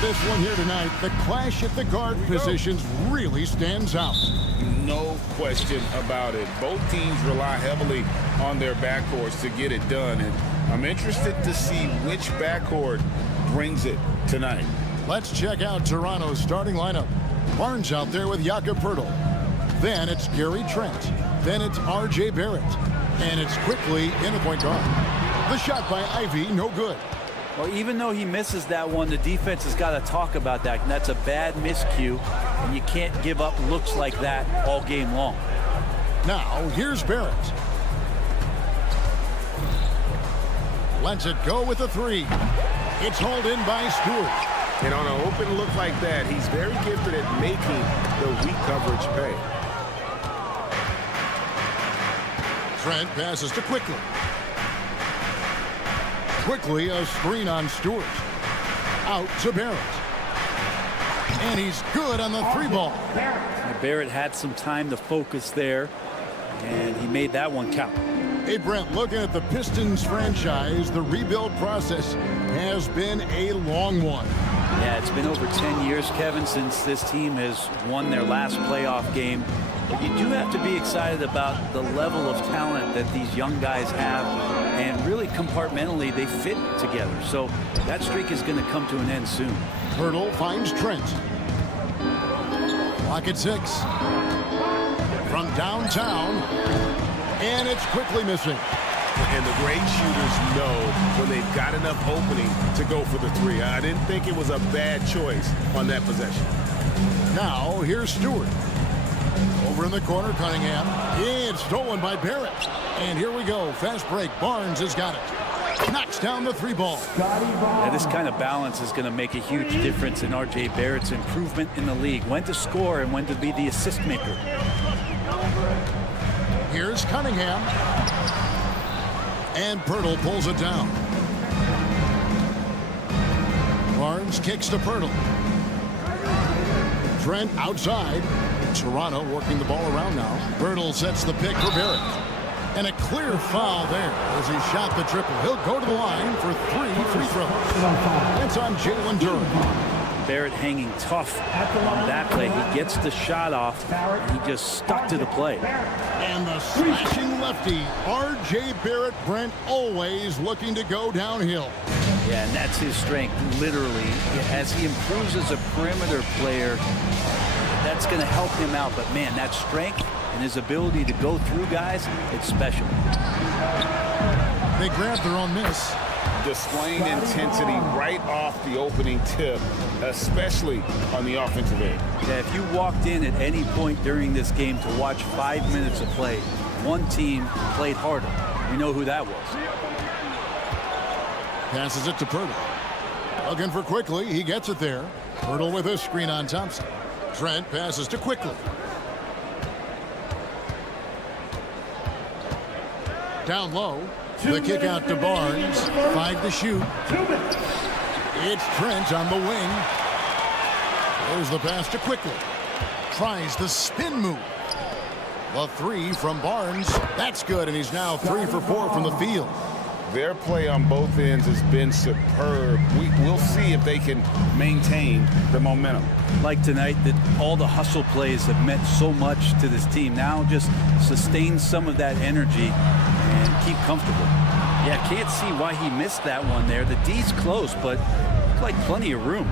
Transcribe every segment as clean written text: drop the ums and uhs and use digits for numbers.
This one here tonight, the clash at the guard positions really stands out. No question about it. Both teams rely heavily on their backcourts to get it done, and I'm interested to see which backcourt brings it tonight. Let's check out Toronto's starting lineup. Barnes out there with Jakob Poeltl. Then it's Gary Trent. Then it's R.J. Barrett. And it's quickly in the point guard. The shot by Ivey, no good. Well, even though he misses that one, the defense has got to talk about that. And that's a bad miscue, and you can't give up looks like that all game long. Now, here's Barrett. Lets it go with a three. It's hauled in by Stewart. And on an open look like that, he's very gifted at making the weak coverage pay. Trent passes to Quickly. Quickly, a screen on Stewart. Out to Barrett. And he's good on the three ball. Barrett had some time to focus there, and he made that one count. Hey, Brent, looking at the Pistons franchise, the rebuild process has been a long one. Yeah, it's been over 10 years, Kevin, since this team has won their last playoff game. But you do have to be excited about the level of talent that these young guys have, and really compartmentally they fit together. So that streak is going to come to an end soon. Poeltl finds Trent. Clock at 6. From downtown, and it's quickly missing. And the great shooters know when they've got enough opening to go for the three. I didn't think it was a bad choice on that possession. Now, here's Stewart. Over in the corner, Cunningham. It's stolen by Barrett. And here we go. Fast break. Barnes has got it. Knocks down the three ball. Yeah, this kind of balance is going to make a huge difference in R.J. Barrett's improvement in the league. When to score and when to be the assist maker. Here's Cunningham. And Poeltl pulls it down. Barnes kicks to Poeltl. Trent outside. Toronto working the ball around now. Poeltl sets the pick for Barrett. And a clear foul there as he shot the triple. He'll go to the line for 3 free throws. It's on Jalen Duren. Barrett hanging tough on that play. He gets the shot off. He just stuck to the play. And the slashing lefty, R.J. Barrett, Brent, always looking to go downhill. Yeah, and that's his strength, literally. As he improves as a perimeter player, that's going to help him out. But, man, that strength and his ability to go through guys, it's special. They grab their own miss. Displaying intensity right off the opening tip, especially on the offensive end. Yeah, if you walked in at any point during this game to watch 5 minutes of play, one team played harder. We know who that was. Passes it to Poeltl. Looking for Quickly. He gets it there. Poeltl with a screen on Thompson. Trent passes to Quickly. Down low. The kick out to Barnes. 5 to shoot. It's Trent on the wing. There's the pass to Quickly. Tries the spin move. The three from Barnes. That's good, and he's now 3 for 4 from the field. Their play on both ends has been superb. We'll see if they can maintain the momentum. Like tonight, that all the hustle plays have meant so much to this team. Now just sustain some of that energy and keep comfortable. Yeah, can't see why he missed that one there. The D's close, but looks like plenty of room.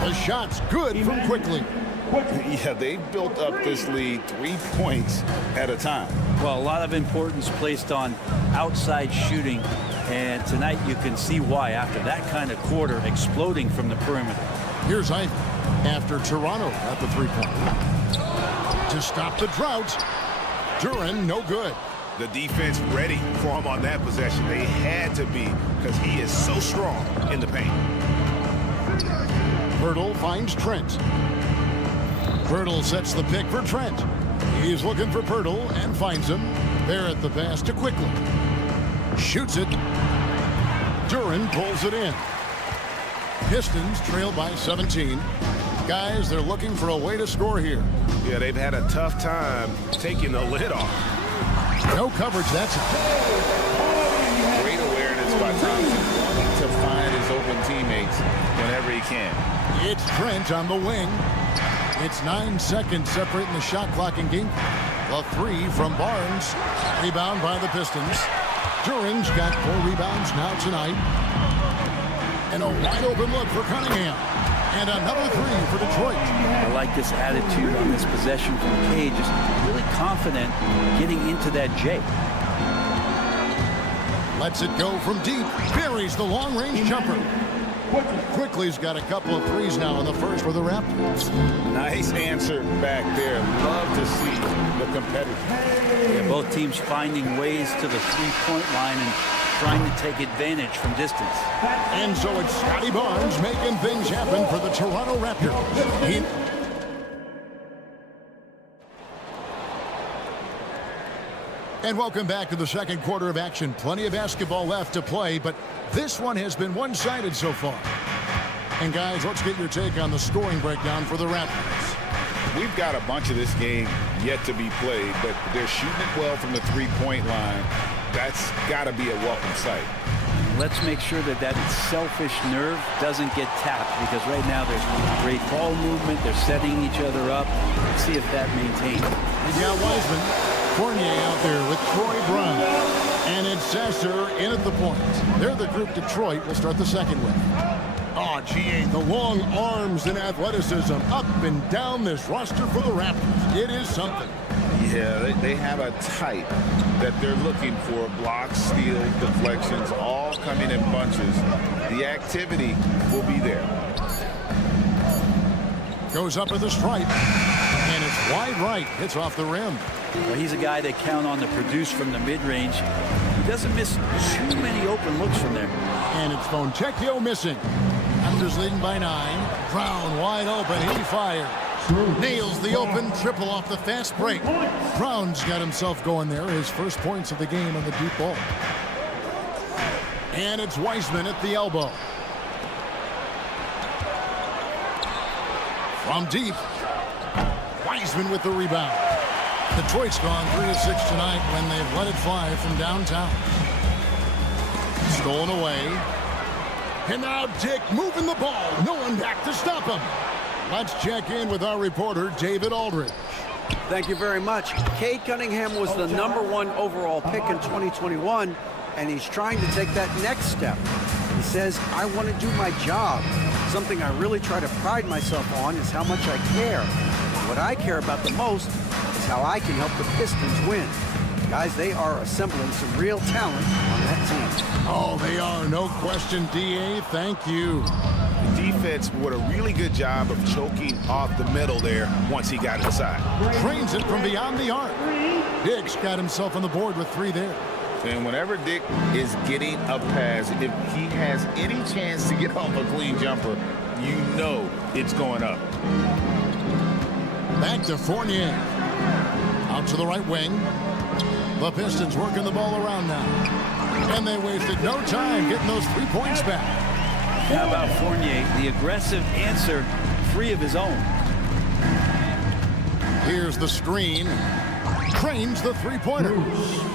The shot's good from Quickly. Yeah, they've built up this lead 3 points at a time. Well, a lot of importance placed on outside shooting, and tonight you can see why after that kind of quarter exploding from the perimeter. Here's Ivey after Toronto at the three-point. To stop the drought, Duren no good. The defense ready for him on that possession. They had to be because he is so strong in the paint. Poeltl finds Trent. Poeltl sets the pick for Trent. He's looking for Poeltl and finds him. Barrett the pass to Quickly. Shoots it. Duren pulls it in. Pistons trail by 17. Guys, they're looking for a way to score here. Yeah, they've had a tough time taking the lid off. No coverage, that's it. Great awareness by Thompson, wanting to find his open teammates whenever he can. It's Trent on the wing. It's 9 seconds separating the shot clock and game. A 3 from Barnes. Rebound by the Pistons. During's got 4 rebounds now tonight. And a wide open look for Cunningham. And another 3 for Detroit. I like this attitude on this possession from Cade. Just really confident getting into that J. Lets it go from deep. Buries the long-range jumper. Quickly's got a couple of threes now in the first for the Raptors. Nice answer back there. Love to see the competitor. Yeah, both teams finding ways to the three-point line and trying to take advantage from distance. And so it's Scotty Barnes making things happen for the Toronto Raptors. And welcome back to the second quarter of action. Plenty of basketball left to play, but this one has been one-sided so far. And guys, let's get your take on the scoring breakdown for the Raptors. We've got a bunch of this game yet to be played, but they're shooting it well from the three-point line. That's got to be a welcome sight. Let's make sure that that selfish nerve doesn't get tapped, because right now there's great ball movement. They're setting each other up. Let's see if that maintains. Yeah, Wiseman. Fournier out there with Troy Brown. And it's Sasser in at the point. They're the group Detroit will start the second with. Oh, GA, the long arms and athleticism up and down this roster for the Raptors. It is something. Yeah, they have a type that they're looking for. Blocks, steal, deflections, all coming in bunches. The activity will be there. Goes up at the stripe. And it's wide right. Hits off the rim. Well, he's a guy they count on to produce from the mid-range. He doesn't miss too many open looks from there. And it's Fontecchio missing. Raptors leading by 9. Brown wide open. He fires. Nails the open triple off the fast break. Brown's got himself going there. His first points of the game on the deep ball. And it's Wiseman at the elbow. From deep. Wiseman with the rebound. Detroit's gone 3 of 6 tonight when they've let it fly from downtown. Stolen away. And now Dick moving the ball. No one back to stop him. Let's check in with our reporter, David Aldridge. Thank you very much. Cade Cunningham was the #1 overall pick in 2021, and he's trying to take that next step. He says, I want to do my job. Something I really try to pride myself on is how much I care. What I care about the most is how I can help the Pistons win. Guys, they are assembling some real talent on that team. Oh, they are. No question, D.A. Thank you. The defense did a really good job of choking off the middle there once he got inside. Trains it from beyond the arc. Dick's got himself on the board with 3 there. And whenever Dick is getting a pass, if he has any chance to get off a clean jumper, you know it's going up. Back to Fournier. Out to the right wing. The Pistons working the ball around now. And they wasted no time getting those 3 points back. How about Fournier, the aggressive answer, 3 of his own. Here's the screen. Trains the three-pointer.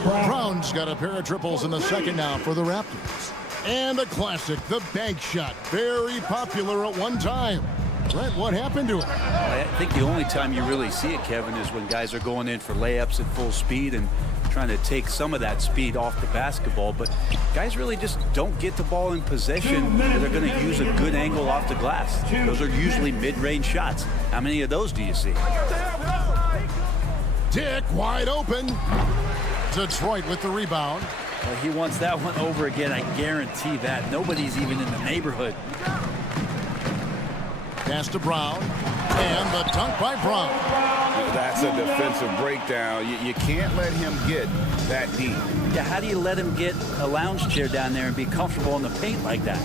Brown's got a pair of triples in the second now for the Raptors. And a classic, the bank shot. Very popular at one time. Brent, what happened to it? I think the only time you really see it, Kevin, is when guys are going in for layups at full speed and trying to take some of that speed off the basketball. But guys really just don't get the ball in possession where they're going to use a good angle off the glass. Those are usually mid-range shots. How many of those do you see? Dick wide open. Detroit with the rebound. Well, he wants that one over again, I guarantee that. Nobody's even in the neighborhood. Pass to Brown. And the dunk by Brown. That's a defensive breakdown. You can't let him get that deep. Yeah, how do you let him get a lounge chair down there and be comfortable in the paint like that?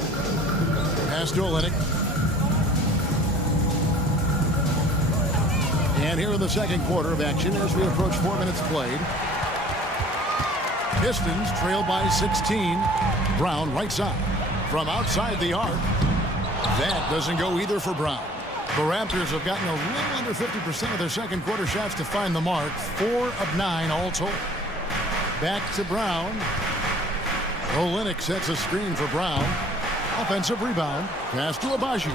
Pass to Olynyk. And here in the second quarter of action as we approach 4 minutes played. Pistons trail by 16. Brown right side. From outside the arc. That doesn't go either for Brown. The Raptors have gotten a little under 50% of their second quarter shots to find the mark. 4 of 9 all told. Back to Brown. Olynyk sets a screen for Brown. Offensive rebound. Pass to Abaji.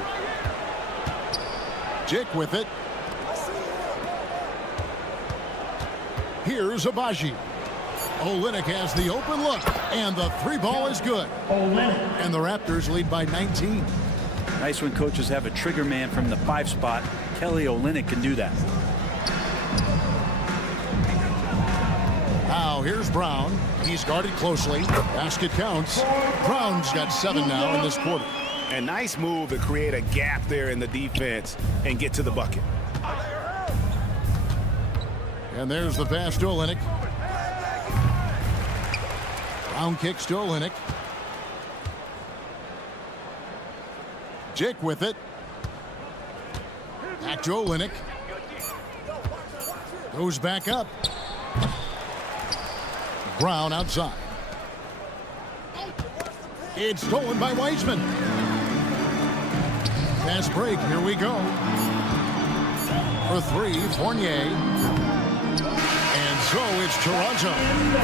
Jake with it. Here's Abaji. Olynyk has the open look, and the three ball is good. And the Raptors lead by 19. Nice when coaches have a trigger man from the 5 spot. Kelly Olynyk can do that. Now here's Brown. He's guarded closely. Basket counts. Brown's got 7 now in this quarter. A nice move to create a gap there in the defense and get to the bucket. And there's the pass to Olynyk. Brown kicks to Olynyk. Jake with it. Back to Olynyk. Goes back up. Brown outside. It's stolen by Wiseman. Fast break. Here we go. For 3, Fournier. And so it's Toronto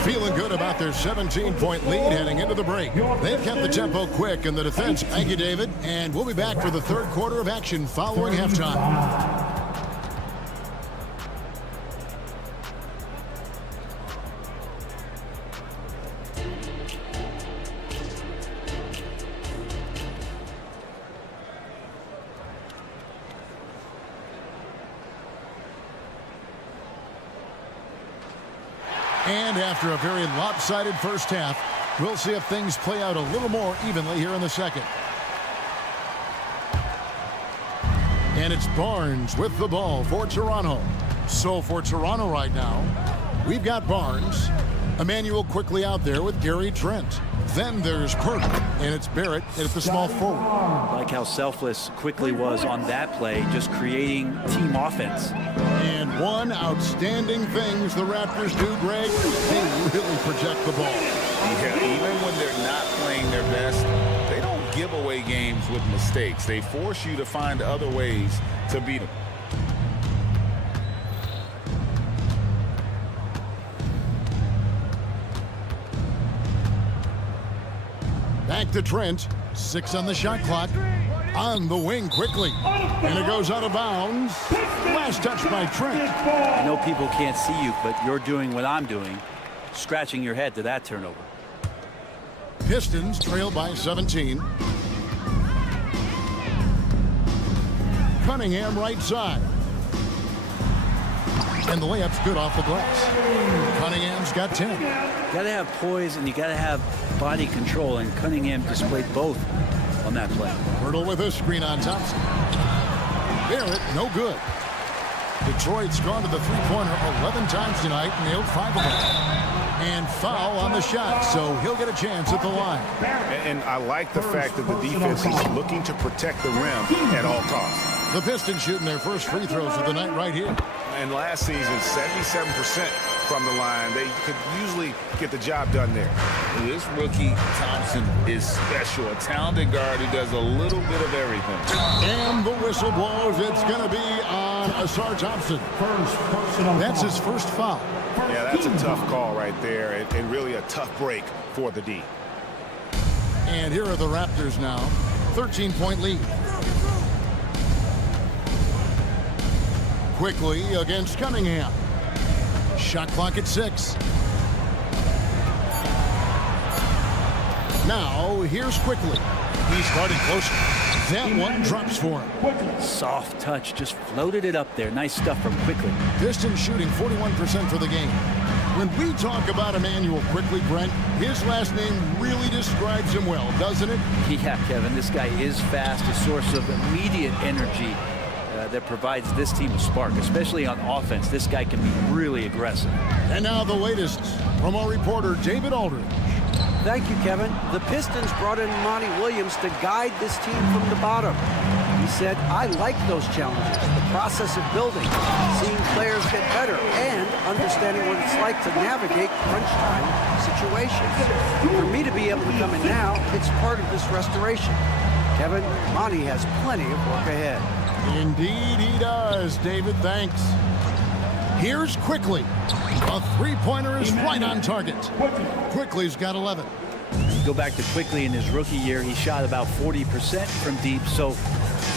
feeling good about their 17-point lead heading into the break. They've kept the tempo quick in the defense. Thank you, David. And we'll be back for the third quarter of action following halftime. And after a very lopsided first half, we'll see if things play out a little more evenly here in the second. And it's Barnes with the ball for Toronto. So for Toronto right now, we've got Barnes. Emmanuel quickly out there with Gary Trent. Then there's Kirk, and it's Barrett at the small forward. Like how selfless Quickly was on that play, just creating team offense. And one outstanding things the Raptors do, Greg, they really protect the ball. Yeah, even when they're not playing their best, they don't give away games with mistakes. They force you to find other ways to beat them. Back to Trent. 6 on the shot clock. On the wing quickly. And it goes out of bounds. Last touch by Trent. I know people can't see you, but you're doing what I'm doing. Scratching your head to that turnover. Pistons trail by 17. Cunningham right side. And the layup's good off the glass. Cunningham's got 10. You got to have poise and you got to have body control, and Cunningham displayed both on that play. Hurdle with a screen on Thompson. Barrett, no good. Detroit's gone to the three-pointer 11 times tonight, nailed 5 of them. And foul on the shot, so he'll get a chance at the line. And I like the fact that the defense is looking to protect the rim at all costs. The Pistons shooting their first free throws of the night right here. And last season, 77% from the line. They could usually get the job done there. This rookie Thompson is special. A talented guard who does a little bit of everything. And the whistle blows. It's going to be on Asar Thompson. That's his first foul. Yeah, that's a tough call right there, and really a tough break for the D. And here are the Raptors now. 13-point lead. Quickly against Cunningham. Shot clock at 6. Now here's Quickly. He's started closer. That one drops for him. Soft touch, just floated it up there. Nice stuff from Quickly. Pistons shooting 41% for the game. When we talk about Emmanuel Quickly, Brent, his last name really describes him well, doesn't it? Yeah, Kevin, this guy is fast, a source of immediate energy that provides this team a spark, especially on offense. This guy can be really aggressive. And now the latest from our reporter, David Aldridge. Thank you, Kevin. The Pistons brought in Monty Williams to guide this team from the bottom. He said, I like those challenges, the process of building, seeing players get better, and understanding what it's like to navigate crunch time situations. For me to be able to come in now, it's part of this restoration. Kevin, Monty has plenty of work ahead. Indeed he does, David. Thanks. Here's Quickly. A three-pointer is right on target. Quickly's got 11. Go back to Quickly in his rookie year. He shot about 40% from deep, so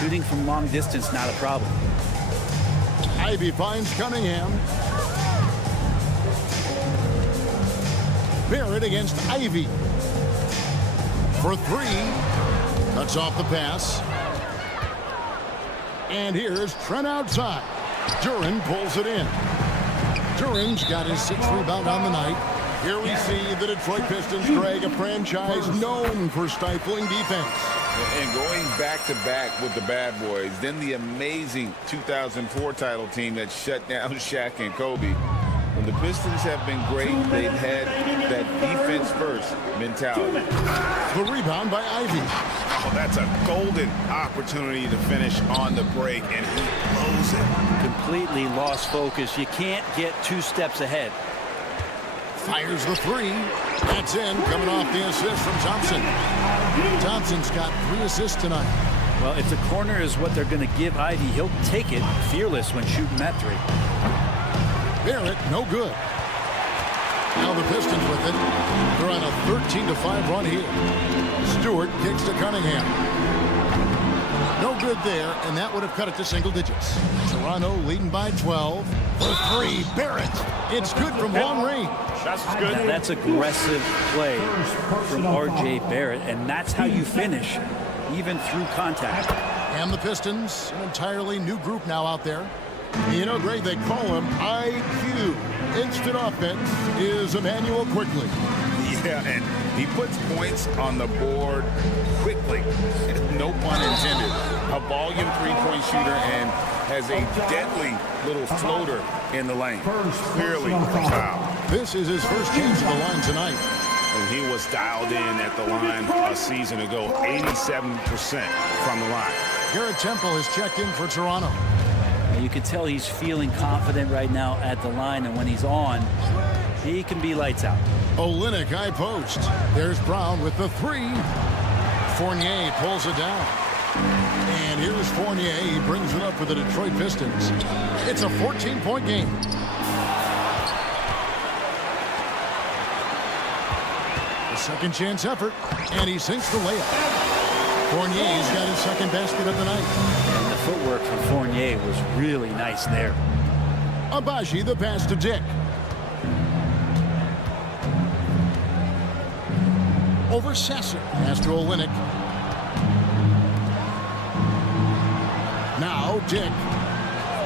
shooting from long distance, not a problem. Ivy finds Cunningham. Barrett against Ivy. For three. Cuts off the pass. And here's Trent outside. Duren pulls it in. Duren's got his 6th rebound on the night. Here we see the Detroit Pistons, Greg, a franchise known for stifling defense. And going back-to-back with the bad boys, then the amazing 2004 title team that shut down Shaq and Kobe. When the Pistons have been great, they've had that defense-first mentality. The rebound by Ivy. Oh, that's a golden opportunity to finish on the break, and he blows it. Completely lost focus. You can't get 2 steps ahead. Fires the three. That's in, coming off the assist from Thompson. Thompson's got 3 assists tonight. Well, if the corner is what they're going to give Ivy, he'll take it fearless when shooting that 3. Barrett, no good. Now the Pistons with it. They're on a 13-5 run here. Stewart kicks to Cunningham. No good there, and that would have cut it to single digits. Toronto leading by 12. For 3, Barrett. It's good from long range. That's good. Now, that's aggressive play from R.J. Barrett, and that's how you finish, even through contact. And the Pistons, an entirely new group now out there. You know, Greg, they call him IQ. Instant offense is Emmanuel Quickly. Yeah, and he puts points on the board quickly. No pun intended. A volume 3-point shooter and has a deadly little floater in the lane. Clearly a foul. This is his first chance at the line tonight. And he was dialed in at the line a season ago, 87% from the line. Garrett Temple has checked in for Toronto. You can tell he's feeling confident right now at the line, and when he's on, he can be lights out. Olynyk high post. There's Brown with the 3. Fournier pulls it down. And here's Fournier. He brings it up for the Detroit Pistons. It's a 14-point game. A second chance effort, and he sinks the layup. Fournier's got his second basket of the night. And the footwork from Fournier was really nice there. Abaji the pass to Dick. Over Sasser. Pass to Olynyk. Now Dick.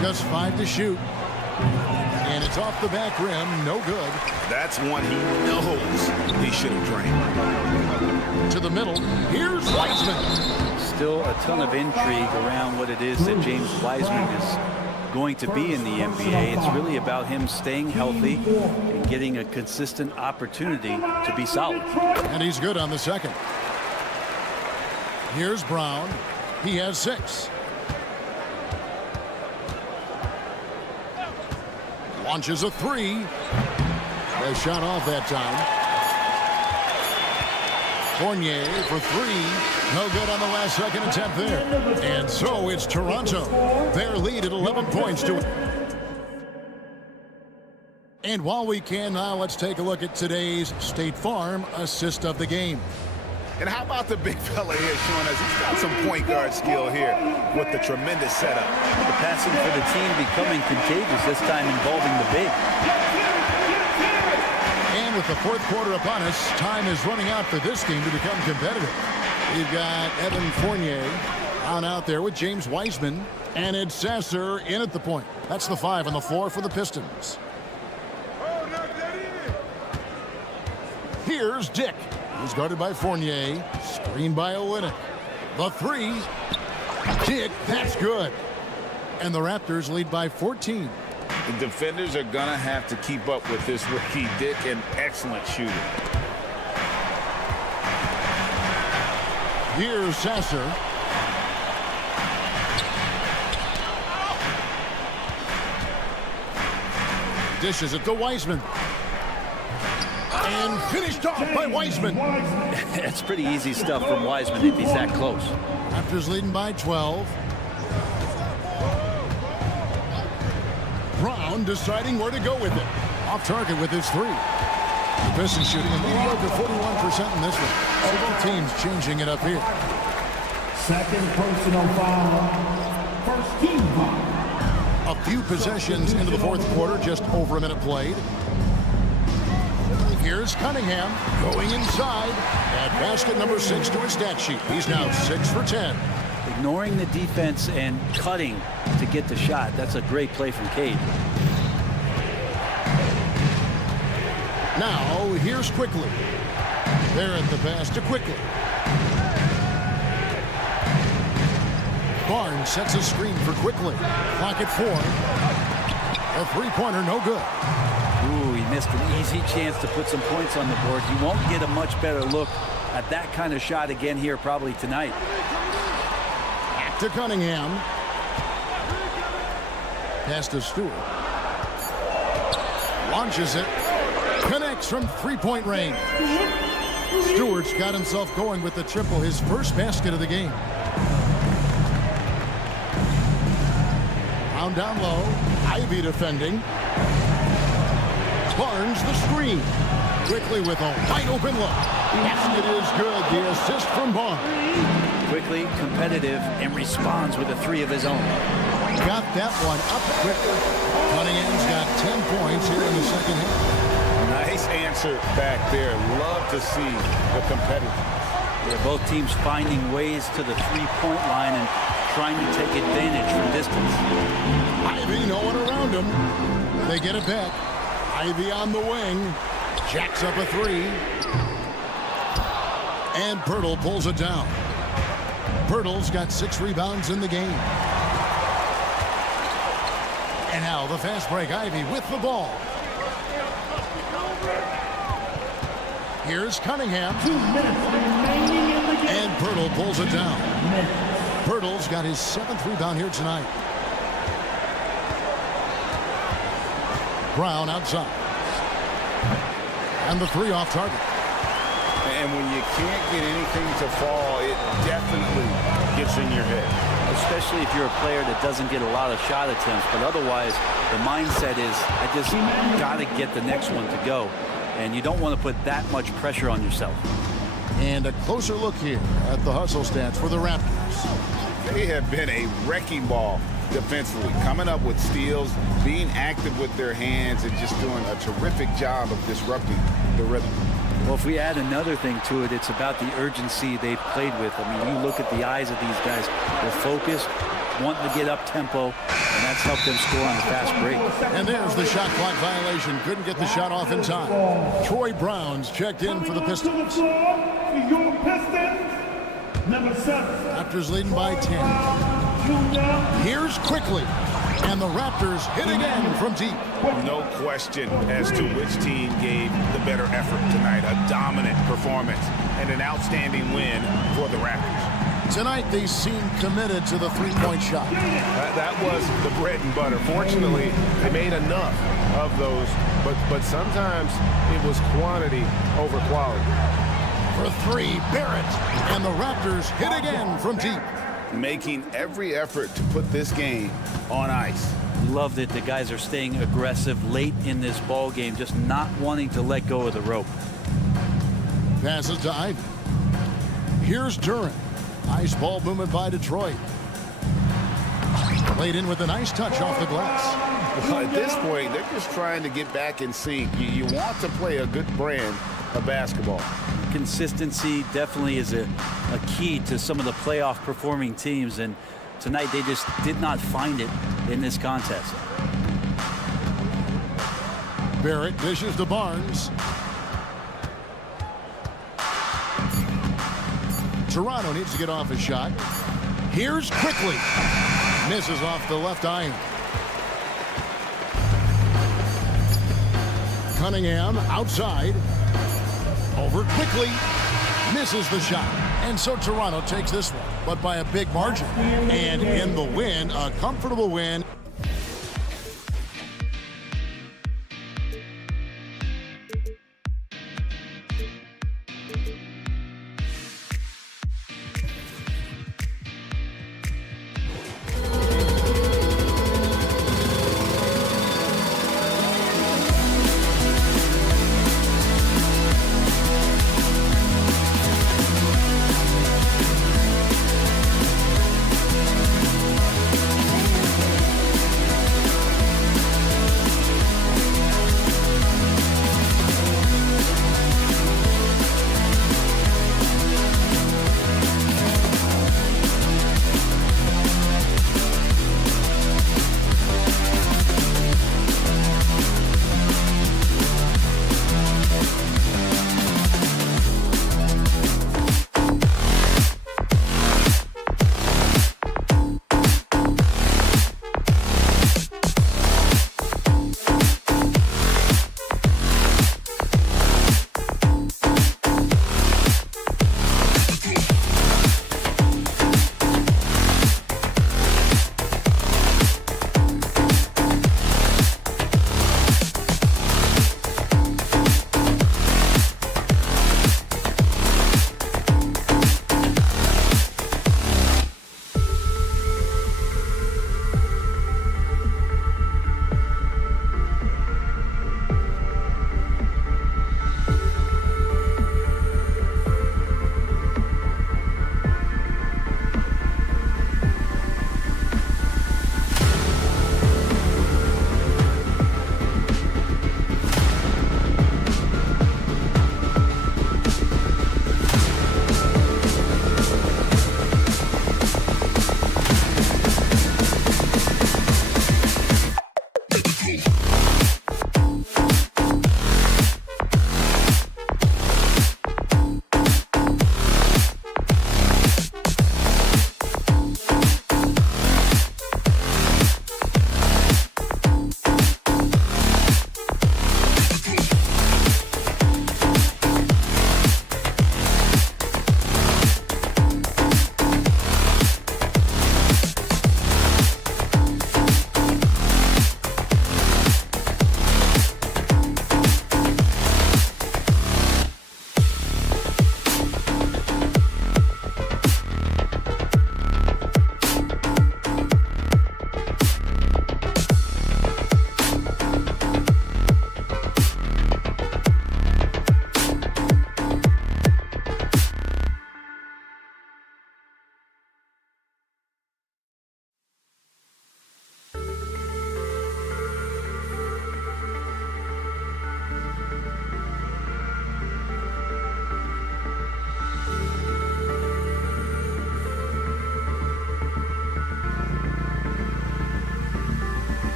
Just 5 to shoot. And it's off the back rim. No good. That's one he knows he should have drained. To the middle. Here's Wiseman. Still a ton of intrigue around what it is that James Wiseman is going to be in the NBA. It's really about him staying healthy and getting a consistent opportunity to be solid. And he's good on the second. Here's Brown. He has 6. Launches a 3. A shot off that time. Fournier for 3. No good on the last second attempt there. And so it's Toronto. Their lead at 11 points to it. And while we can now, let's take a look at today's State Farm assist of the game. And how about the big fella here showing us he's got some point guard skill here with the tremendous setup. The passing for the team becoming contagious, this time involving the big. And with the 4th quarter upon us, time is running out for this game to become competitive. You've got Evan Fournier on out there with James Wiseman, and it's Sasser in at the point. That's the 5 on the floor for the Pistons. Here's Dick. He's guarded by Fournier. Screened by Olynyk. The 3. Dick, that's good. And the Raptors lead by 14. The defenders are going to have to keep up with this rookie. Dick, an excellent shooter. Here's Sasser. Dishes it to Wiseman. And finished off by Wiseman. That's pretty easy stuff from Wiseman if he's that close. Raptors leading by 12. Brown deciding where to go with it. Off target with his three. The Pistons shooting a mediocre 41% in this one. Both teams changing it up here. Second personal foul. First team foul. A few possessions into the fourth quarter, just over a minute played. Here's Cunningham going inside. Add basket number 6 to his stat sheet. He's now 6 for 10. Ignoring the defense and cutting to get the shot. That's a great play from Cade. Now, here's Quickly. They're at the pass to Quickly. Barnes sets a screen for Quickly. Clock at 4. A three-pointer, no good. Ooh, he missed an easy chance to put some points on the board. He won't get a much better look at that kind of shot again here probably tonight. Back to Cunningham. Pass to Stewart. Launches it. Connects from three-point range. Stewart's got himself going with the triple, his first basket of the game. Brown down low. Ivy defending. Barnes the screen. Quickly with a wide open look. Basket is good. The assist from Barnes. Quickly, competitive, and responds with a three of his own. Got that one up quickly. Cunningham's got 10 points here in the second half. Nice answer back there. Love to see the competitiveness. Yeah, both teams finding ways to the three-point line and trying to take advantage from distance. Ivy, no one around him. They get it back. Ivy on the wing. Jacks up a three. And Pirtle pulls it down. Pirtle's got 6 rebounds in the game. And now the fast break. Ivy with the ball. Here's Cunningham. 2 minutes remaining in the game. And Pirtle pulls it down. Pirtle's got his 7th rebound here tonight. Brown outside. And the three off target. And when you can't get anything to fall, it definitely gets in your head. Especially if you're a player that doesn't get a lot of shot attempts. But otherwise, the mindset is, I just got to get the next one to go. And you don't want to put that much pressure on yourself. And a closer look here at the hustle stats for the Raptors. They have been a wrecking ball defensively, coming up with steals, being active with their hands, and just doing a terrific job of disrupting the rhythm. Well, if we add another thing to it, it's about the urgency they've played with. I mean, you look at the eyes of these guys. They're focused, wanting to get up tempo, and that's helped them score on the fast break. And there's the shot clock violation. Couldn't get the shot off in time. Troy Brown's checked in for the Pistons. Your Pistons, number 7. Raptors leading by 10. Here's Quickly. And the Raptors hit again from deep. No question as to which team gave the better effort tonight. A dominant performance and an outstanding win for the Raptors. Tonight, they seem committed to the three-point shot. That was the bread and butter. Fortunately, they made enough of those, but sometimes it was quantity over quality. For three, Barrett. And the Raptors hit again from deep. Making every effort to put this game on ice. Love that the guys are staying aggressive late in this ball game, just not wanting to let go of the rope. Passes to Ivy. Here's Duran. Nice ball movement by Detroit. Played in with a nice touch off the glass. Well, at this point, they're just trying to get back in sync. You want to play a good brand of basketball. Consistency definitely is a key to some of the playoff performing teams, and tonight they just did not find it in this contest. Barrett dishes to Barnes. Toronto needs to get off a shot. Here's Quickly. Misses off the left iron. Cunningham outside. Over Quickly. Misses the shot. And so Toronto takes this one, but by a big margin. And in the win, a comfortable win.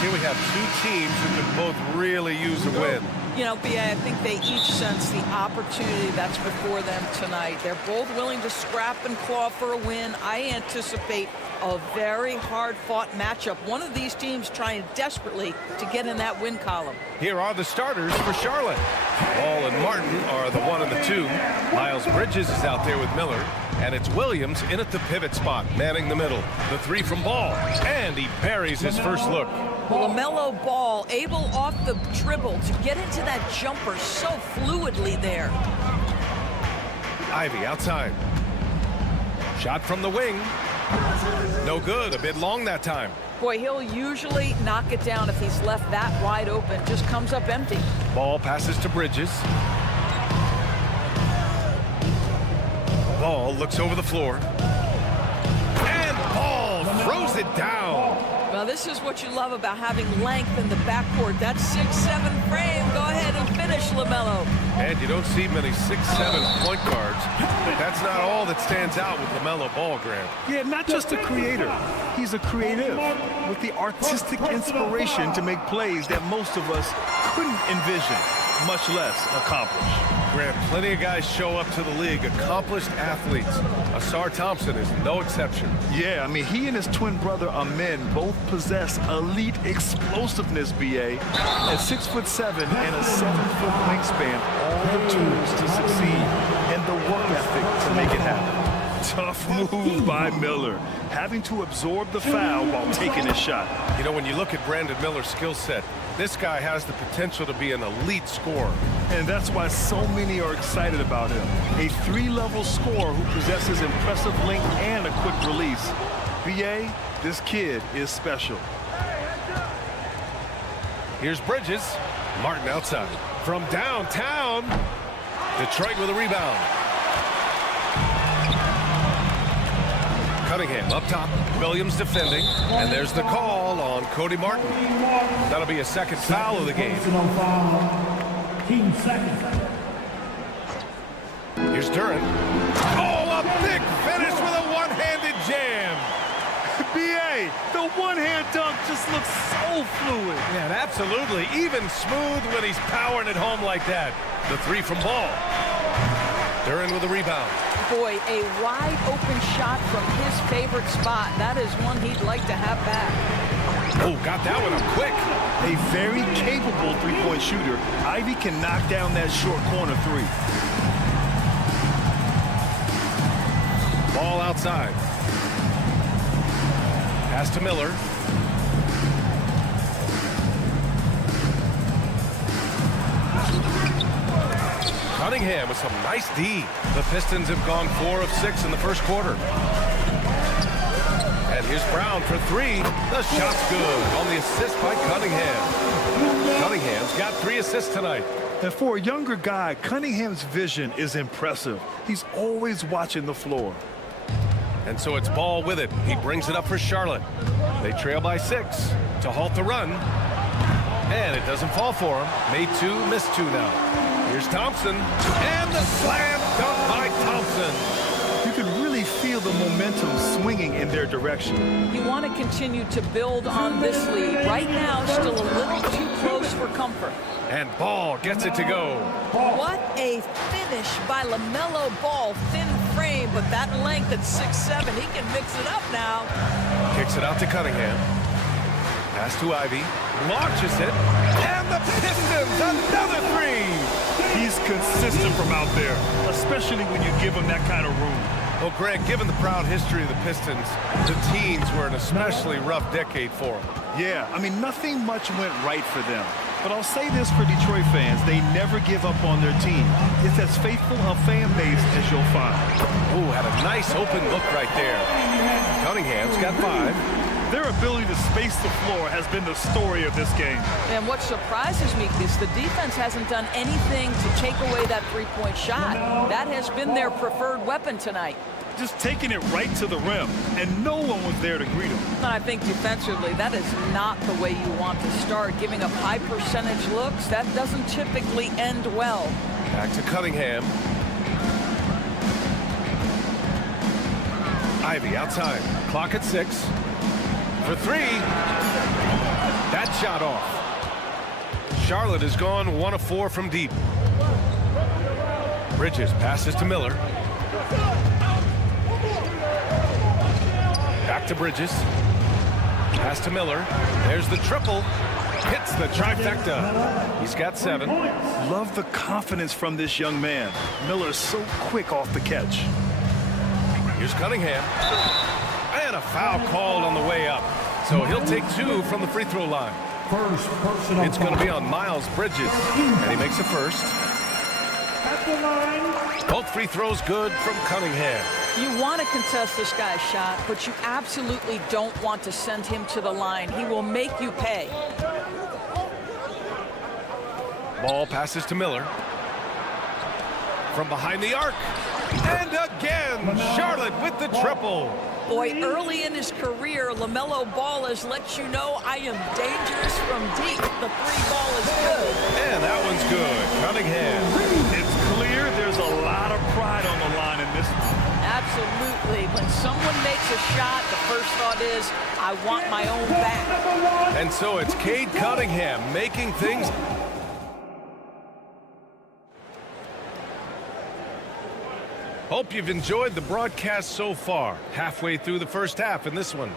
Here we have two teams who can both really use a win. You know, B.A., I think they each sense the opportunity that's before them tonight. They're both willing to scrap and claw for a win. I anticipate a very hard-fought matchup. One of these teams trying desperately to get in that win column. Here are the starters for Charlotte. Ball and Martin are the 1 and the 2. Miles Bridges is out there with Miller. And it's Williams in at the pivot spot, manning the middle. The 3 from Ball, and he buries his first look. Well, LaMelo Ball able off the dribble to get into that jumper so fluidly there. Ivy outside. Shot from the wing. No good, a bit long that time. Boy, he'll usually knock it down if he's left that wide open. Just comes up empty. Ball passes to Bridges. Ball looks over the floor. And Ball throws it down. Well, this is what you love about having length in the backcourt. That 6'7" frame. Go ahead and finish, LaMelo. And you don't see many 6'7" point guards, but that's not all that stands out with LaMelo Ball, Graham. Yeah, not just a creator. He's a creative with the artistic inspiration to make plays that most of us couldn't envision, much less accomplish. Graham, plenty of guys show up to the league, accomplished athletes. Asar Thompson is no exception. Yeah, I mean, he and his twin brother Amen both possess elite explosiveness, B.A. At 6'7" and a 7-foot wingspan, all the tools to succeed and the work ethic to make it happen. Tough move by Miller, having to absorb the foul while taking his shot. You know, when you look at Brandon Miller's skill set, this guy has the potential to be an elite scorer. And that's why so many are excited about him. A 3-level scorer who possesses impressive length and a quick release. B.A., this kid is special. Here's Bridges. Martin outside. From downtown, Detroit with a rebound. Cunningham up top, Williams defending, and there's the call on Cody Martin. That'll be a second foul of the game. Team second. Here's Duran. Oh, a big finish with a one-handed jam. B.A., the one-hand dunk just looks so fluid. Yeah, absolutely. Even smooth when he's powering it home like that. The 3 from Ball. Duran with a rebound. Boy, a wide open shot from his favorite spot. That is one he'd like to have back. Oh, got that one up quick. A very capable three-point shooter. Ivy can knock down that short corner 3. Ball outside. Pass to Miller. Cunningham with some nice D. The Pistons have gone 4 of 6 in the first quarter. And here's Brown for 3. The shot's good on the assist by Cunningham. Cunningham's got 3 assists tonight. And for a younger guy, Cunningham's vision is impressive. He's always watching the floor. And so it's Ball with it. He brings it up for Charlotte. They trail by 6 to halt the run. And it doesn't fall for him. Made 2, missed 2 now. Here's Thompson. And the slam dunk by Thompson. You can really feel the momentum swinging in their direction. You want to continue to build on this lead. Right now, still a little too close for comfort. And Ball gets it to go. What a finish by LaMelo Ball. Thin frame, but that length at 6'7", he can mix it up now. Kicks it out to Cunningham. Pass to Ivy. Launches it. And the Pistons, another 3. He's consistent from out there, especially when you give him that kind of room. Well, Grant, given the proud history of the Pistons, the teens were an especially rough decade for them. Yeah, I mean, nothing much went right for them. But I'll say this for Detroit fans, they never give up on their team. It's as faithful a fan base as you'll find. Oh, had a nice open look right there. Cunningham's got 5. Their ability to space the floor has been the story of this game. And what surprises me is the defense hasn't done anything to take away that three-point shot. That has been their preferred weapon tonight. Just taking it right to the rim, and no one was there to greet him. And I think defensively, that is not the way you want to start. Giving up high percentage looks, that doesn't typically end well. Back to Cunningham. Ivy outside. Clock at 6. For 3. That shot off. Charlotte has gone 1 of 4 from deep. Bridges passes to Miller. Back to Bridges. Pass to Miller. There's the triple. Hits the trifecta. He's got 7. Love the confidence from this young man. Miller's so quick off the catch. Here's Cunningham. And a foul called on the way up. So he'll take 2 from the free throw line. First personal It's going to foul. be on Miles Bridges. And he makes a first. At the line. Both free throws good from Cunningham. You want to contest this guy's shot, but you absolutely don't want to send him to the line. He will make you pay. Ball passes to Miller. From behind the arc. And again, Charlotte with the triple. Boy, early in his career, LaMelo Ball has let you know I am dangerous from deep. The 3-ball is good. And that one's good. Cunningham. It's clear there's a lot of pride on the line in this one. Absolutely. When someone makes a shot, the first thought is, I want my own back. And so it's Cade Cunningham making things. Hope you've enjoyed the broadcast so far. Halfway through the first half in this one.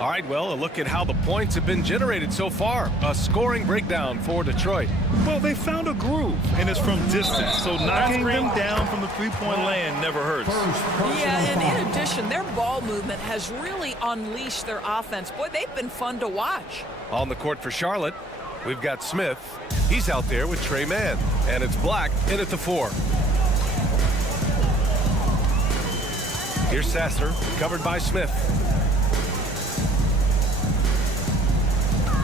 All right, well, a look at how the points have been generated so far. A scoring breakdown for Detroit. Well, they found a groove, and it's from distance, so knocking them down from the three-point land never hurts. Yeah, and in addition, their ball movement has really unleashed their offense. Boy, they've been fun to watch. On the court for Charlotte, we've got Smith. He's out there with Trey Mann. And it's Black in at the 4. Here's Sasser, covered by Smith.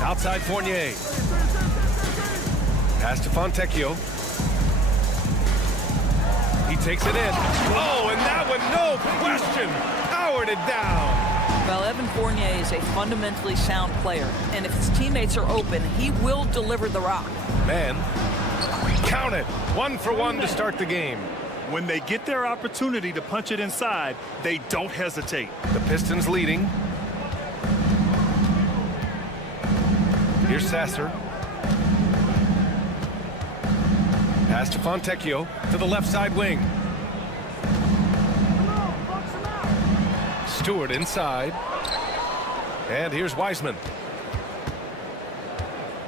Outside Fournier. Pass to Fontecchio. He takes it in. Oh, and that one, no question, powered it down. Well, Evan Fournier is a fundamentally sound player, and if his teammates are open, he will deliver the rock. Man, count it. 1 for 1 to start the game. When they get their opportunity to punch it inside, they don't hesitate. The Pistons leading. Here's Sasser. Pass to Fontecchio to the left side wing. Stewart inside. And here's Wiseman.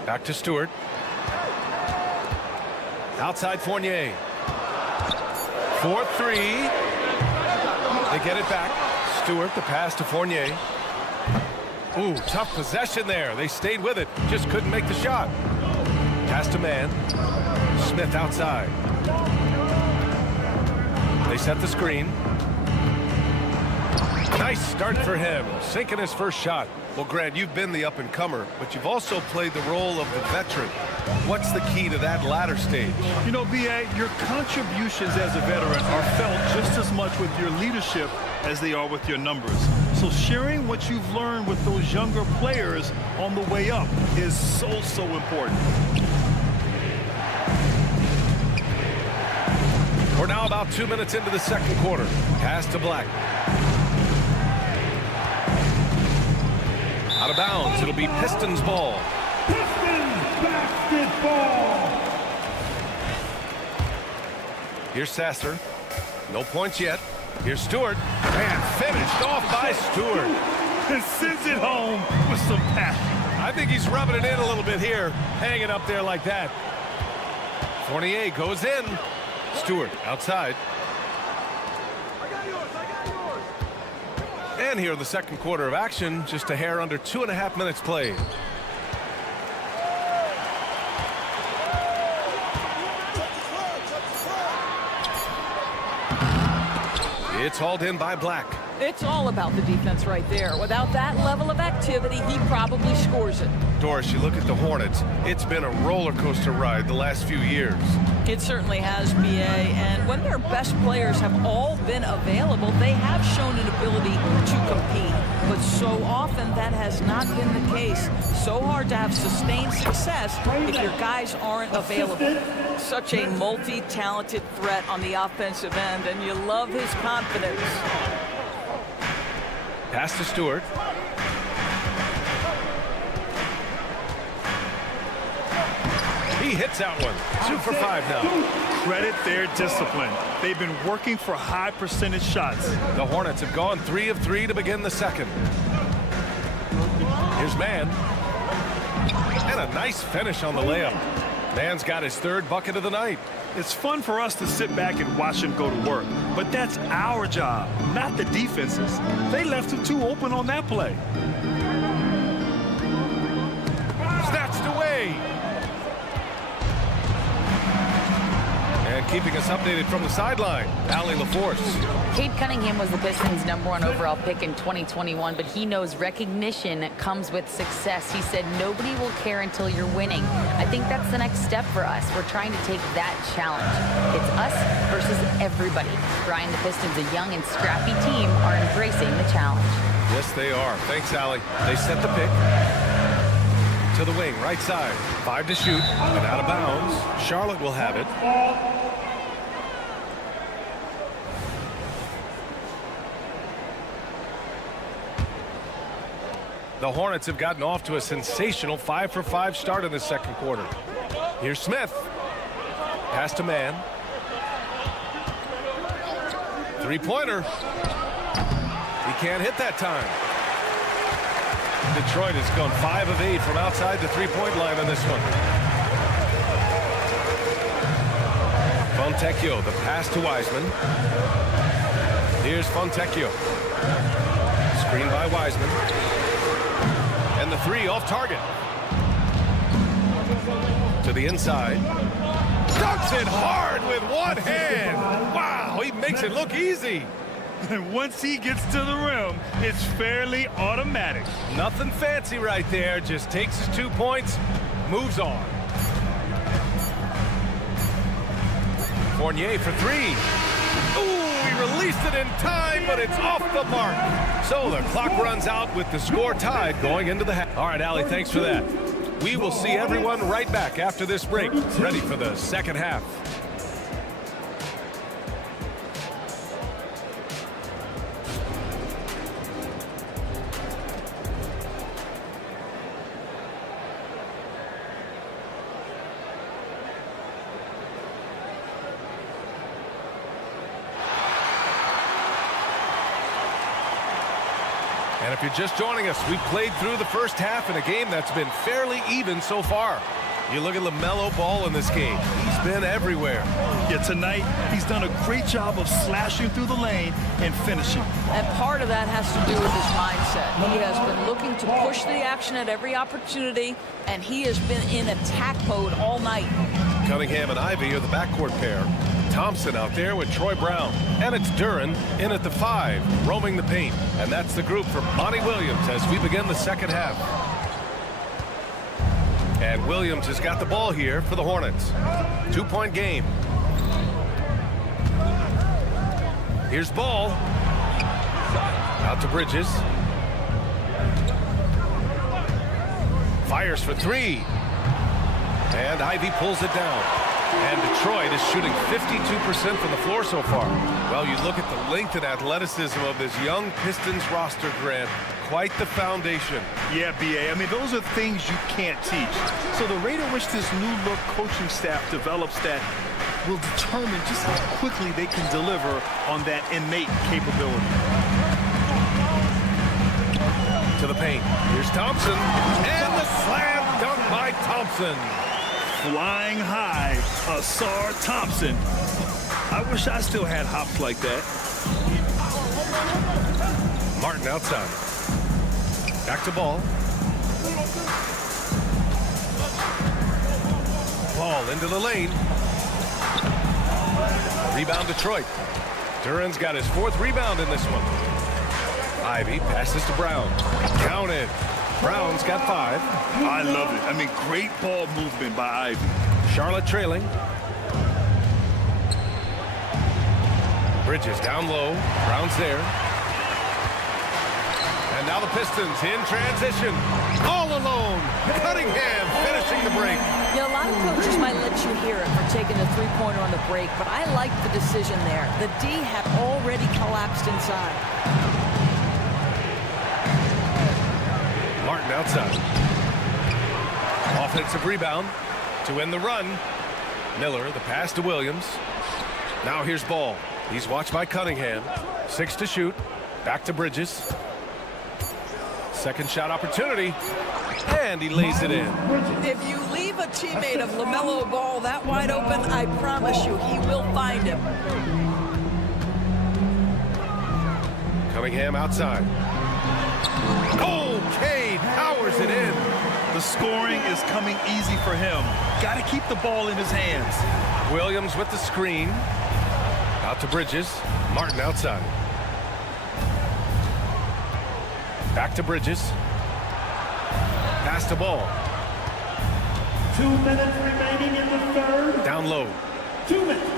Back to Stewart. Outside Fournier. 4-3. They get it back. Stewart, the pass to Fournier. Ooh, tough possession there. They stayed with it. Just couldn't make the shot. Pass to Mann. Smith outside. They set the screen. Nice start for him. Sinking his first shot. Well, Grant, you've been the up-and-comer, but you've also played the role of the veteran. What's the key to that latter stage? You know, B.A., your contributions as a veteran are felt just as much with your leadership as they are with your numbers. So sharing what you've learned with those younger players on the way up is so important. We're now about 2 minutes into the second quarter. Pass to Black. Out of bounds. It'll be Pistons ball. Pistons basketball. Here's Sasser. No points yet. Here's Stewart. And finished off by Stewart. And sends it home with some passion. I think he's rubbing it in a little bit here. Hanging up there like that. Fournier goes in. Stewart outside. man here in the second quarter of action. Just a hair under 2.5 minutes played. It's hauled in by Black. It's all about the defense right there. Without that level of activity, he probably scores it. Doris, you look at the Hornets. It's been a roller coaster ride the last few years. It certainly has, BA. And when their best players have all been available, they have shown an ability to compete. But so often that has not been the case. So hard to have sustained success if your guys aren't available. Such a multi-talented threat on the offensive end, and you love his confidence. Pass to Stewart. He hits that one. 2 for 5 now. Credit their discipline. They've been working for high percentage shots. The Hornets have gone 3 of 3 to begin the second. Here's Mann. And a nice finish on the layup. Mann's got his 3rd bucket of the night. It's fun for us to sit back and watch him go to work, but that's our job, not the defense's. They left him too open on that play. Snatched away. And keeping us updated from the sideline, Allie LaForce. Cade Cunningham was the Pistons' #1 overall pick in 2021, but he knows recognition comes with success. He said, nobody will care until you're winning. I think that's the next step for us. We're trying to take that challenge. It's us versus everybody. Brian, the Pistons, a young and scrappy team, are embracing the challenge. Yes, they are. Thanks, Allie. They set the pick. To the wing, right side. 5 to shoot, and out of bounds. Charlotte will have it. The Hornets have gotten off to a sensational 5 for 5 start in the second quarter. Here's Smith. Pass to Mann. 3-pointer. He can't hit that time. Detroit has gone 5 of 8 from outside the 3-point line on this one. Fontecchio, the pass to Wiseman. Here's Fontecchio. Screen by Wiseman. And the 3 off target. To the inside. Dunks it hard with one hand. Wow, he makes it look easy. And once he gets to the rim, it's fairly automatic. Nothing fancy right there. Just takes his 2 points, moves on. Fournier for 3. Ooh, he released it in time, but it's off the mark. So the clock runs out with the score tied going into the half. All right, Allie, thanks for that. We will see everyone right back after this break, ready for the second half. And if you're just joining us, we've played through the first half in a game that's been fairly even so far. You look at LaMelo Ball in this game. He's been everywhere. Yeah, tonight, he's done a great job of slashing through the lane and finishing. And part of that has to do with his mindset. He has been looking to push the action at every opportunity, and he has been in attack mode all night. Cunningham and Ivy are the backcourt pair. Thompson out there with Troy Brown. And it's Duren in at the 5, roaming the paint. And that's the group for Monty Williams as we begin the second half. And Williams has got the ball here for the Hornets. 2-point game. Here's Ball. Out to Bridges. Fires for 3. And Ivy pulls it down. And Detroit is shooting 52% from the floor so far. Well, you look at the length and athleticism of this young Pistons roster, Grant. Quite the foundation. Yeah, B.A. I mean, those are things you can't teach. So the rate at which this new-look coaching staff develops that will determine just how quickly they can deliver on that innate capability. To the paint. Here's Thompson. And the slam dunk by Thompson. Flying high, Asar Thompson. I wish I still had hops like that. Martin outside. Back to Ball. Ball into the lane. Rebound Detroit. Duran's got his 4th rebound in this one. Ivy passes to Brown. Counted. Brown's got 5. I love it. I mean, great ball movement by Ivy. Charlotte trailing. Bridges down low. Brown's there. And now the Pistons in transition. All alone. Cunningham finishing the break. Yeah, a lot of coaches might let you hear it for taking the three-pointer on the break, but I like the decision there. The D had already collapsed inside. Martin outside. Offensive rebound to end the run. Miller, the pass to Williams. Now here's Ball. He's watched by Cunningham. 6 to shoot. Back to Bridges. Second shot opportunity. And he lays it in. If you leave a teammate of LaMelo Ball that wide open, I promise you he will find him. Cunningham outside. Oh, Cade powers it in. The scoring is coming easy for him. Got to keep the ball in his hands. Williams with the screen. Out to Bridges. Martin outside. Back to Bridges. Pass to Ball. 2 minutes remaining in the third. Down low. 2 minutes.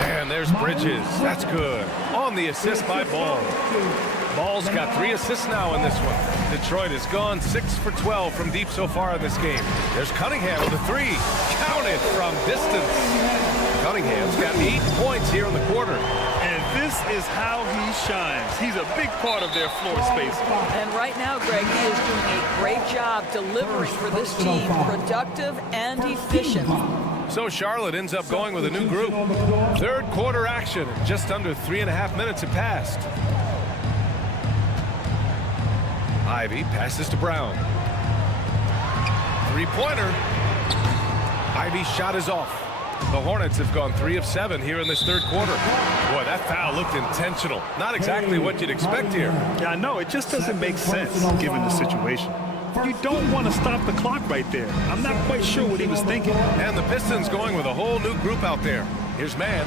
And there's Bridges. That's good. On the assist by Ball. Ball's got 3 assists now in this one. Detroit has gone 6 for 12 from deep so far in this game. There's Cunningham with a 3. Counted from distance. Cunningham's got 8 points here in the quarter. And this is how he shines. He's a big part of their floor space. And right now, Greg, he is doing a great job delivering for this team, productive and efficient. So Charlotte ends up going with a new group. Third quarter action. Just under 3.5 minutes have passed. Ivy passes to Brown. 3-pointer. Ivy's shot is off. The Hornets have gone 3 of 7 here in this third quarter. Boy, that foul looked intentional. Not exactly what you'd expect here. Yeah, I know. It just doesn't make sense given the situation. You don't want to stop the clock right there. I'm not quite sure what he was thinking. And the Pistons going with a whole new group out there. Here's Mann.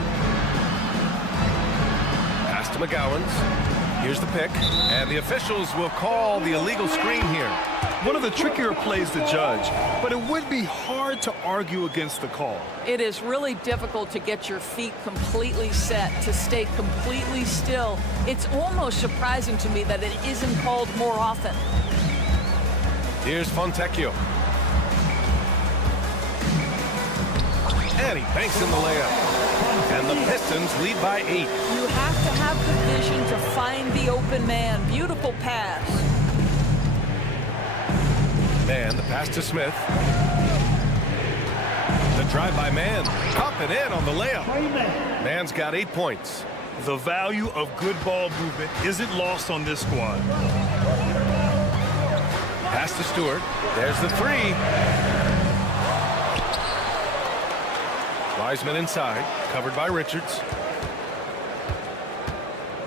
Pass to McGowan's. Here's the pick. And the officials will call the illegal screen here. One of the trickier plays to judge, but it would be hard to argue against the call. It is really difficult to get your feet completely set, to stay completely still. It's almost surprising to me that it isn't called more often. Here's Fontecchio. And he banks in the layup. And the Pistons lead by 8. You have to have the vision to find the open man. Beautiful pass. Mann, the pass to Smith. The drive by Mann. Up and in on the layup. Mann's got 8 points. The value of good ball movement isn't lost on this squad. Pass to Stewart. There's the 3. Wiseman inside, covered by Richards.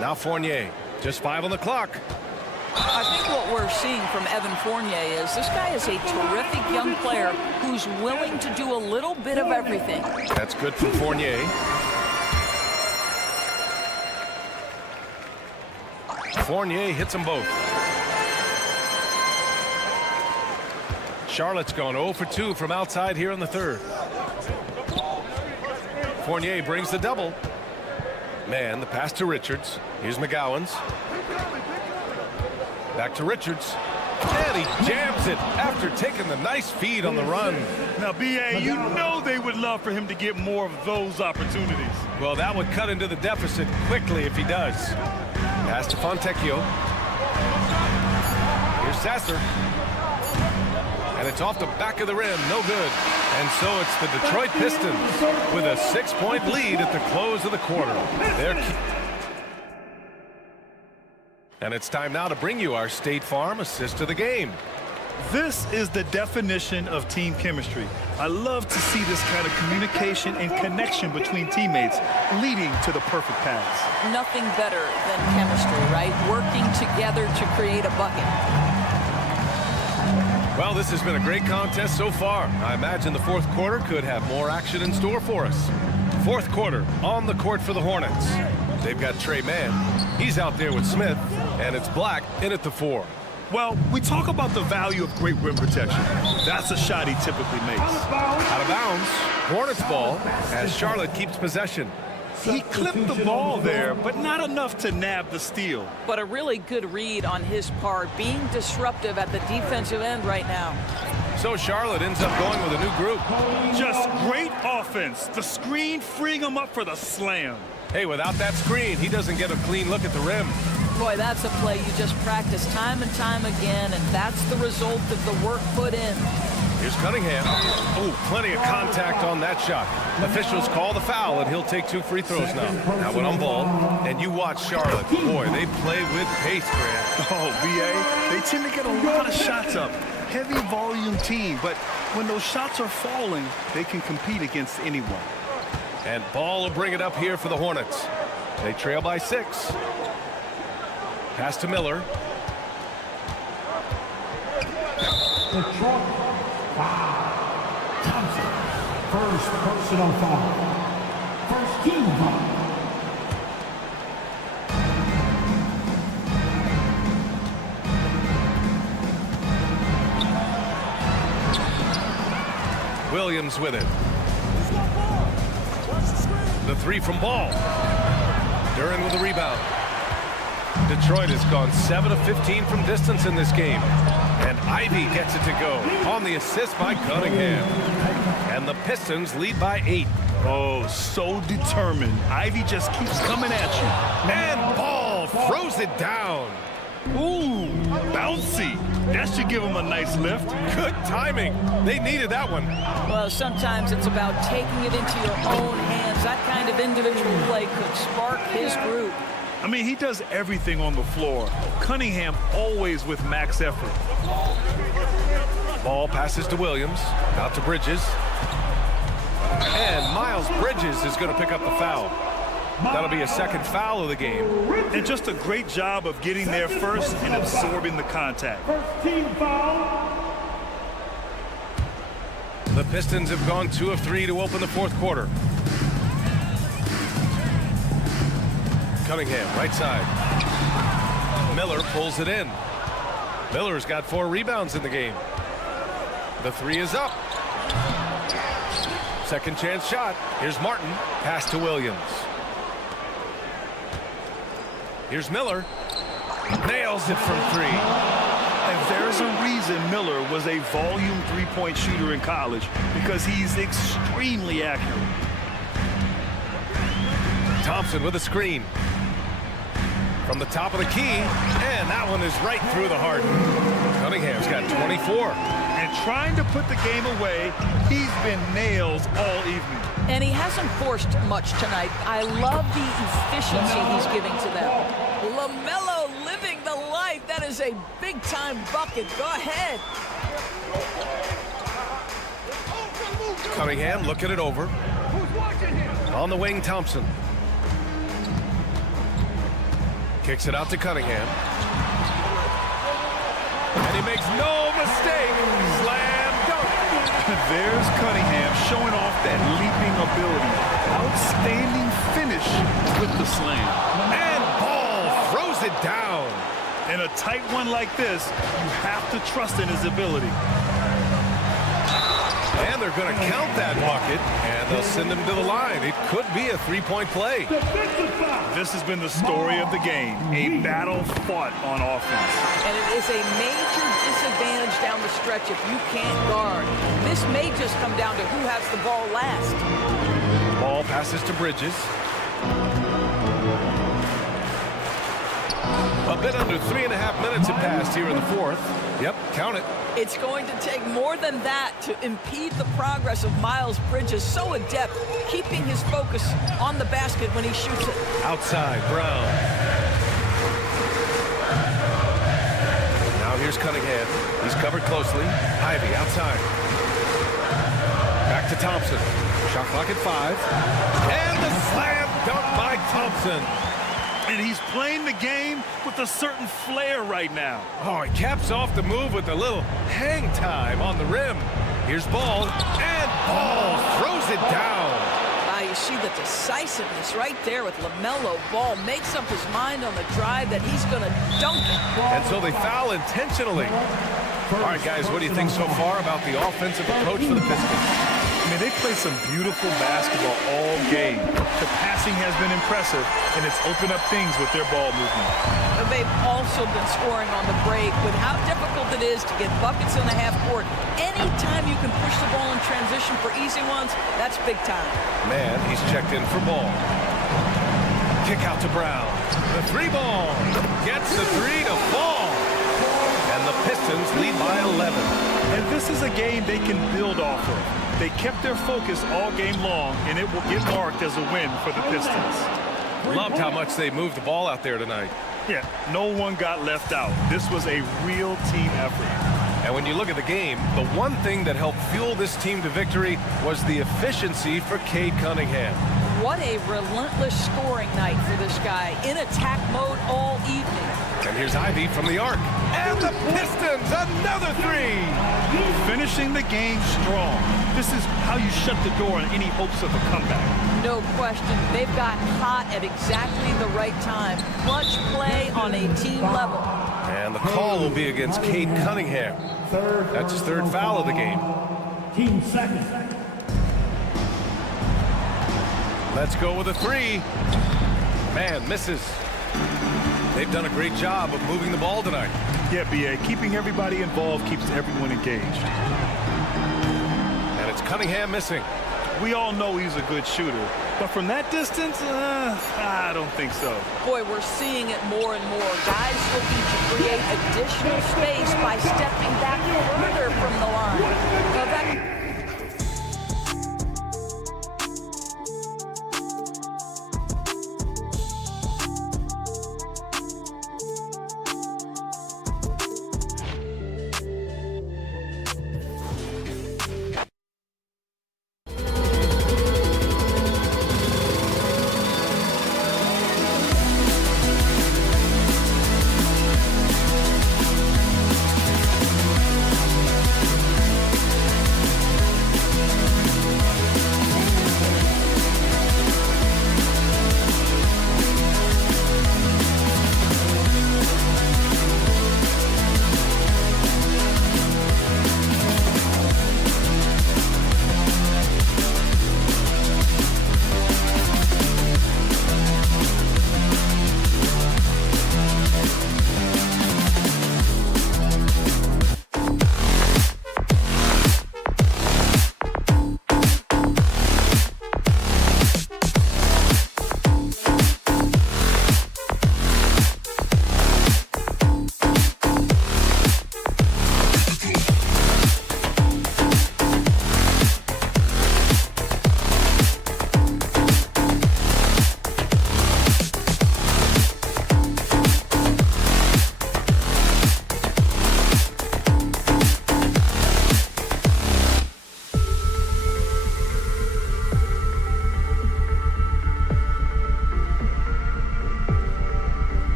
Now Fournier, just 5 on the clock. I think what we're seeing from Evan Fournier is this guy is a terrific young player who's willing to do a little bit of everything. That's good from Fournier. Fournier hits them both. Charlotte's gone 0 for 2 from outside here in the third. Fournier brings the double. Mann, the pass to Richards. Here's McGowan's. Back to Richards. And he jams it after taking the nice feed on the run. Now, B.A., you know they would love for him to get more of those opportunities. Well, that would cut into the deficit quickly if he does. Pass to Fontecchio. Here's Sasser. And it's off the back of the rim. No good. And so it's the Detroit Pistons with a 6-point lead at the close of the quarter. And it's time now to bring you our State Farm assist of the game. This is the definition of team chemistry. I love to see this kind of communication and connection between teammates leading to the perfect pass. Nothing better than chemistry, right? Working together to create a bucket. Well, this has been a great contest so far. I imagine the fourth quarter could have more action in store for us. Fourth quarter on the court for the Hornets. They've got Trey Mann. He's out there with Smith, and it's Black in at the 4. Well, we talk about the value of great rim protection. That's a shot he typically makes. Out of bounds. Hornets ball as Charlotte keeps possession. He clipped the ball there, but not enough to nab the steal. But a really good read on his part, being disruptive at the defensive end right now. So Charlotte ends up going with a new group. Just great offense. The screen freeing him up for the slam. Hey, without that screen, he doesn't get a clean look at the rim. Boy, that's a play you just practice time and time again, and that's the result of the work put in. Here's Cunningham. Oh, plenty of contact on that shot. Officials call the foul, and he'll take 2 free throws now. Now when on ball, and you watch Charlotte. Boy, they play with pace, Grant. Oh, BA, they tend to get a lot of shots up. Heavy volume team, but when those shots are falling, they can compete against anyone. And Ball will bring it up here for the Hornets. They trail by 6. Pass to Miller. Detroit, foul. Thompson, first personal foul. First team foul. Williams with it. The 3 from Ball. Duran with the rebound. Detroit has gone 7 of 15 from distance in this game. And Ivy gets it to go on the assist by Cunningham. And the Pistons lead by 8. Oh, so determined. Ivy just keeps coming at you. And Ball throws it down. Ooh, bouncy. That should give him a nice lift. Good timing. They needed that one. Well, sometimes it's about taking it into your own hands. That kind of individual play could spark his group. I mean, he does everything on the floor. Cunningham always with max effort. Ball passes to Williams. Out to Bridges. And Miles Bridges is going to pick up the foul. That'll be a second foul of the game. And just a great job of getting there first and absorbing the contact. First team foul. The Pistons have gone 2 of 3 to open the fourth quarter. Cunningham, right side. Miller pulls it in. Miller's got 4 rebounds in the game. The 3 is up. Second chance shot. Here's Martin. Pass to Williams. Here's Miller. Nails it from 3. And there's a reason Miller was a volume three-point shooter in college, because he's extremely accurate. Thompson with a screen. From the top of the key, and that one is right through the heart. Cunningham's got 24. And trying to put the game away, he's been nails all evening. And he hasn't forced much tonight. I love the efficiency he's giving to them. LaMelo living the life. That is a big-time bucket. Go ahead. Cunningham looking it over. On the wing, Thompson. Kicks it out to Cunningham. And he makes no mistake. Slam dunk. There's Cunningham showing off that leaping ability. Outstanding finish with the slam. And Ball throws it down. In a tight one like this, you have to trust in his ability. And they're going to count that bucket, and they'll send him to the line. It could be a three-point play. This has been the story of the game, a battle fought on offense. And it is a major disadvantage down the stretch if you can't guard. This may just come down to who has the ball last. Ball passes to Bridges. A bit under 3.5 minutes have passed here in the fourth. Yep, count it. It's going to take more than that to impede the progress of Miles Bridges. So adept, keeping his focus on the basket when he shoots it. Outside, Brown. Now here's Cunningham. He's covered closely. Ivy outside. Back to Thompson. Shot clock at 5. And the slam dunk by Thompson. And he's playing the game with a certain flair right now. Oh, he caps off the move with a little hang time on the rim. Here's Ball, and Ball throws it down. You see the decisiveness right there with LaMelo Ball. Makes up his mind on the drive that he's going to dunk it. And so they foul intentionally. All right, guys, what do you think so far about the offensive approach for the Pistons? I mean, they played some beautiful basketball all game. The passing has been impressive, and it's opened up things with their ball movement. They've also been scoring on the break with how difficult it is to get buckets in the half court. Anytime you can push the ball in transition for easy ones, that's big time. Man, he's checked in for Ball. Kick out to Brown. The 3 ball. Gets the 3 to fall. And the Pistons lead by 11. And this is a game they can build off of. They kept their focus all game long, and it will get marked as a win for the Pistons. Loved how much they moved the ball out there tonight. Yeah, no one got left out. This was a real team effort. And when you look at the game, the one thing that helped fuel this team to victory was the efficiency for Cade Cunningham. What a relentless scoring night for this guy. In attack mode all evening. And here's Ivy from the arc. And the Pistons, another 3. Finishing the game strong. This is how you shut the door on any hopes of a comeback. No question. They've gotten hot at exactly the right time. Clutch play on a team level. And the call will be against Cade Cunningham. That's his 3rd foul of the game. Team second. Let's go with a 3. Man, misses. They've done a great job of moving the ball tonight. Yeah, B.A. Keeping everybody involved keeps everyone engaged. And it's Cunningham missing. We all know he's a good shooter. But from that distance, I don't think so. Boy, we're seeing it more and more. Guys looking to create additional space by stepping back further from the line. Now that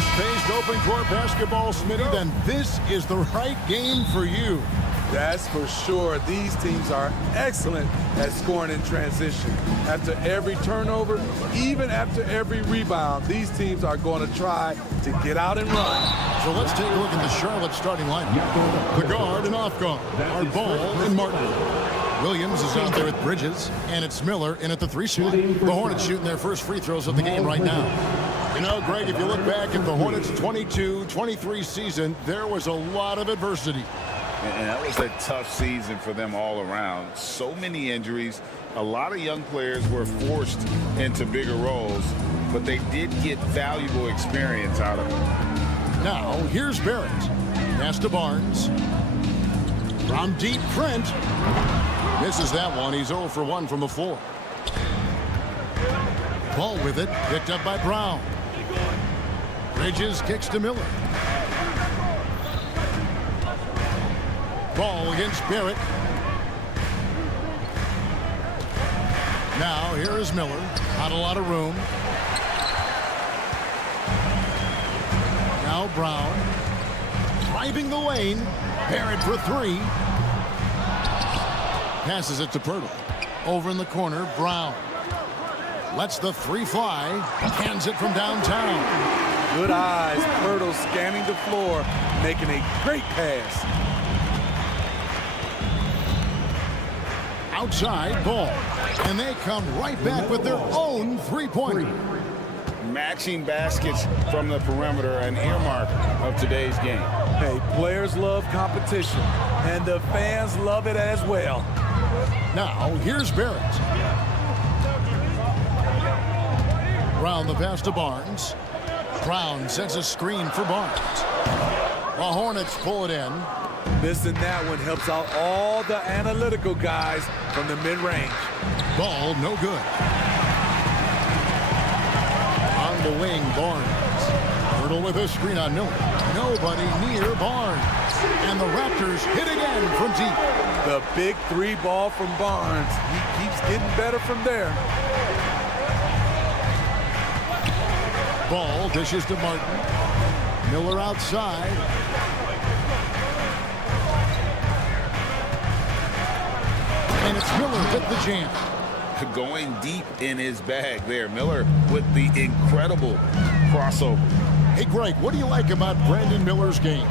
Fast-paced open court basketball, Smitty, then this is the right game for you. That's for sure. These teams are excellent at scoring in transition. After every turnover, even after every rebound, these teams are going to try to get out and run. So let's take a look at the Charlotte starting lineup. The guard and off guard are Ball and Martin. Williams is out there with Bridges, and it's Miller in at the 3 spot. The Hornets shooting their first free throws of the game right now. You know, Greg, if you look back at the Hornets' 22-23 season, there was a lot of adversity. And that was a tough season for them all around. So many injuries. A lot of young players were forced into bigger roles, but they did get valuable experience out of it. Now, here's Barrett. Pass to Barnes. From deep, Trent. Misses that one. He's 0 for 1 from the floor. Ball with it. Picked up by Brown. Bridges kicks to Miller. Ball against Barrett. Now here is Miller. Not a lot of room. Now Brown. Driving the lane. Barrett for 3. Passes it to Pirtle. Over in the corner, Brown. Lets the 3 fly. Hands it from downtown. Good eyes. Pirtle scanning the floor, making a great pass. Outside Ball, and they come right back with their own 3-pointer. Matching baskets from the perimeter, an earmark of today's game. Hey, players love competition, and the fans love it as well. Now, here's Barrett. Brown the pass to Barnes. Brown sets a screen for Barnes. The Hornets pull it in. Missing that one helps out all the analytical guys from the mid-range. Ball no good. On the wing, Barnes. Pirtle with a screen on Miller. Nobody near Barnes. And the Raptors hit again from deep. The big 3 ball from Barnes. He keeps getting better from there. Ball dishes to Martin. Miller outside. And it's Miller with the jam. Going deep in his bag there. Miller with the incredible crossover. Hey, Greg, what do you like about Brandon Miller's game?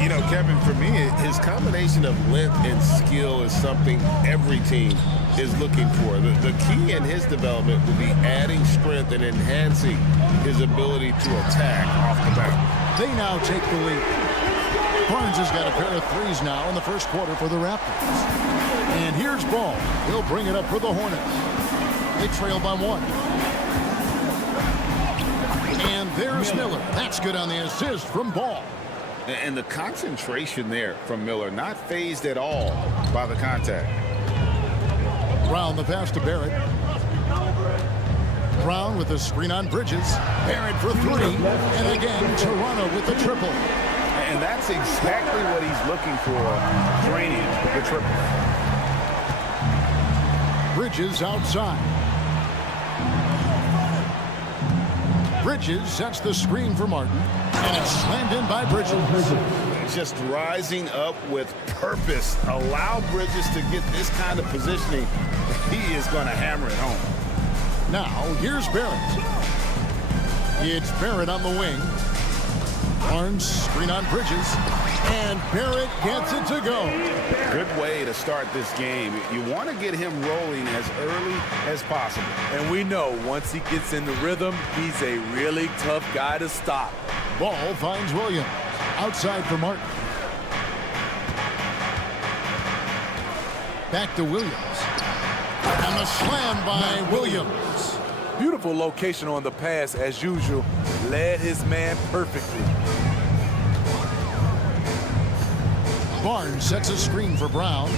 You know, Kevin, for me, his combination of length and skill is something every team is looking for. The key in his development will be adding strength and enhancing his ability to attack off the back. They now take the lead. Barnes has got a pair of 3s now in the first quarter for the Raptors. And here's Ball. He'll bring it up for the Hornets. They trail by 1. And there's Miller. That's good on the assist from Ball. And the concentration there from Miller, not phased at all by the contact. Brown the pass to Barrett. Brown with the screen on Bridges. Barrett for 3. And again, Toronto with the triple. And that's exactly what he's looking for, draining the triple. Bridges outside. Bridges sets the screen for Martin. And it's slammed in by Bridges. Just rising up with purpose. Allow Bridges to get this kind of positioning. He is going to hammer it home. Now, here's Barrett. It's Barrett on the wing. Barnes, screen on Bridges. And Barrett gets it to go. Good way to start this game. You want to get him rolling as early as possible. And we know once he gets in the rhythm, he's a really tough guy to stop. Ball finds Williams. Outside for Martin. Back to Williams. And the slam by Williams. Beautiful location on the pass as usual. Led his man perfectly. Barnes sets a screen for Brown.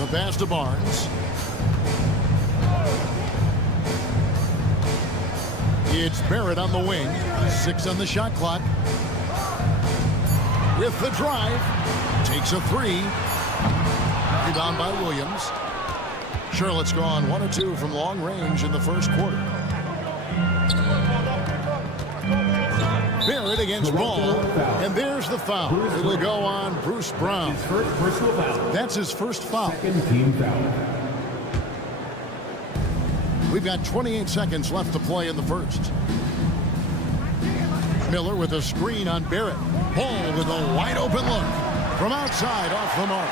The pass to Barnes. It's Barrett on the wing. 6 on the shot clock. With the drive. Takes a 3. Rebound by Williams. Charlotte's gone 1 of 2 from long range in the first quarter. Barrett against Ball. And there's the foul. It'll go on Bruce Brown. That's his first foul. Team foul. We've got 28 seconds left to play in the first. Miller with a screen on Barrett. Ball with a wide open look. From outside, off the mark.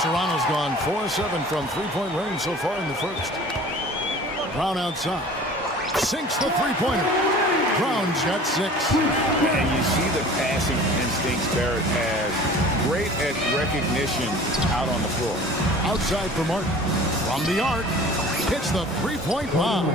Toronto's gone 4-7 from three-point range so far in the first. Brown outside. Sinks the three-pointer. Brown's got 6. And you see the passing instincts Barrett has. Great at recognition out on the floor. Outside for Martin. From the arc. Hits the three-point bomb.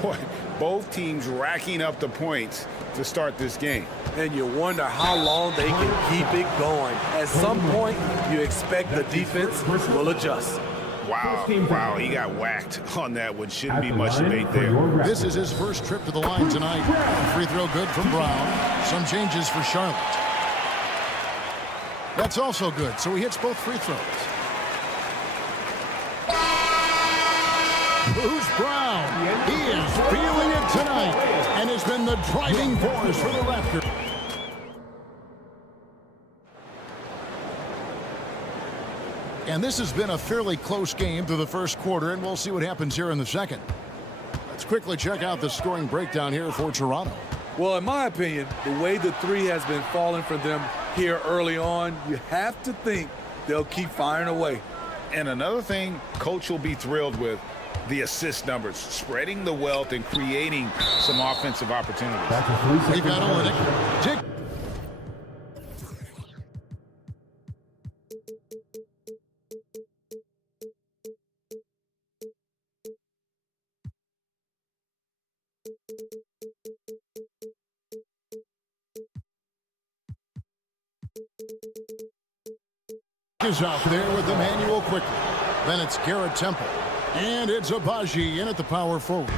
Boy, both teams racking up the points to start this game. And you wonder how long they can keep it going. At some point, you expect the defense will adjust. Wow, he got whacked on that one. Shouldn't be much debate there. This is his first trip to the line tonight. Free throw good from Brown. Some changes for Charlotte. That's also good, so he hits both free throws. Bruce Brown, he is feeling it tonight and has been the driving force for the Raptors. And this has been a fairly close game through the first quarter, and we'll see what happens here in the second. Let's quickly check out the scoring breakdown here for Toronto. Well, in my opinion, the way the three has been falling for them here early on, you have to think they'll keep firing away. And another thing Coach will be thrilled with, the assist numbers, spreading the wealth and creating some offensive opportunities. We've got Olynyk. Is out there with Emmanuel quickly. Then it's Garrett Temple. And it's Abaji in at the power forward.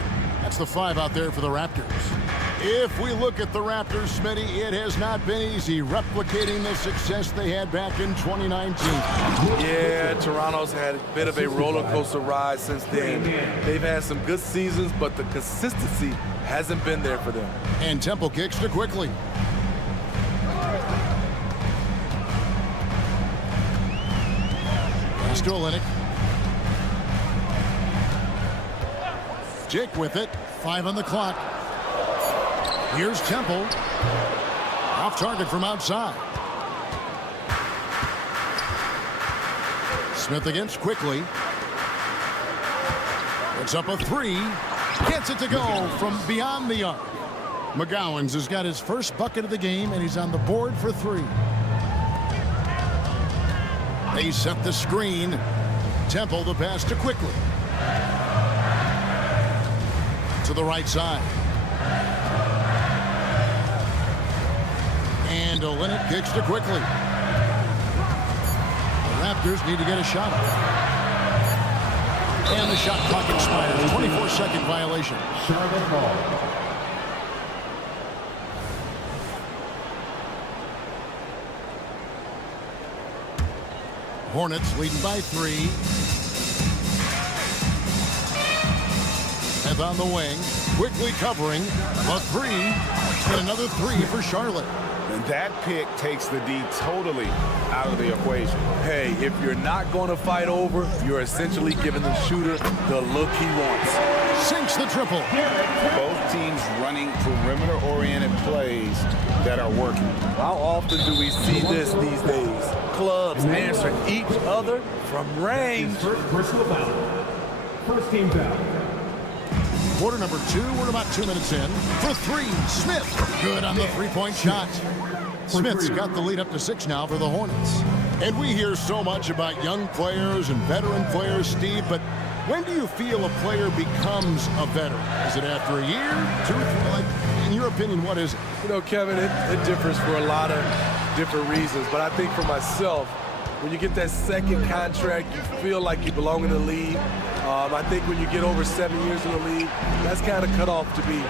That's the 5 out there for the Raptors. If we look at the Raptors, Smitty, it has not been easy replicating the success they had back in 2019. Yeah, Toronto's had a bit of a roller coaster ride since then. They've had some good seasons, but the consistency hasn't been there for them. And Temple kicks to quickly. Pass to Olynyk. Jake with it. 5 on the clock. Here's Temple. Off target from outside. Smith against quickly. Puts up a 3. Gets it to go from beyond the arc. McGowan's has got his first bucket of the game, and he's on the board for 3. They set the screen. Temple the pass to quickly. To the right side. And Olynyk kicks to quickly. The Raptors need to get a shot up. And the shot clock expires. 24-second violation. Charlotte ball. Hornets leading by 3. Smith on the wing, quickly covering a 3, and another 3 for Charlotte. And that pick takes the D totally out of the equation. Hey, if you're not going to fight over, you're essentially giving the shooter the look he wants. Sinks the triple. Both teams running perimeter-oriented plays that are working. How often do we see this these days? Clubs answer each other from range. First personal foul. First team foul. Quarter number 2, we're about 2 minutes in. For 3, Smith. Good on the three-point shot. Smith's got the lead up to 6 now for the Hornets. And we hear so much about young players and veteran players, Steve, but when do you feel a player becomes a veteran? Is it after a year, 2, 3? Like, in your opinion, what is it? You know, Kevin, it differs for a lot of different reasons, but I think for myself, when you get that second contract, you feel like you belong in the league. I think when you get over 7 years in the league, that's kind of cut off to be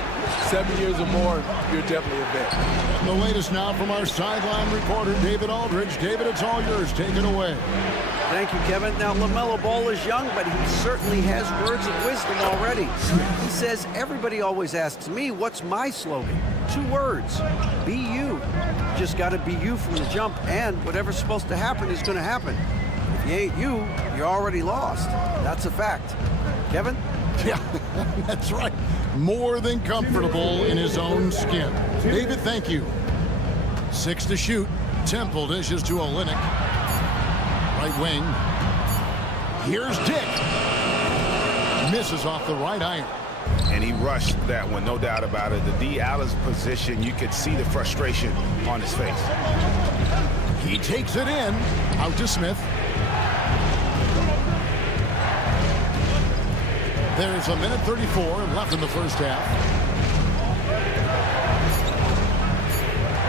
7 years or more, you're definitely a vet. And the latest now from our sideline reporter, David Aldridge. David, it's all yours. Take it away. Thank you, Kevin. Now, LaMelo Ball is young, but he certainly has words of wisdom already. He says, everybody always asks me, what's my slogan? 2 words. Be you. Just got to be you from the jump, and whatever's supposed to happen is going to happen. If you ain't you, you're already lost. That's a fact. Kevin? Yeah, that's right. More than comfortable in his own skin. David, thank you. 6 to shoot. Temple dishes to Olynyk. Right wing. Here's Dick. Misses off the right iron. And he rushed that one, no doubt about it. The D out of his position, you could see the frustration on his face. He takes it in. Out to Smith. There's a minute 34 left in the first half.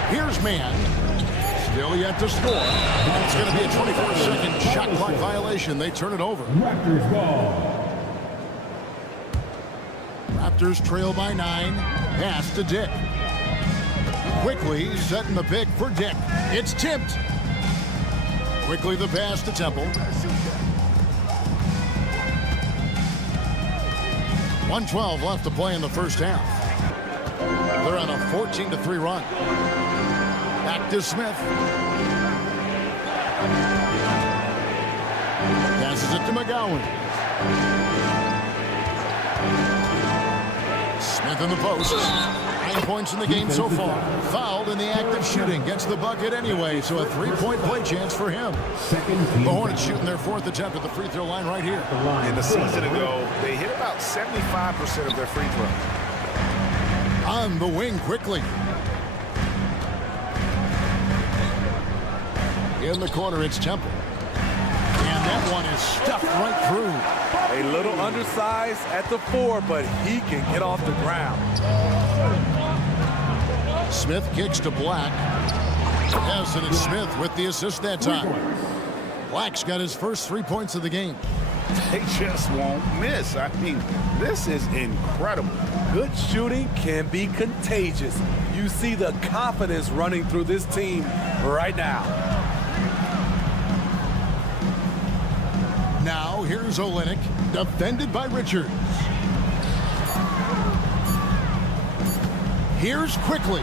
Here's Mann. Still yet to score. It's going to be a 24-second shot clock violation. They turn it over. Raptors ball. Raptors trail by 9. Pass to Dick. Quickly setting the pick for Dick. It's tipped. Quickly the pass to Temple. 1:12 left to play in the first half. They're on a 14-3 run. Back to Smith. Passes it to McGowan. Smith in the post. 9 points in the game so far. Fouled in the act of shooting. Gets the bucket anyway, so a 3-point play chance for him. The Hornets shooting their 4th attempt at the free throw line right here. In the season ago, they hit about 75% of their free throws. On the wing quickly. In the corner, it's Temple. And that one is stuffed right through. A little undersized at the 4, but he can get off the ground. Smith kicks to Black. Yes, and it's Smith with the assist that time. Black's got his first 3 points of the game. They just won't miss. I mean, this is incredible. Good shooting can be contagious. You see the confidence running through this team right now. Now here's Olynyk, defended by Richards. Here's Quickly.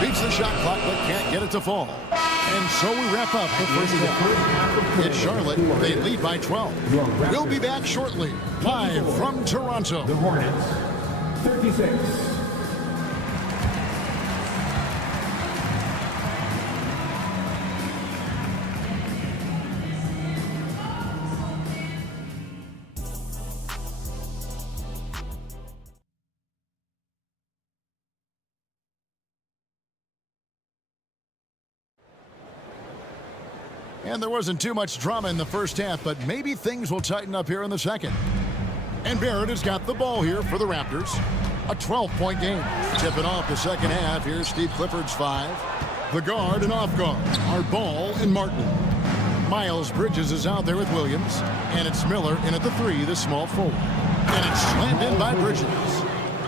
Beats the shot clock but can't get it to fall. And so we wrap up the first half. It's Charlotte. They lead by 12. We'll be back shortly. Live from Toronto. The Hornets, 36. And there wasn't too much drama in the first half, but maybe things will tighten up here in the second. And Barrett has got the ball here for the Raptors. A 12-point game. Tipping off the second half. Here's Steve Clifford's 5. The guard and off guard are Ball and Martin. Miles Bridges is out there with Williams. And it's Miller in at the 3, the small forward. And it's slammed in by Bridges.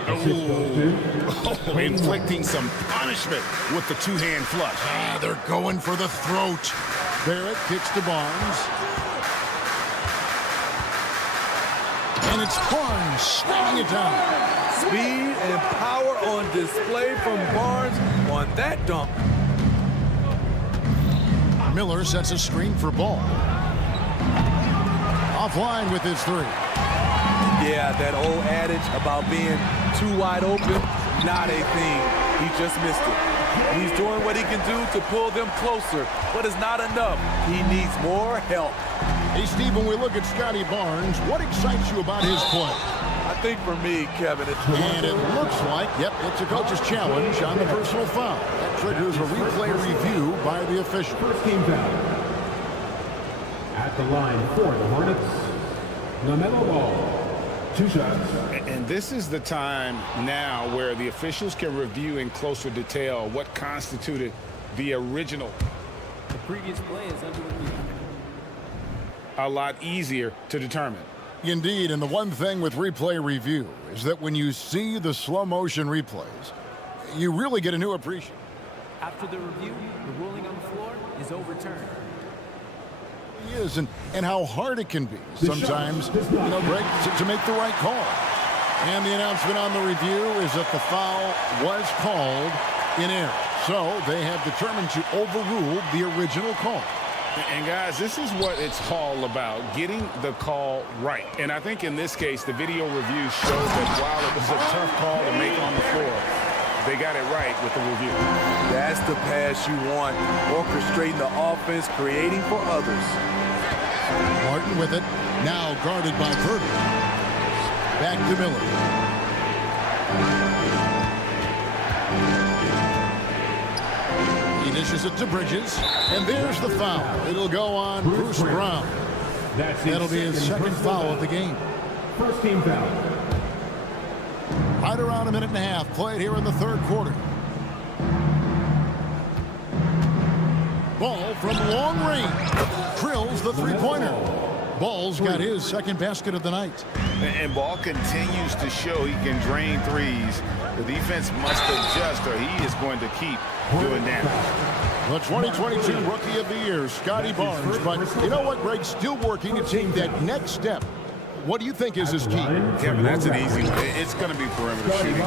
Oh, inflicting some punishment with the two-hand flush. They're going for the throat. Barrett kicks to Barnes. And it's Barnes slamming it down. Speed and power on display from Barnes on that dunk. Miller sets a screen for Ball. Offline with his 3. Yeah, that old adage about being too wide open, not a thing. He just missed it. He's doing what he can do to pull them closer, but it's not enough. He needs more help. Hey, Steve, when we look at Scotty Barnes, what excites you about his play? I think for me, Kevin, and it looks like, yep, it's a coach's challenge on the personal foul. That triggers a replay review by the official. First team foul. At the line for the Hornets, LaMelo Ball. 2 shots. And this is the time now where the officials can review in closer detail what constituted the original. The previous play is under review. A lot easier to determine. Indeed, and the one thing with replay review is that when you see the slow motion replays, you really get a new appreciation. After the review, the ruling on the floor is overturned. Is and how hard it can be sometimes, Greg, to make the right call. And the announcement on the review is that the foul was called in error. So they have determined to overrule the original call. And guys, this is what it's all about, getting the call right. And I think in this case, the video review shows that while it was a tough call to make on the floor, they got it right with the review. That's the pass you want. Orchestrating the offense, creating for others. Martin with it. Now guarded by Verter. Back to Miller. He dishes it to Bridges. And there's the foul. It'll go on Bruce Brown. That'll be his second foul of the game. First team foul. Right around a minute and a half played here in the third quarter. Ball from long range. Drills the three-pointer. Ball's got his second basket of the night. And Ball continues to show he can drain threes. The defense must adjust or he is going to keep doing damage. The 2022 Rookie of the Year, Scotty Barnes. But you know what, Greg? Still working to take that next step. What do you think is his key? Kevin, that's an easy one. It's going to be perimeter shooting.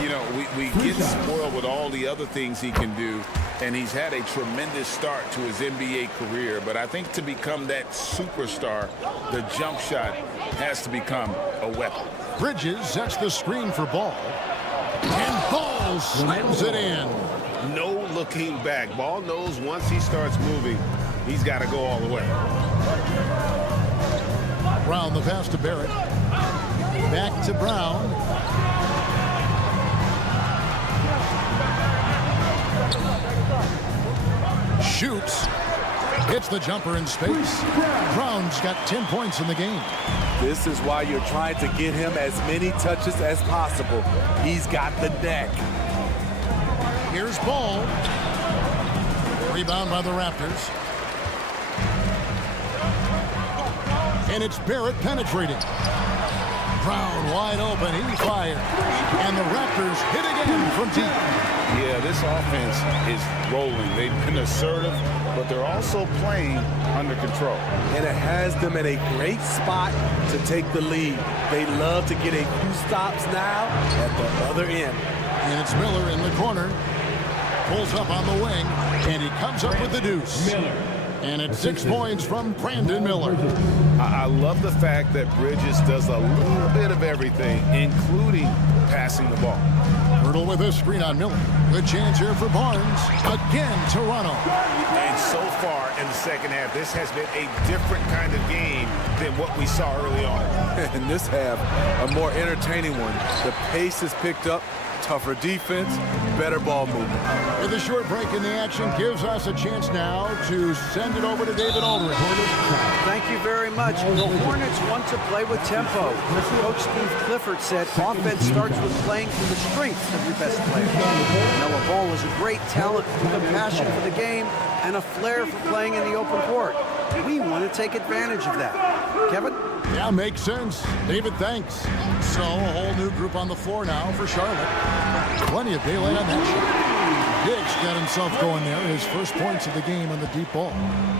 You know, we get spoiled with all the other things he can do, and he's had a tremendous start to his NBA career. But I think to become that superstar, the jump shot has to become a weapon. Bridges sets the screen for Ball. And Ball slams it in. No looking back. Ball knows once he starts moving, he's got to go all the way. Brown the pass to Barrett. Back to Brown. Shoots. Hits the jumper in space. Brown's got 10 points in the game. This is why you're trying to get him as many touches as possible. He's got the neck. Here's Ball. Rebound by the Raptors. And it's Barrett penetrating. Brown wide open. He fires. And the Raptors hit again from deep. Yeah, this offense is rolling. They've been assertive, but they're also playing under control. And it has them in a great spot to take the lead. They love to get a few stops now at the other end. And it's Miller in the corner. Pulls up on the wing, and he comes up with the deuce. And it's 6 points from Brandon Miller. I love the fact that Bridges does a little bit of everything, including passing the ball. Hurdle with a screen on Miller. Good chance here for Barnes. Again, Toronto. And so far in the second half, this has been a different kind of game than what we saw early on. And this half, a more entertaining one. The pace is picked up. Tougher defense, better ball movement. And the short break in the action gives us a chance now to send it over to David Aldridge. Thank you very much. The Hornets want to play with tempo. Coach Steve Clifford said offense starts with playing to the strengths of your best players. Noah Ball is a great talent with a passion for the game and a flair for playing in the open court. We want to take advantage of that. Kevin? Yeah, makes sense. David, thanks. So, a whole new group on the floor now for Charlotte. Plenty of daylight on that shot. Diggs got himself going there. His first points of the game on the deep ball.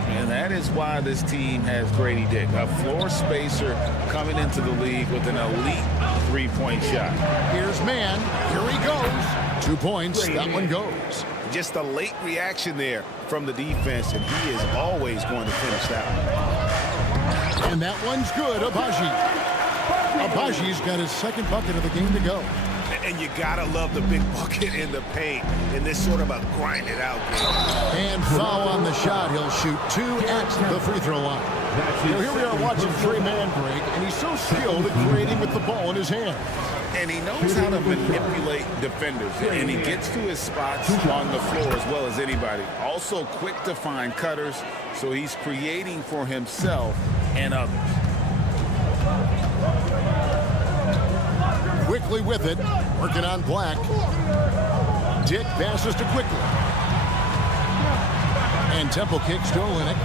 And that is why this team has Grady Dick, a floor spacer coming into the league with an elite three-point shot. Here's Mann. Here he goes. 2 points. That one goes. Just a late reaction there from the defense, and he is always going to finish that one. And that one's good. Abaji's got his second bucket of the game to go. And you gotta love the big bucket in the paint in this sort of a grind-it out game. And foul on the shot. He'll shoot 2 at the free throw line. Now here we are watching Trey Mann break, and he's so skilled at creating with the ball in his hand. And he knows how to manipulate defenders, and he gets to his spots on the floor as well as anybody. Also quick to find cutters, so he's creating for himself and others. Quickly with it, working on Black. Dick passes to Quickly. And Temple kicks to Olynyk.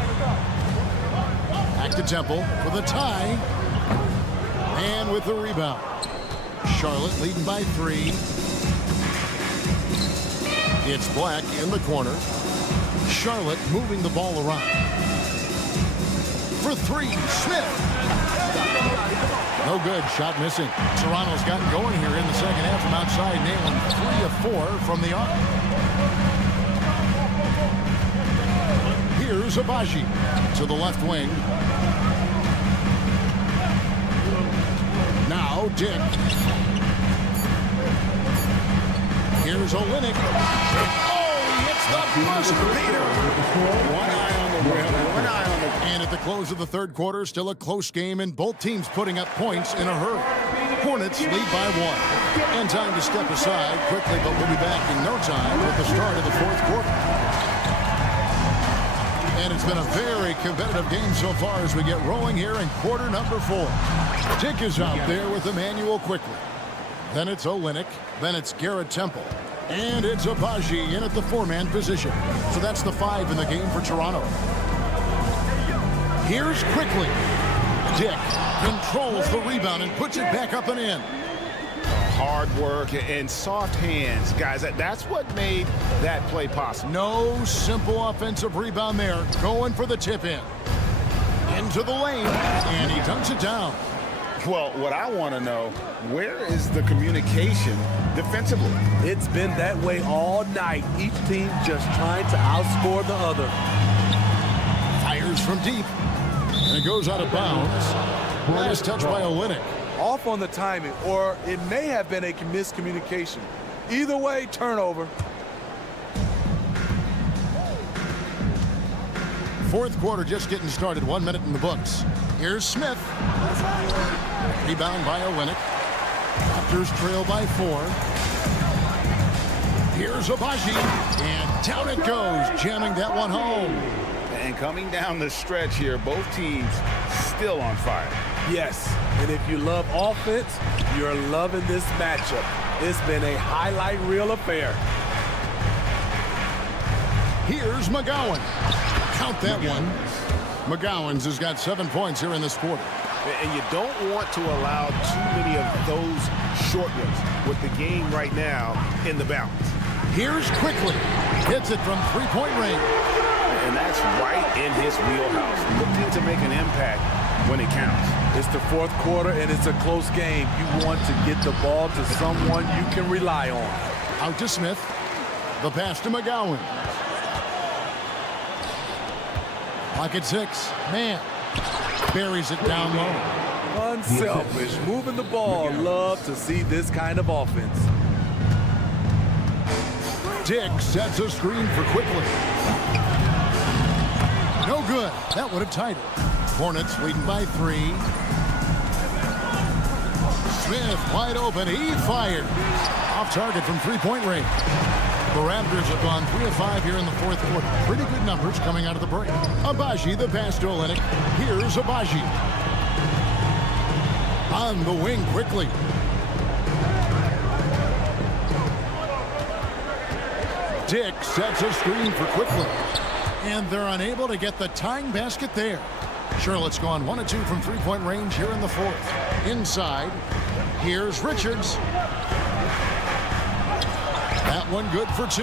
Back to Temple for the tie. And with the rebound. Charlotte leading by 3. It's Black in the corner. Charlotte moving the ball around. For 3, Smith. No good. Shot missing. Toronto's gotten going here in the second half from outside, nailing 3 of 4 from the arc. Here's Abaji to the left wing. Now Dick. Here's Olynyk. Oh, he hits the buzzer beater. One eye on the rim, one eye on the... And at the close of the third quarter, still a close game, and both teams putting up points in a hurry. Hornets lead by 1. And time to step aside quickly, but we'll be back in no time with the start of the fourth quarter. And it's been a very competitive game so far as we get rolling here in quarter number 4. Dick is out there with Emmanuel quickly. Then it's Olynyk. Then it's Garrett Temple. And it's Abaji in at the 4-man position. So that's the 5 in the game for Toronto. Here's quickly. Dick controls the rebound and puts it back up and in. Hard work and soft hands, guys. That's what made that play possible. No simple offensive rebound there. Going for the tip in. Into the lane. And he dunks it down. Well, what I want to know, where is the communication defensively? It's been that way all night. Each team just trying to outscore the other. Fires from deep. And it goes out of bounds. Last touch by Olynyk. Off on the timing, or it may have been a miscommunication. Either way, turnover. Fourth quarter just getting started. 1 minute in the books. Here's Smith. Rebound by Olynyk. Raptors trail by 4. Here's Abaji. And down it goes, jamming that one home. And coming down the stretch here, both teams still on fire. Yes, and if you love offense, you're loving this matchup. It's been a highlight reel affair. Here's McGowan. Count that one. McGowan's has got 7 points here in this quarter. And you don't want to allow too many of those short ones with the game right now in the balance. Here's quickly. Hits it from 3-point range. And that's right in his wheelhouse. Looking to make an impact when it counts. It's the fourth quarter, and it's a close game. You want to get the ball to someone you can rely on. Out to Smith. The pass to McGowan. Pocket 6. Man. Buries it down low. Unselfish. Moving the ball. Love to see this kind of offense. Dick sets a screen for quickly. No good. That would have tied it. Hornets leading by 3. Smith wide open. He fired. Off target from 3-point range. The Raptors have gone 3 of 5 here in the fourth quarter. Pretty good numbers coming out of the break. Abaji, the pass to Olynyk. Here's Abaji. On the wing quickly. Dick sets a screen for quickly. And they're unable to get the tying basket there. Charlotte's gone 1 of 2 from 3-point range here in the fourth. Inside, here's Richards. That one good for 2.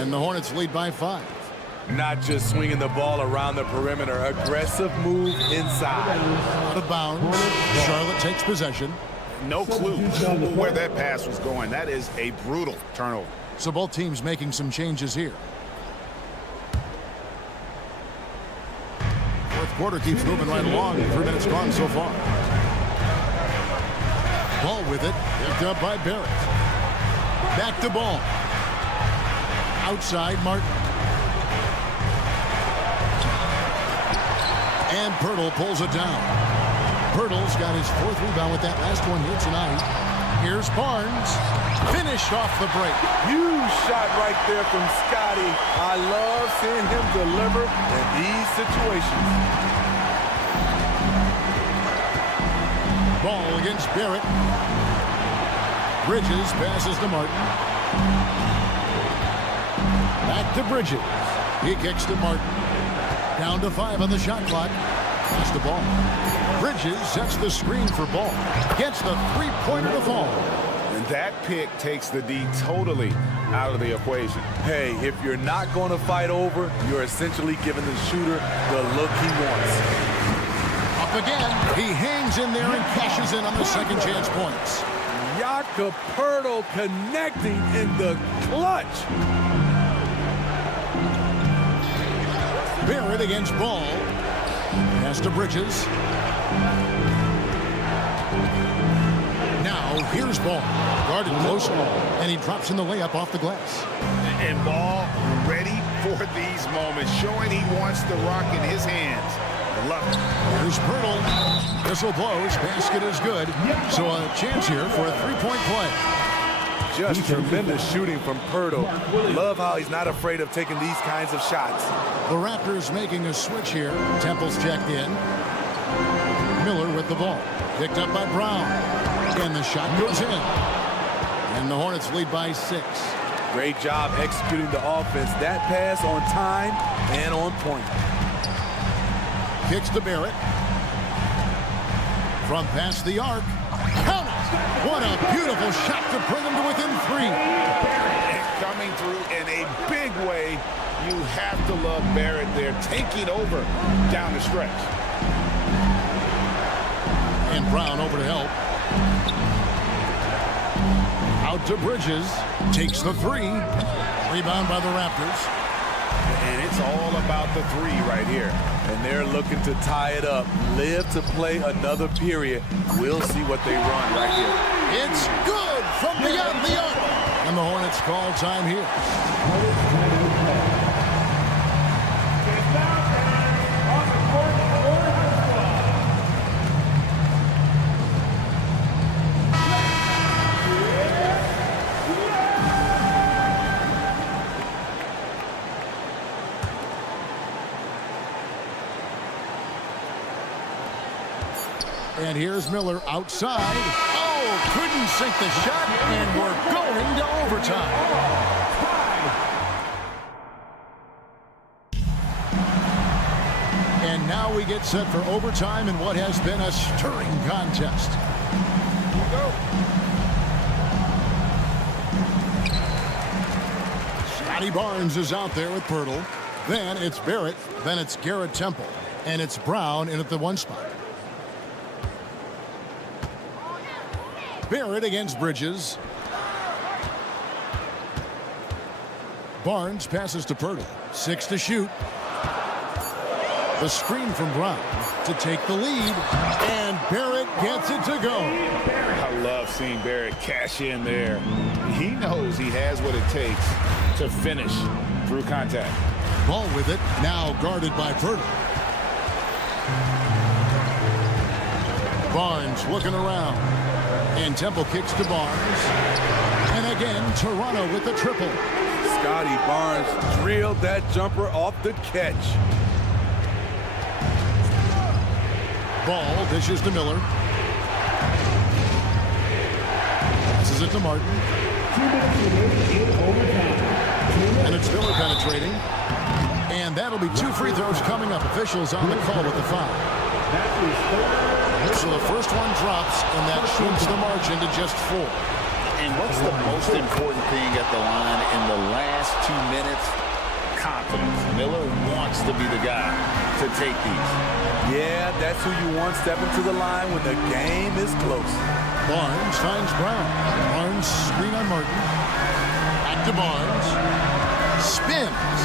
And the Hornets lead by 5. Not just swinging the ball around the perimeter. Aggressive move inside. Out of bounds. Charlotte takes possession. No clue where that pass was going. That is a brutal turnover. So both teams making some changes here. Fourth quarter keeps moving right along. 3 minutes gone so far. Ball with it. Picked up by Barrett. Back to Ball. Outside, Martin. And Pirtle pulls it down. Pirtle's got his 4th rebound with that last one here tonight. Here's Barnes. Finished off the break. Huge shot right there from Scotty. I love seeing him deliver in these situations. Ball against Barrett. Bridges passes to Martin. Back to Bridges. He kicks to Martin. Down to 5 on the shot clock. Pass the Ball. Bridges sets the screen for Ball. Gets the 3-pointer to fall. And that pick takes the D totally out of the equation. Hey, if you're not going to fight over, you're essentially giving the shooter the look he wants. Up again. He hangs in there and cashes in on the second chance points. Jakob Poeltl connecting in the clutch. Barrett against Ball. Pass to Bridges. Now here's Ball. Guarded close, and he drops in the layup off the glass. And Ball ready for these moments, showing he wants the rock in his hands. I love it. Here's Poeltl. Whistle blows. Basket is good. So a chance here for a three-point play. Just tremendous shooting from Poeltl. Love how he's not afraid of taking these kinds of shots. The Raptors making a switch here. Temple's checked in. Miller with the ball. Picked up by Brown. And the shot goes in. And the Hornets lead by 6. Great job executing the offense. That pass on time and on point. Kicks to Barrett. From past the arc. Count it! What a beautiful shot to bring them to within 3. And coming through in a big way. You have to love Barrett there, taking over down the stretch. And Brown over to help. Out to Bridges. Takes the 3. Rebound by the Raptors. And it's all about the 3 right here. And they're looking to tie it up. Live to play another period. We'll see what they run right here. It's good from beyond the arc. And the Hornets call time here. And here's Miller outside. Oh, couldn't sink the shot, and we're going to overtime. And now we get set for overtime in what has been a stirring contest. Scotty Barnes is out there with Poeltl. Then it's Barrett. Then it's Garrett Temple. And it's Brown in at the 1 spot. Barrett against Bridges. Barnes passes to Poeltl. 6 to shoot. The screen from Brown to take the lead. And Barrett gets it to go. I love seeing Barrett cash in there. He knows he has what it takes to finish through contact. Ball with it. Now guarded by Poeltl. Barnes looking around. And Temple kicks to Barnes. And again, Toronto with the triple. Scotty Barnes drilled that jumper off the catch. Ball dishes to Miller. Passes it to Martin. And it's Miller penetrating. And that'll be 2 free throws coming up. Officials on the call with the foul. So the first one drops, and that shrinks the margin to just 4. And what's the most important thing at the line in the last 2 minutes? Confidence. Miller wants to be the guy to take these. Yeah, that's who you want stepping to the line when the game is close. Barnes finds Brown. Barnes screen on Martin. Back to Barnes. Spins.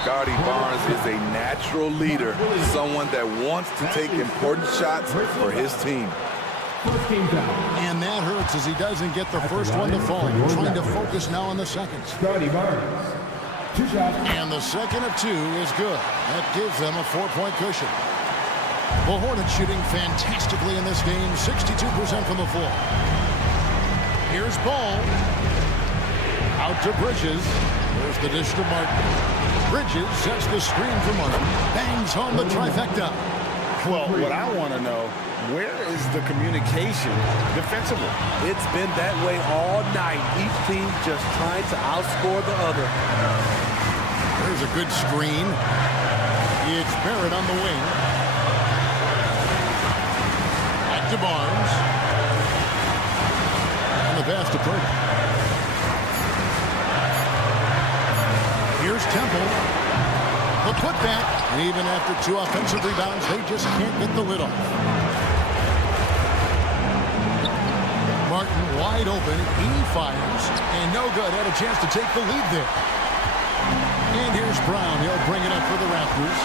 Scotty Barnes is a natural leader, someone that wants to take important shots for his team. And that hurts as he doesn't get the first one to fall. Trying to focus now on the second. Scotty Barnes. 2 shots. And the second of 2 is good. That gives them a 4-point cushion. The Hornets shooting fantastically in this game. 62% from the floor. Here's Ball. Out to Bridges. There's the dish to Martin. Bridges sets the screen for Martin. Bangs home the trifecta. Well, what I want to know, where is the communication defensively? It's been that way all night. Each team just trying to outscore the other. There's a good screen. It's Barrett on the wing. Back to Barnes. And the pass to Poeltl. Here's Temple. The put that. Even after 2 offensive rebounds, they just can't get the lid off. Martin wide open. He fires. And no good. Had a chance to take the lead there. And here's Brown. He'll bring it up for the Raptors.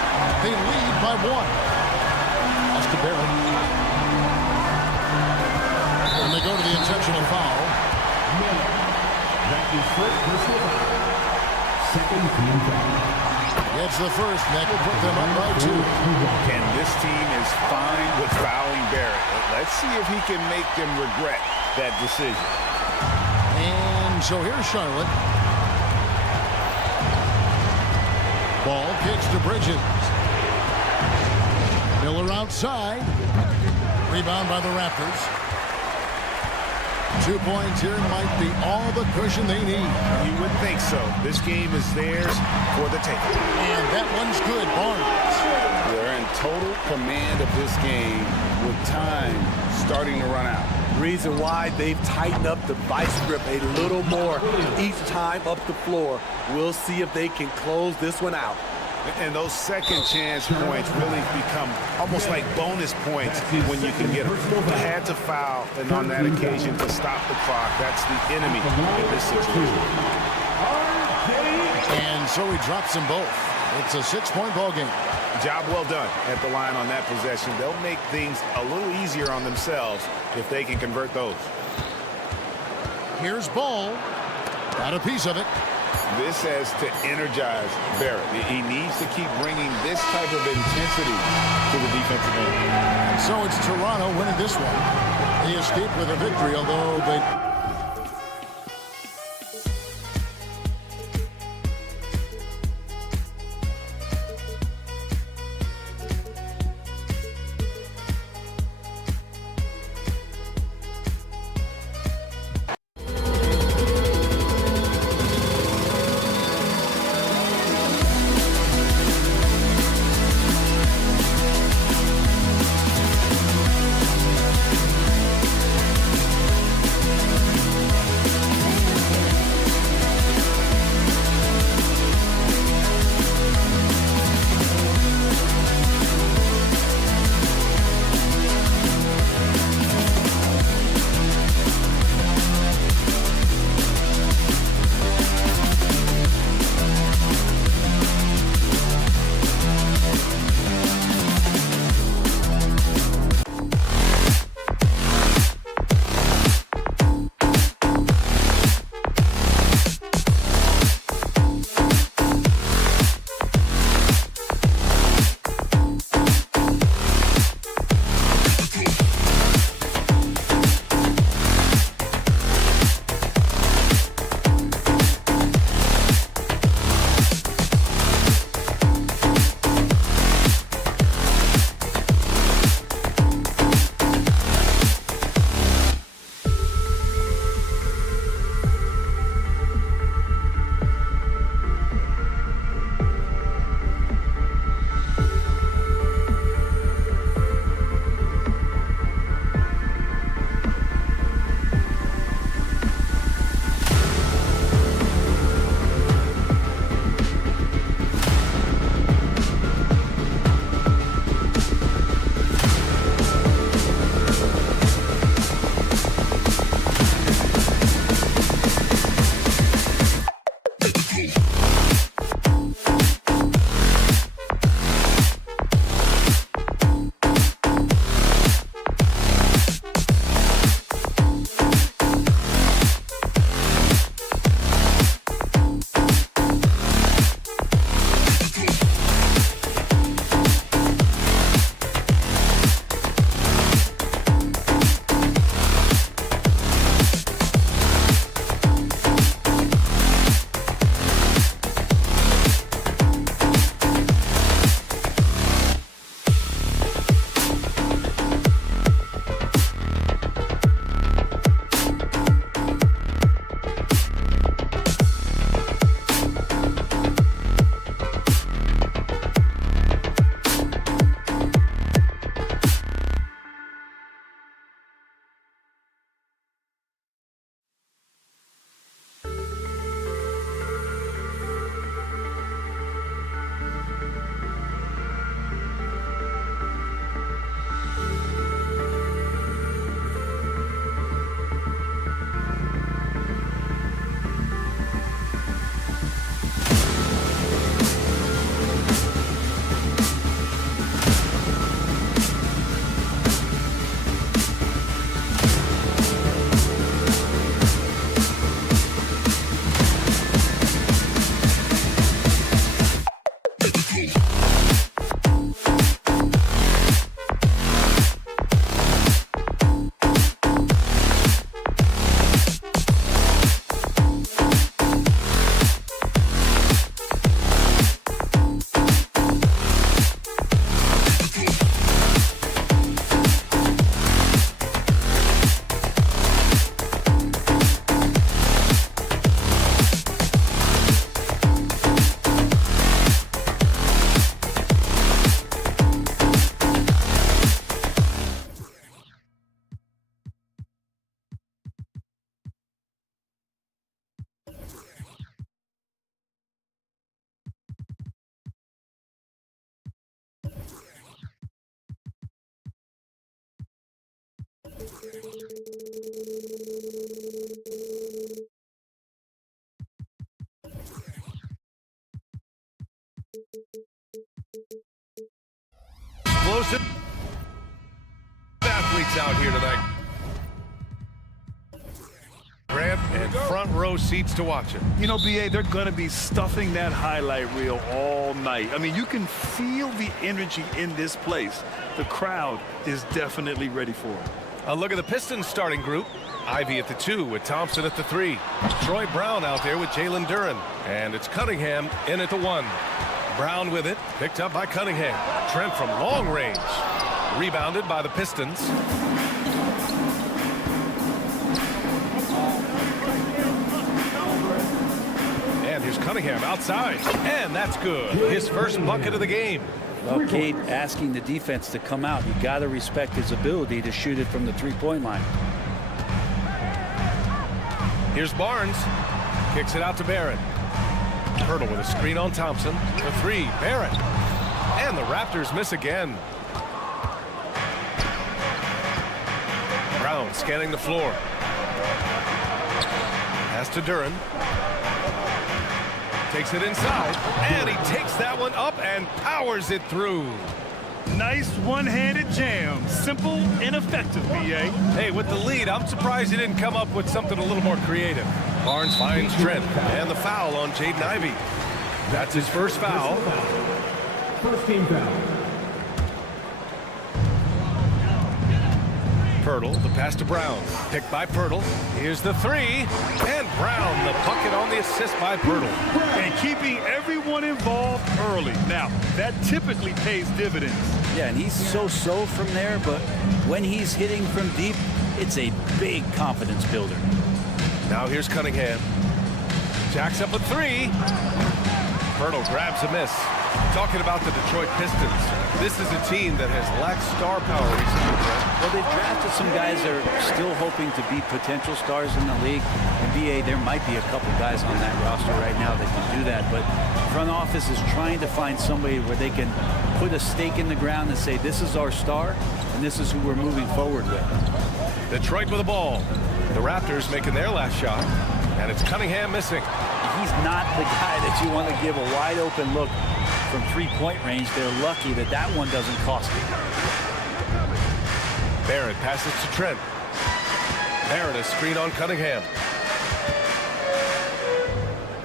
They lead by 1. Oscar Barrett. And they go to the intentional foul. That is first personal foul. Second team foul. It's the first. That will put them up by 2. And this team is fine with fouling Barrett. Let's see if he can make them regret that decision. And so here's Charlotte. Ball kicks to Bridges. Miller outside. Rebound by the Raptors. 2 points here might be all the cushion they need. You would think so. This game is theirs for the taking. And that one's good. Barnes. They're in total command of this game with time starting to run out. Reason why they've tightened up the vice grip a little more each time up the floor. We'll see if they can close this one out. And those second chance points really become almost like bonus points when you can get them. They had to foul, and on that occasion to stop the clock. That's the enemy in this situation. And so he drops them both. It's a 6-point ball game. Job well done at the line on that possession. They'll make things a little easier on themselves if they can convert those. Here's Ball. Got a piece of it. This has to energize Barrett. He needs to keep bringing this type of intensity to the defensive end. And so it's Toronto winning this one. They escaped with a victory, although they... Explosive athletes out here tonight. Grant and front row seats to watch it. You know, BA, they're going to be stuffing that highlight reel all night. I mean, you can feel the energy in this place. The crowd is definitely ready for it. A look at the Pistons starting group. Ivy at the 2 with Thompson at the 3. Troy Brown out there with Jalen Duren. And it's Cunningham in at the 1. Brown with it, picked up by Cunningham. Trent from long range. Rebounded by the Pistons. And here's Cunningham outside. And that's good. His first bucket of the game. Well, Cade asking the defense to come out. You got to respect his ability to shoot it from the three-point line. Here's Barnes. Kicks it out to Barrett. Hurdle with a screen on Thompson. The 3, Barrett. And the Raptors miss again. Brown scanning the floor. Pass to Duren. Takes it inside. And he takes that one up and powers it through. Nice one-handed jam. Simple and effective, BA. Hey, with the lead, I'm surprised he didn't come up with something a little more creative. Barnes finds Trent. And the foul on Jaden Ivey. That's his first foul. First team foul. Pirtle, the pass to Brown. Picked by Pirtle. Here's the 3. And Brown, the bucket on the assist by Pirtle. And keeping everyone involved early. Now, that typically pays dividends. Yeah, and he's so-so from there, but when he's hitting from deep, it's a big confidence builder. Now here's Cunningham. Jacks up a 3. Pirtle grabs a miss. Talking about the Detroit Pistons, this is a team that has lacked star power recently. Well, they drafted some guys that are still hoping to be potential stars in the league. In BA, there might be a couple guys on that roster right now that can do that, but front office is trying to find somebody where they can put a stake in the ground and say, this is our star, and this is who we're moving forward with. Detroit with the ball. The Raptors making their last shot, and it's Cunningham missing. He's not the guy that you want to give a wide open look from three-point range. They're lucky that that one doesn't cost him. Barrett passes to Trent. Barrett a screen on Cunningham.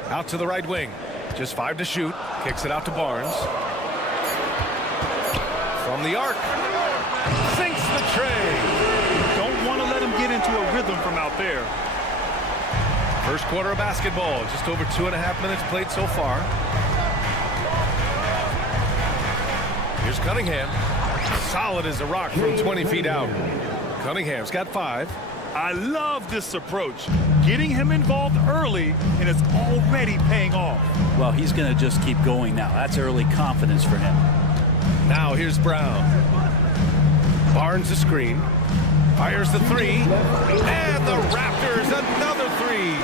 Out to the right wing. Just 5 to shoot. Kicks it out to Barnes. From the arc. Sinks the tray. Don't want to let him get into a rhythm from out there. First quarter of basketball. Just over 2.5 minutes played so far. Here's Cunningham. Solid as a rock from 20 feet out. Cunningham's got 5. I love this approach. Getting him involved early, and it's already paying off. Well, he's going to just keep going now. That's early confidence for him. Now here's Brown. Barnes a screen. Fires the 3. And the Raptors another 3.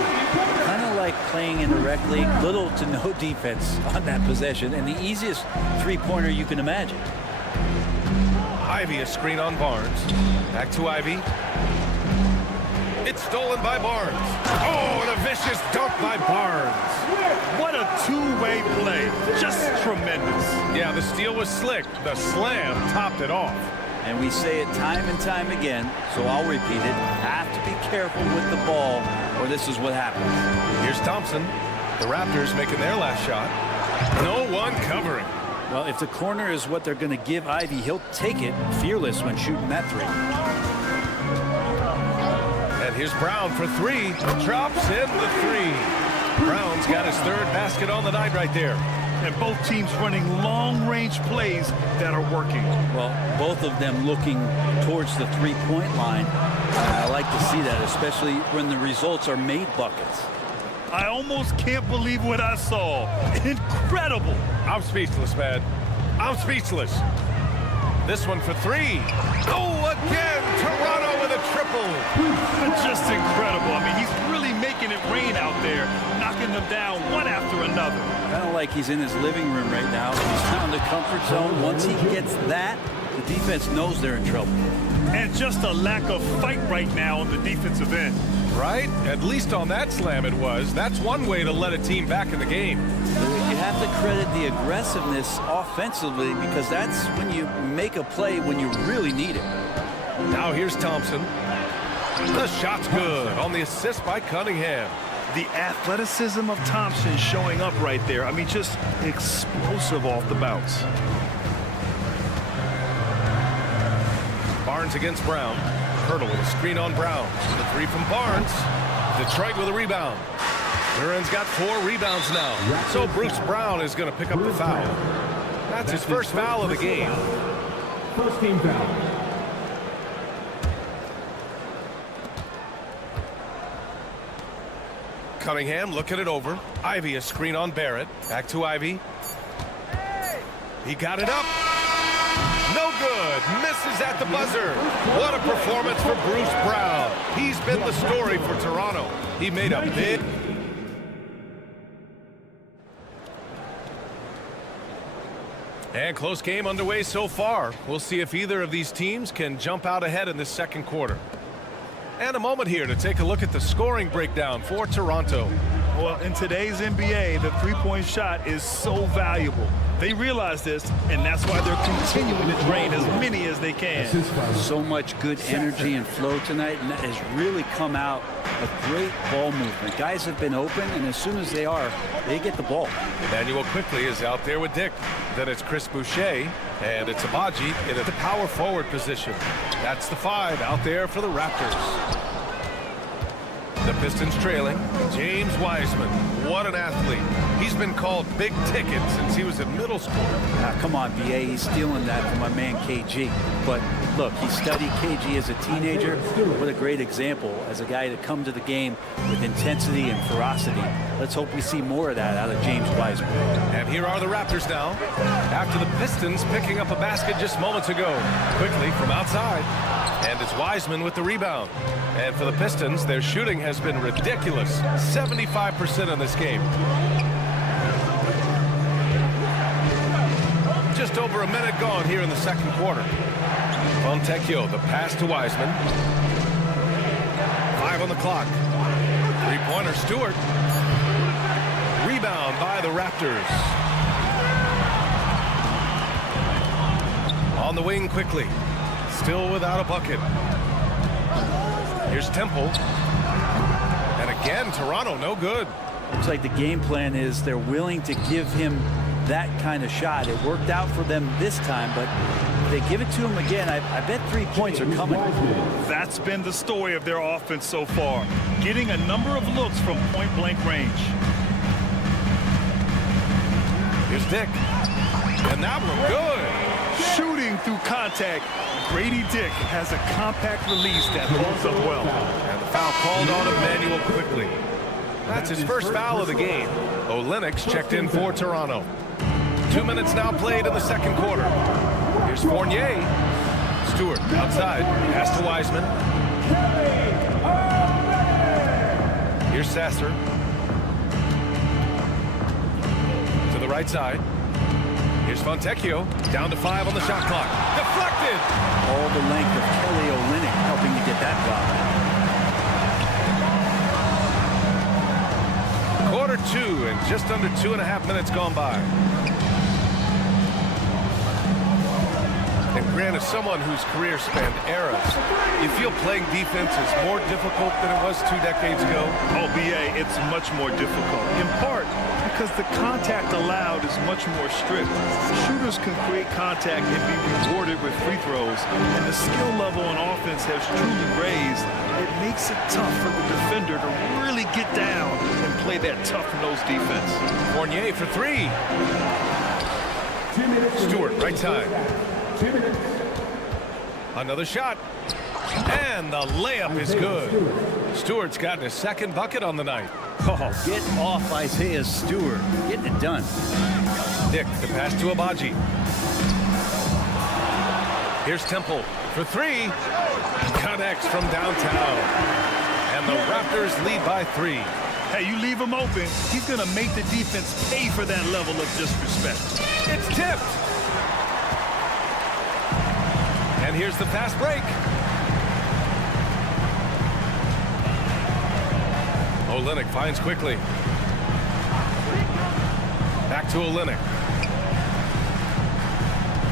Kind of like playing in a rec league, little to no defense on that possession, and the easiest three-pointer you can imagine. Ivy a screen on Barnes. Back to Ivy. It's stolen by Barnes. Oh, and a vicious dunk by Barnes. What a two-way play. Just tremendous. Yeah, the steal was slick. The slam topped it off. And we say it time and time again, so I'll repeat it. Have to be careful with the ball, or this is what happens. Here's Thompson. The Raptors making their last shot. No one covering. Well, if the corner is what they're going to give Ivy, he'll take it fearless when shooting that 3. And here's Brown for 3. Drops in the 3. Brown's got his 3rd basket on the night right there. And both teams running long-range plays that are working. Well, both of them looking towards the three-point line. I like to see that, especially when the results are made buckets. I almost can't believe what I saw. Incredible. I'm speechless, man. I'm speechless. This one for 3. Oh, again, Toronto with a triple. Just incredible. I mean, he's really making it rain out there, knocking them down one after another. Kind of like he's in his living room right now. He's found the comfort zone. Once he gets that, the defense knows they're in trouble. And just a lack of fight right now on the defensive end. Right? At least on that slam it was. That's one way to let a team back in the game. You have to credit the aggressiveness offensively because that's when you make a play when you really need it. Now here's Thompson. The shot's good on the assist by Cunningham. The athleticism of Thompson showing up right there. I mean, just explosive off the bounce. Barnes against Brown. Hurdle with a screen on Brown. The three from Barnes. Detroit with a rebound. Duran's got 4 rebounds now. So Bruce Brown is going to pick up the foul. That's his first foul of the game. First team foul. Cunningham looking it over. Ivy a screen on Barrett. Back to Ivy. He got it up. No good. Misses at the buzzer. What a performance for Bruce Brown. He's been the story for Toronto. He made a big... And close game underway so far. We'll see if either of these teams can jump out ahead in this second quarter. And a moment here to take a look at the scoring breakdown for Toronto. Well, in today's NBA, the three-point shot is so valuable. They realize this, and that's why they're continuing to drain as many as they can. So much good energy and flow tonight, and that has really come out of great ball movement. Guys have been open, and as soon as they are, they get the ball. Emmanuel quickly is out there with Dick. Then it's Chris Boucher, and it's Abaji in the power forward position. That's the 5 out there for the Raptors. The Pistons trailing. James Wiseman, what an athlete. He's been called big ticket since he was in middle school. Come on, BA, he's stealing that from my man KG. But look, he studied KG as a teenager. What a great example as a guy to come to the game with intensity and ferocity. Let's hope we see more of that out of James Wiseman. And here are the Raptors now. After the Pistons picking up a basket just moments ago. Quickly from outside. And it's Wiseman with the rebound. And for the Pistons, their shooting has been ridiculous. 75% in this game. Just over a minute gone here in the second quarter. Fontecchio, the pass to Wiseman. 5 on the clock. Three-pointer, Stewart. Rebound by the Raptors. On the wing quickly. Still without a bucket. Here's Temple. And again, Toronto, no good. Looks like the game plan is they're willing to give him that kind of shot. It worked out for them this time, but if they give it to him again, I bet 3 points are coming. That's been the story of their offense so far. Getting a number of looks from point-blank range. Here's Dick. And that one good. Shooting through contact. Grady Dick has a compact release that holds up well. And the foul called on Emmanuel quickly. That's his first foul of the game. Olynyk checked in for Toronto. 2 minutes now played in the second quarter. Here's Fournier. Stewart outside. Pass to Wiseman. Here's Sasser. To the right side. Here's Fontecchio. Down to 5 on the shot clock. Deflected! All the length of Kelly Olynyk helping to get that foul. Quarter 2 and just under 2.5 minutes gone by. And Grant, as someone whose career spanned eras, you feel playing defense is more difficult than it was 2 decades ago? Oh, BA, it's much more difficult. In part because the contact allowed is much more strict. Shooters can create contact and be rewarded with free throws, and the skill level on offense has truly raised. It makes it tough for the defender to really get down and play that tough-nosed defense. Fournier for 3. Stewart, right side. 2 minutes. Another shot. And the layup is good. Stewart's gotten his second bucket on the night. Oh, get off Isaiah Stewart. Getting it done. Dick, the pass to Abaji. Here's Temple for 3. Connects from downtown. And the Raptors lead by 3. Hey, you leave him open, he's going to make the defense pay for that level of disrespect. It's tipped. And here's the fast break. Olynyk finds quickly. Back to Olynyk.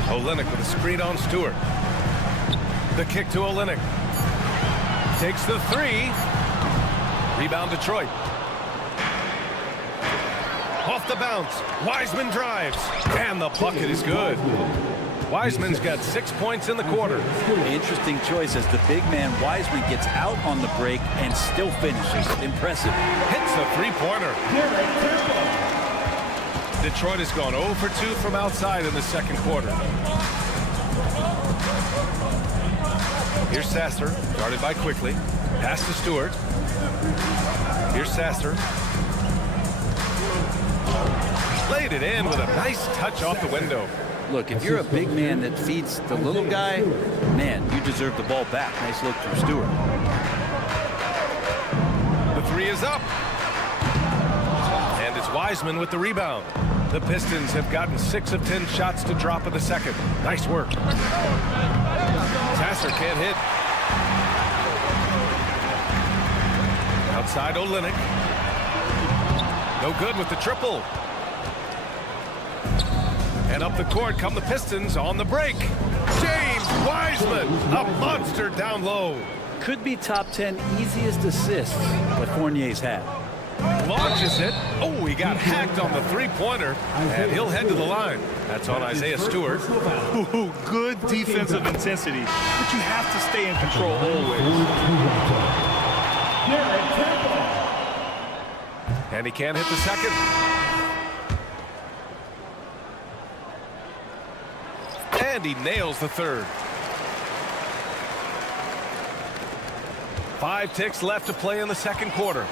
Olynyk with a screen on Stewart. The kick to Olynyk. Takes the three. Rebound Detroit. Off the bounce. Wiseman drives. And the bucket is good. Wiseman's got 6 points in the quarter. Interesting choice as the big man Wiseman gets out on the break and still finishes. Impressive. Hits a three-pointer. Detroit has gone 0 for 2 from outside in the second quarter. Here's Sasser, guarded by Quickly. Pass to Stewart. Here's Sasser. Laid it in with a nice touch off the window. Look, if you're a big man that feeds the little guy, man, you deserve the ball back. Nice look from Stewart. The three is up. And it's Wiseman with the rebound. The Pistons have gotten 6 of 10 shots to drop in the second. Nice work. Sasser can't hit. Outside Olynyk. No good with the triple. And up the court come the Pistons on the break. James Wiseman, a monster down low. Could be top 10 easiest assists that Fournier's had. Launches it. Oh, he got hacked on the three-pointer, and he'll head to the line. That's on Isaiah Stewart. Ooh, good defensive intensity, but you have to stay in control always. And he can't hit the second. And he nails the third. 5 ticks left to play in the second quarter.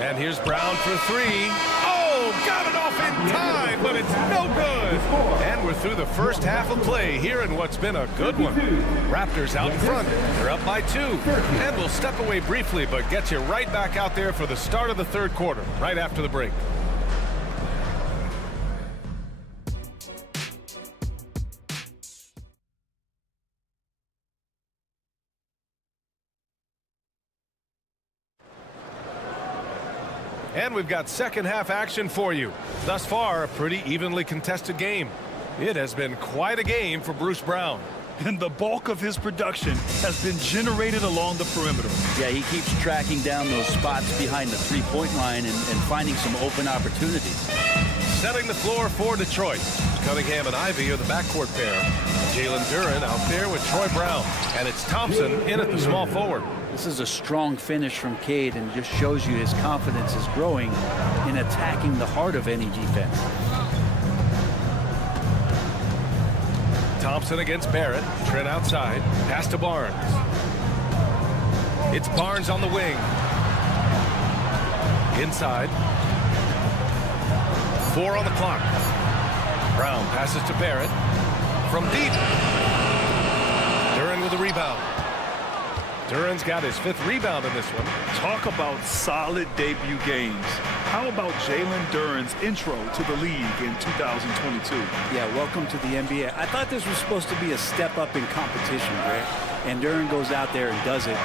And here's Brown for three. Oh, got it off in time, but it's no good. And we're through the first half of play here in what's been a good one. Raptors out in front. They're up by 2. And we'll step away briefly, but get you right back out there for the start of the third quarter, right after the break. And we've got second half action for you. Thus far, a pretty evenly contested game. It has been quite a game for Bruce Brown. And the bulk of his production has been generated along the perimeter. Yeah, he keeps tracking down those spots behind the three-point line and finding some open opportunities. Setting the floor for Detroit. Cunningham and Ivy are the backcourt pair. Jalen Duren out there with Troy Brown. And it's Thompson in at the small forward. This is a strong finish from Cade and just shows you his confidence is growing in attacking the heart of any defense. Thompson against Barrett. Trent outside. Pass to Barnes. It's Barnes on the wing. Inside. 4 on the clock. Brown passes to Barrett. From deep. Duren with the rebound. Duren's got his 5th rebound in this one. Talk about solid debut games. How about Jalen Duren's intro to the league in 2022? Yeah, welcome to the NBA. I thought this was supposed to be a step up in competition, right? And Duren goes out there and does it,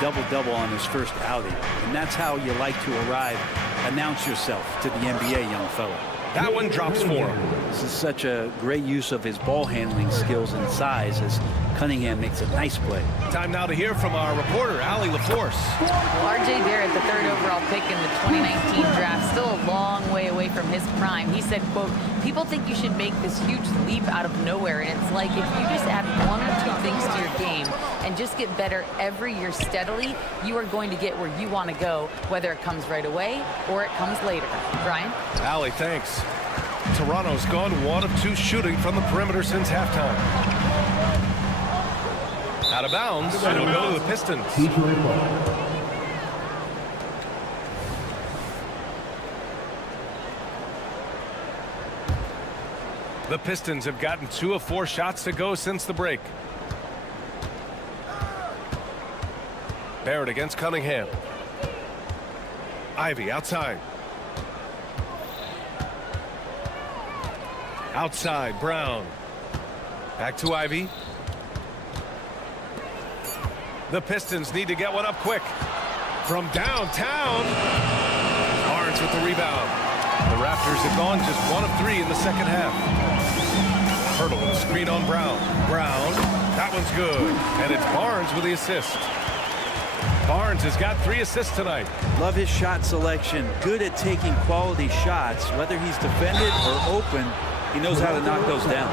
double-double on his first outing. And that's how you like to arrive. Announce yourself to the NBA, young fella. That one drops for him. This is such a great use of his ball handling skills and size as Cunningham makes a nice play. Time now to hear from our reporter, Allie LaForce. Well, R.J. Barrett, the 3rd overall pick in the 2019 draft, still a long way away from his prime. He said, quote, people think you should make this huge leap out of nowhere. And it's like if you just add 1 or 2 things to your game and just get better every year steadily, you are going to get where you want to go, whether it comes right away or it comes later. Brian? Allie, thanks. Toronto's gone 1 of 2 shooting from the perimeter since halftime. Out of bounds, it'll go to the Pistons. The Pistons have gotten 2 of 4 shots to go since the break. Barrett against Cunningham. Ivy outside. Outside, Brown. Back to Ivy. The Pistons need to get one up quick. From downtown. Barnes with the rebound. The Raptors have gone just 1 of 3 in the second half. Hurdle with a screen on Brown. Brown, that one's good. And it's Barnes with the assist. Barnes has got 3 assists tonight. Love his shot selection. Good at taking quality shots. Whether he's defended or open, he knows how to knock those down.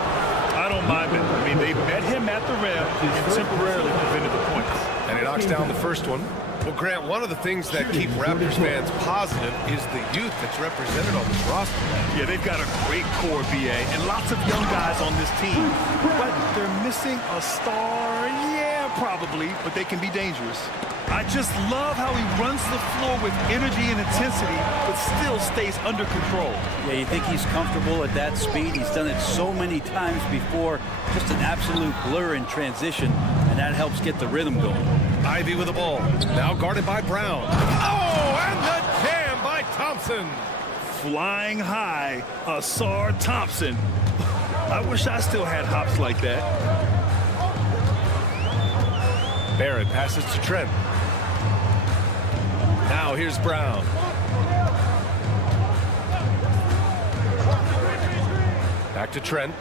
I don't mind it. I mean, they met him at the rim and temporarily prevented the points. And he knocks down the first one. Well, Grant, one of the things that keep Raptors fans positive is the youth that's represented on this roster. Yeah, they've got a great core, BA, and lots of young guys on this team. But they're missing a star, yeah, probably, but they can be dangerous. I just love how he runs the floor with energy and intensity, but still stays under control. Yeah, you think he's comfortable at that speed. He's done it so many times before. Just an absolute blur in transition, and that helps get the rhythm going. Ivy with the ball. Now guarded by Brown. Oh, and the jam by Thompson. Flying high, Asar Thompson. I wish I still had hops like that. Barrett passes to Trent. Now here's Brown. Back to Trent.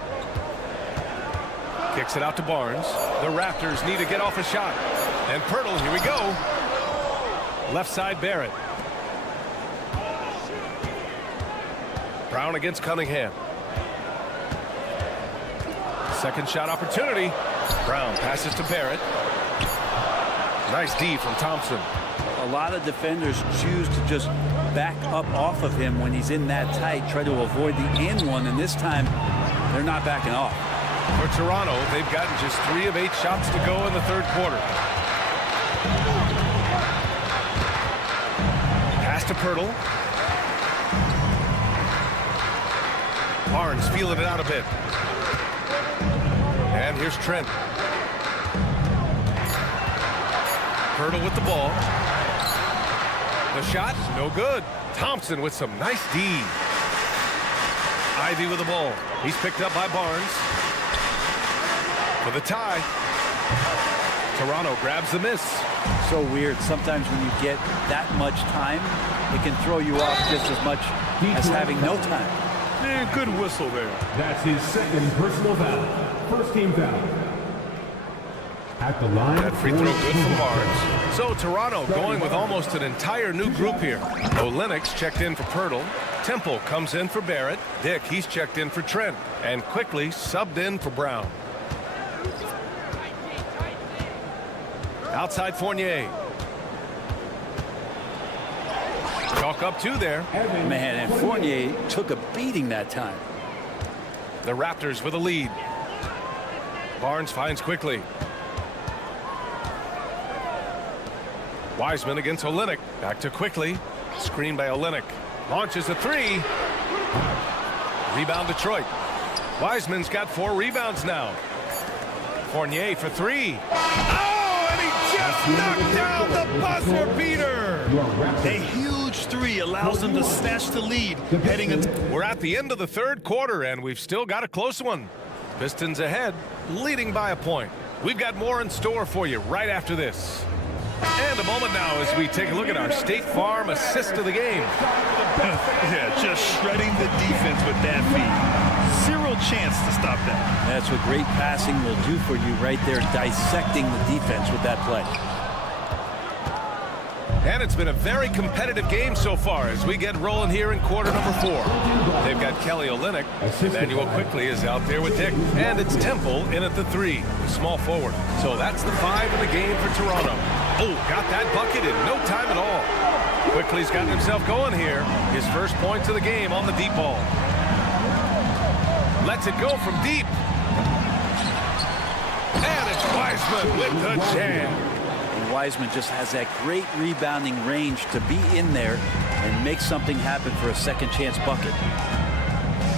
Kicks it out to Barnes. The Raptors need to get off a shot. And Pirtle, here we go. Left side Barrett. Brown against Cunningham. Second shot opportunity. Brown passes to Barrett. Nice D from Thompson. A lot of defenders choose to just back up off of him when he's in that tight, try to avoid the and one, and this time they're not backing off. For Toronto, they've gotten just 3 of 8 shots to go in the third quarter. Pass to Pirtle. Barnes feeling it out a bit. And here's Trent. Pirtle with the ball. The shot, no good. Thompson with some nice D. Ivy with the ball. He's picked up by Barnes. For the tie. Toronto grabs the miss. So weird. Sometimes when you get that much time, it can throw you off just as much as having no time. Man, good whistle there. That's his second personal foul. First team foul. At the line. That free throw good from Barnes. So Toronto going with almost an entire new group here. Olenek's checked in for Pirtle. Temple comes in for Barrett. Dick, he's checked in for Trent. And quickly subbed in for Brown. Outside Fournier. Chalk up 2 there. Man, and Fournier took a beating that time. The Raptors with a lead. Barnes finds quickly. Wiseman against Olenek. Back to quickly. Screen by Olenek. Launches a 3. Rebound Detroit. Wiseman's got 4 rebounds now. Fournier for 3. Oh, and he just knocked down the buzzer beater. A huge 3 allows them to snatch the lead heading into. We're at the end of the third quarter, and we've still got a close one. Pistons ahead, leading by a point. We've got more in store for you right after this. And a moment now as we take a look at our State Farm assist of the game. Yeah, just shredding the defense with that feed. 0 chance to stop that. That's what great passing will do for you right there, dissecting the defense with that play. And it's been a very competitive game so far as we get rolling here in quarter number 4. They've got Kelly Olynyk. Emmanuel Quickley is out there with Dick. And it's Temple in at the 3, the small forward. So that's the 5 in the game for Toronto. Oh, got that bucket in no time at all. Quickley's gotten himself going here. His first points of the game on the deep ball. Lets it go from deep. And it's Wiseman with the jam. And Wiseman just has that great rebounding range to be in there and make something happen for a second chance bucket.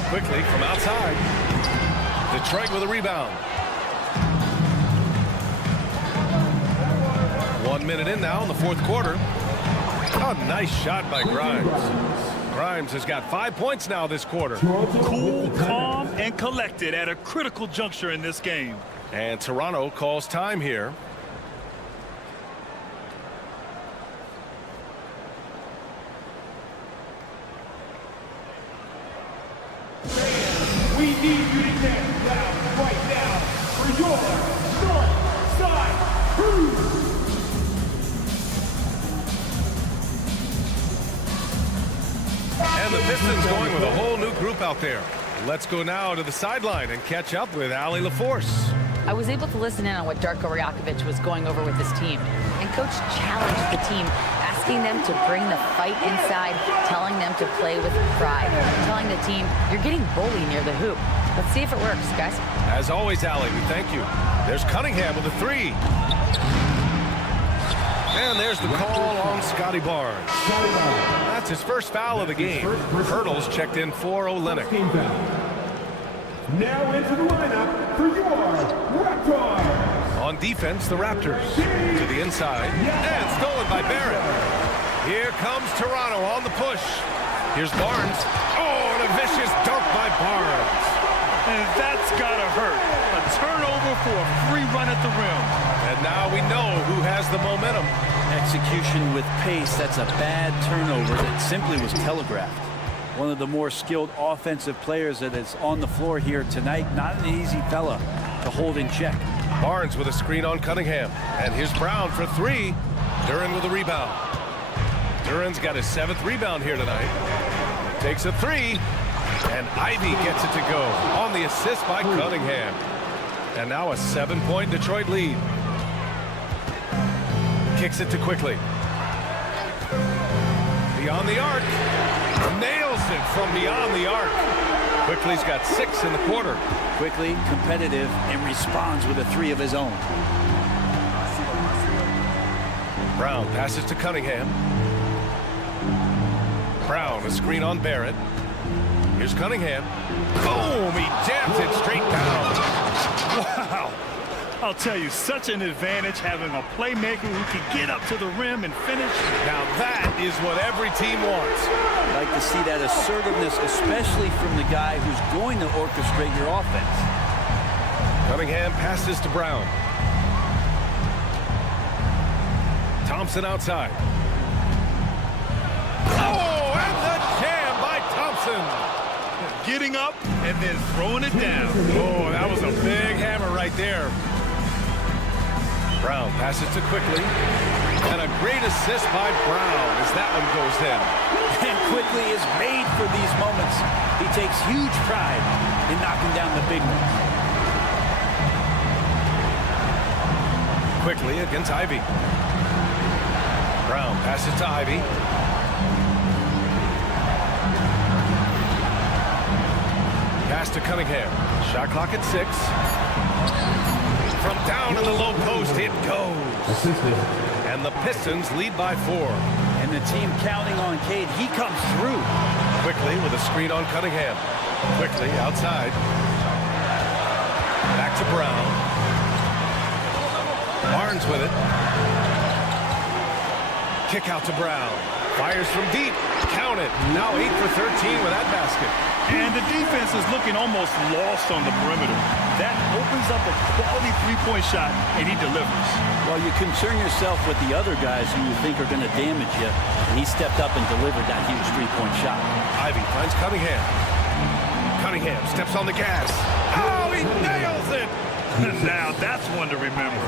Quickly from outside. Detroit with a rebound. 1 minute in now in the fourth quarter. A nice shot by Grimes. Grimes has got 5 points now this quarter. Cool, calm, and collected at a critical juncture in this game. And Toronto calls time here. need you to get down right now for your North Side Crew. And the Pistons going with a whole new group out there. Let's go now to the sideline and catch up with Allie LaForce. I was able to listen in on what Darko Rajakovic was going over with his team. And Coach challenged the team, asking them to bring the fight inside, telling them to play with pride, telling the team, you're getting bullied near the hoop. Let's see if it works, guys. As always, Allie, we thank you. There's Cunningham with a three. And there's the call on Scotty Barnes. That's his first foul of the game. Hurdles checked in for Olynyk. Now into the lineup for your Raptors. On defense, the Raptors to the inside. And stolen by Barrett. Here comes Toronto on the push. Here's Barnes. Oh, and a vicious dunk by Barnes. And that's gotta hurt. A turnover for a free run at the rim. And now we know who has the momentum. Execution with pace. That's a bad turnover that simply was telegraphed. One of the more skilled offensive players that is on the floor here tonight. Not an easy fella to hold in check. Barnes with a screen on Cunningham. And here's Brown for three. Duren with a rebound. Duren's got his 7th rebound here tonight. Takes a three. And Ivy gets it to go on the assist by Cunningham. And now a 7-point Detroit lead. Kicks it to Quickly. Beyond the arc. Nails it from beyond the arc. Quickly's got 6 in the quarter. Quickly, competitive, and responds with a three of his own. Brown passes to Cunningham. Brown, a screen on Barrett. Here's Cunningham. Boom! He jams it straight down. Wow. I'll tell you, such an advantage having a playmaker who can get up to the rim and finish. Now that is what every team wants. I'd like to see that assertiveness, especially from the guy who's going to orchestrate your offense. Cunningham passes to Brown. Thompson outside. Oh, and the jam by Thompson. Getting up and then throwing it down. Oh, that was a big hammer right there. Brown passes to Quickly. And a great assist by Brown as that one goes in. And Quickly is made for these moments. He takes huge pride in knocking down the big ones. Quickly against Ivy. Brown passes to Ivy. Pass to Cunningham. Shot clock at 6. From down in the low post, it goes. And the Pistons lead by 4. And the team counting on Cade. He comes through. Quickly with a screen on Cunningham. Quickly outside. Back to Brown. Barnes with it. Kick out to Brown. Fires from deep. Count it. Now 8 for 13 with that basket. And the defense is looking almost lost on the perimeter. That opens up a quality three-point shot, and he delivers. Well, you concern yourself with the other guys who you think are going to damage you. And he stepped up and delivered that huge three-point shot. Ivy finds Cunningham. Cunningham steps on the gas. Oh, he nails it! Now, that's one to remember.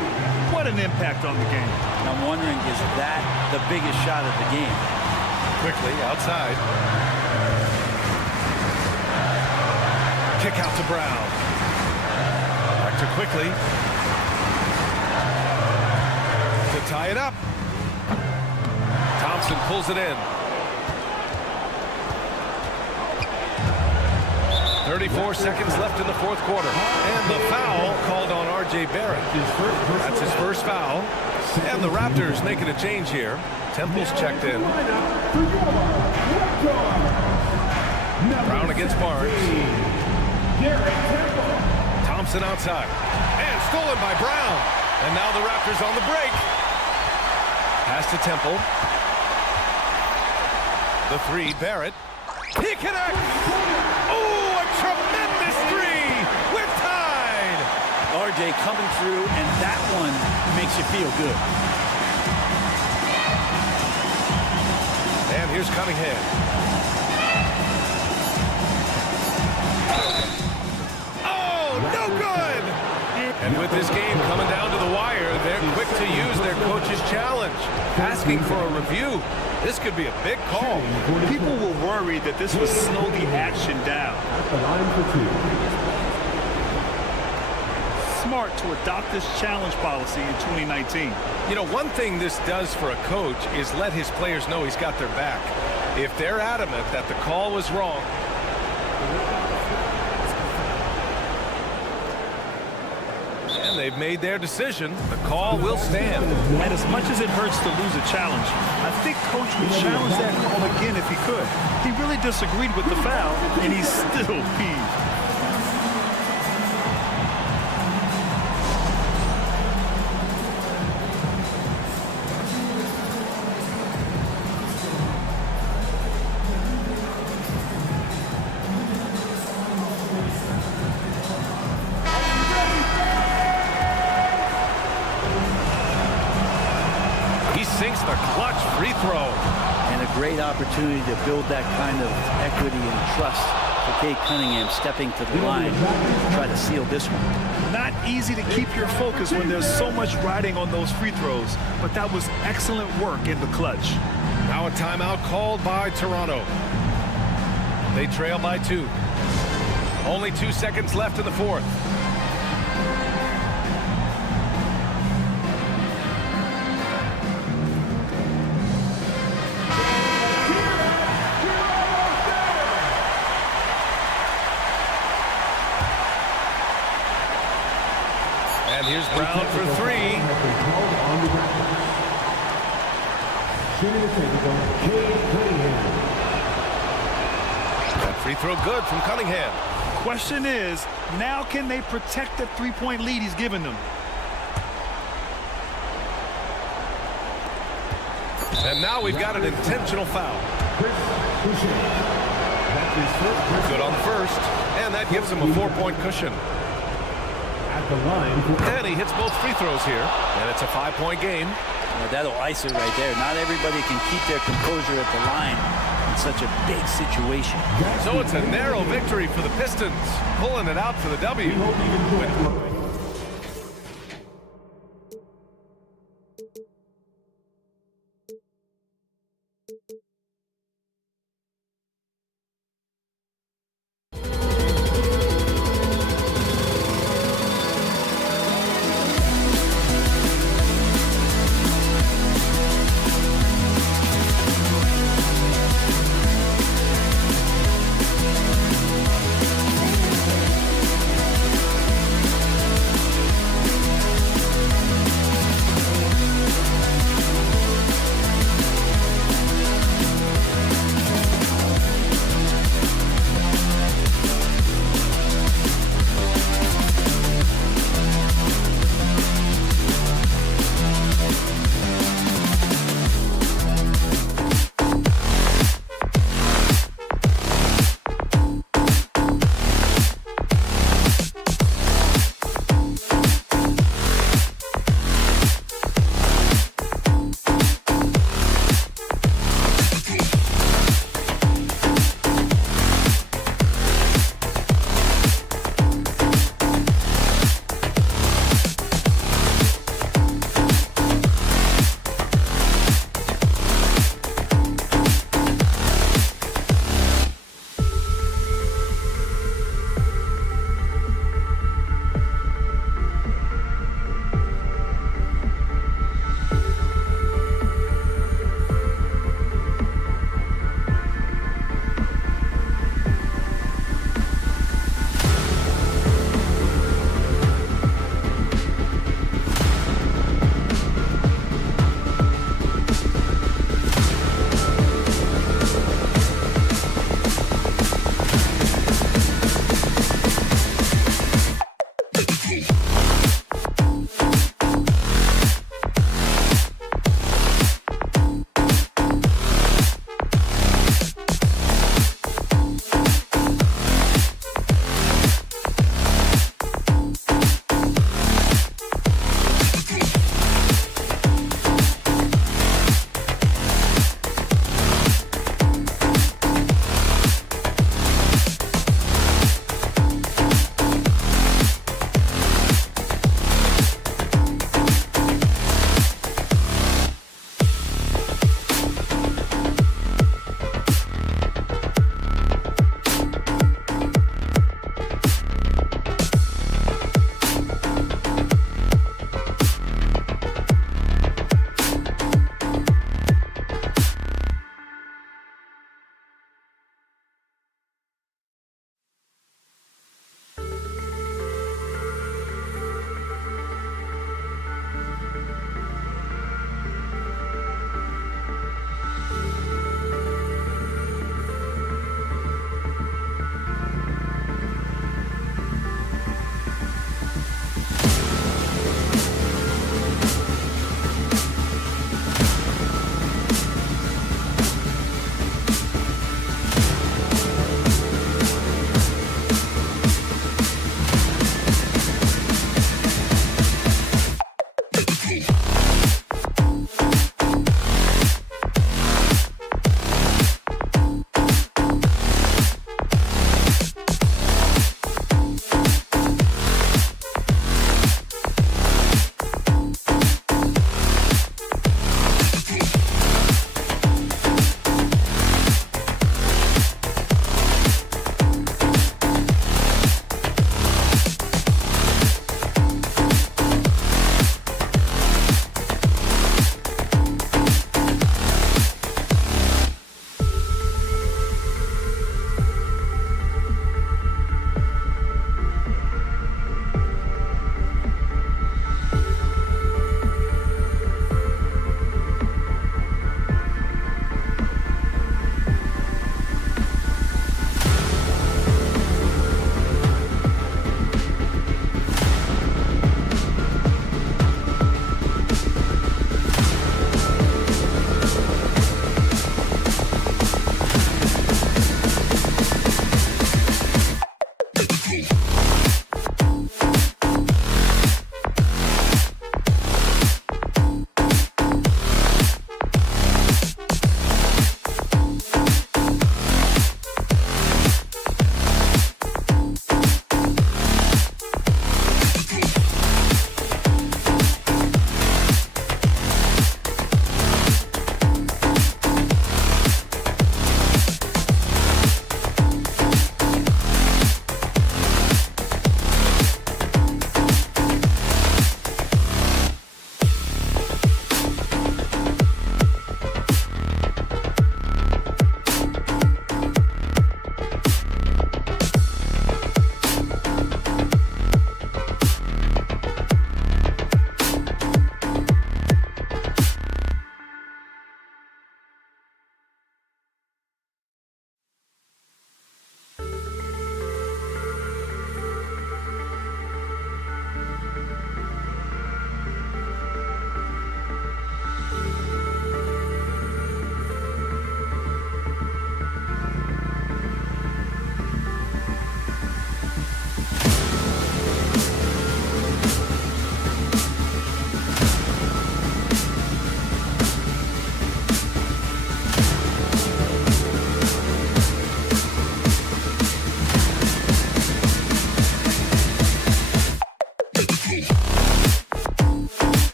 What an impact on the game. I'm wondering, is that the biggest shot of the game? Quickly outside. Kick out to Brown. Back to Quickly. To tie it up. Thompson pulls it in. 34 seconds left in the 4th quarter. And the foul called on R.J. Barrett. That's his first foul. And the Raptors making a change here. Temple's checked in. Brown against Barnes. Thompson outside. And stolen by Brown. And now the Raptors on the break. Pass to Temple. The three, Barrett. He connects! Oh, a tremendous three! We're tied! RJ coming through, and that one makes you feel good. And here's Cunningham. And with this game coming down to the wire, they're quick to use their coach's challenge. Asking for a review. This could be a big call. People were worried that this would slow the action down. At the line for two. Smart to adopt this challenge policy in 2019. You know, one thing this does for a coach is let his players know he's got their back. If they're adamant that the call was wrong, and they've made their decision, the call will stand. And as much as it hurts to lose a challenge, I think Coach would challenge that call again if he could. He really disagreed with the foul, and he's still peeved. Sinks the clutch free throw. And a great opportunity to build that kind of equity and trust for Cade Cunningham stepping to the line to try to seal this one. Not easy to keep your focus when there's so much riding on those free throws, but that was excellent work in the clutch. Now a timeout called by Toronto. They trail by 2. Only 2 seconds left in the fourth. And here's Brown for 3. That free throw good from Cunningham. Question is, now can they protect the three-point lead he's given them? And now we've got an intentional foul. Good on the first, and that gives him a 4-point cushion. At the line. And he hits both free throws here, and it's a 5-point game. Well, that'll ice it right there. Not everybody can keep their composure at the line in such a big situation. So it's a narrow victory for the Pistons, pulling it out for the W.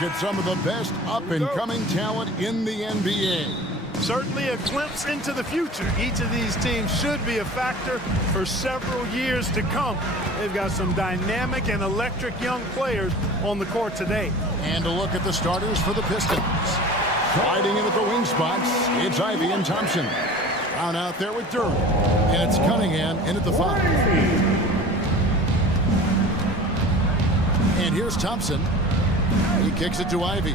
Look at some of the best up-and-coming talent in the NBA. Certainly a glimpse into the future. Each of these teams should be a factor for several years to come. They've got some dynamic and electric young players on the court today. And a look at the starters for the Pistons. Sliding into the wing spots, it's Ivy and Thompson. Down out there with Durham. And it's Cunningham in at the 5. And here's Thompson. He kicks it to Ivy.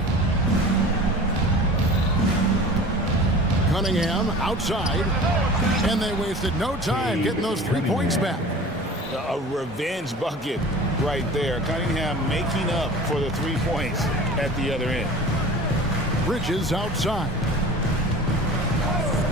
Cunningham outside, and they wasted no time getting those 3 points back. A revenge bucket right there. Cunningham making up for the 3 points at the other end. Bridges outside.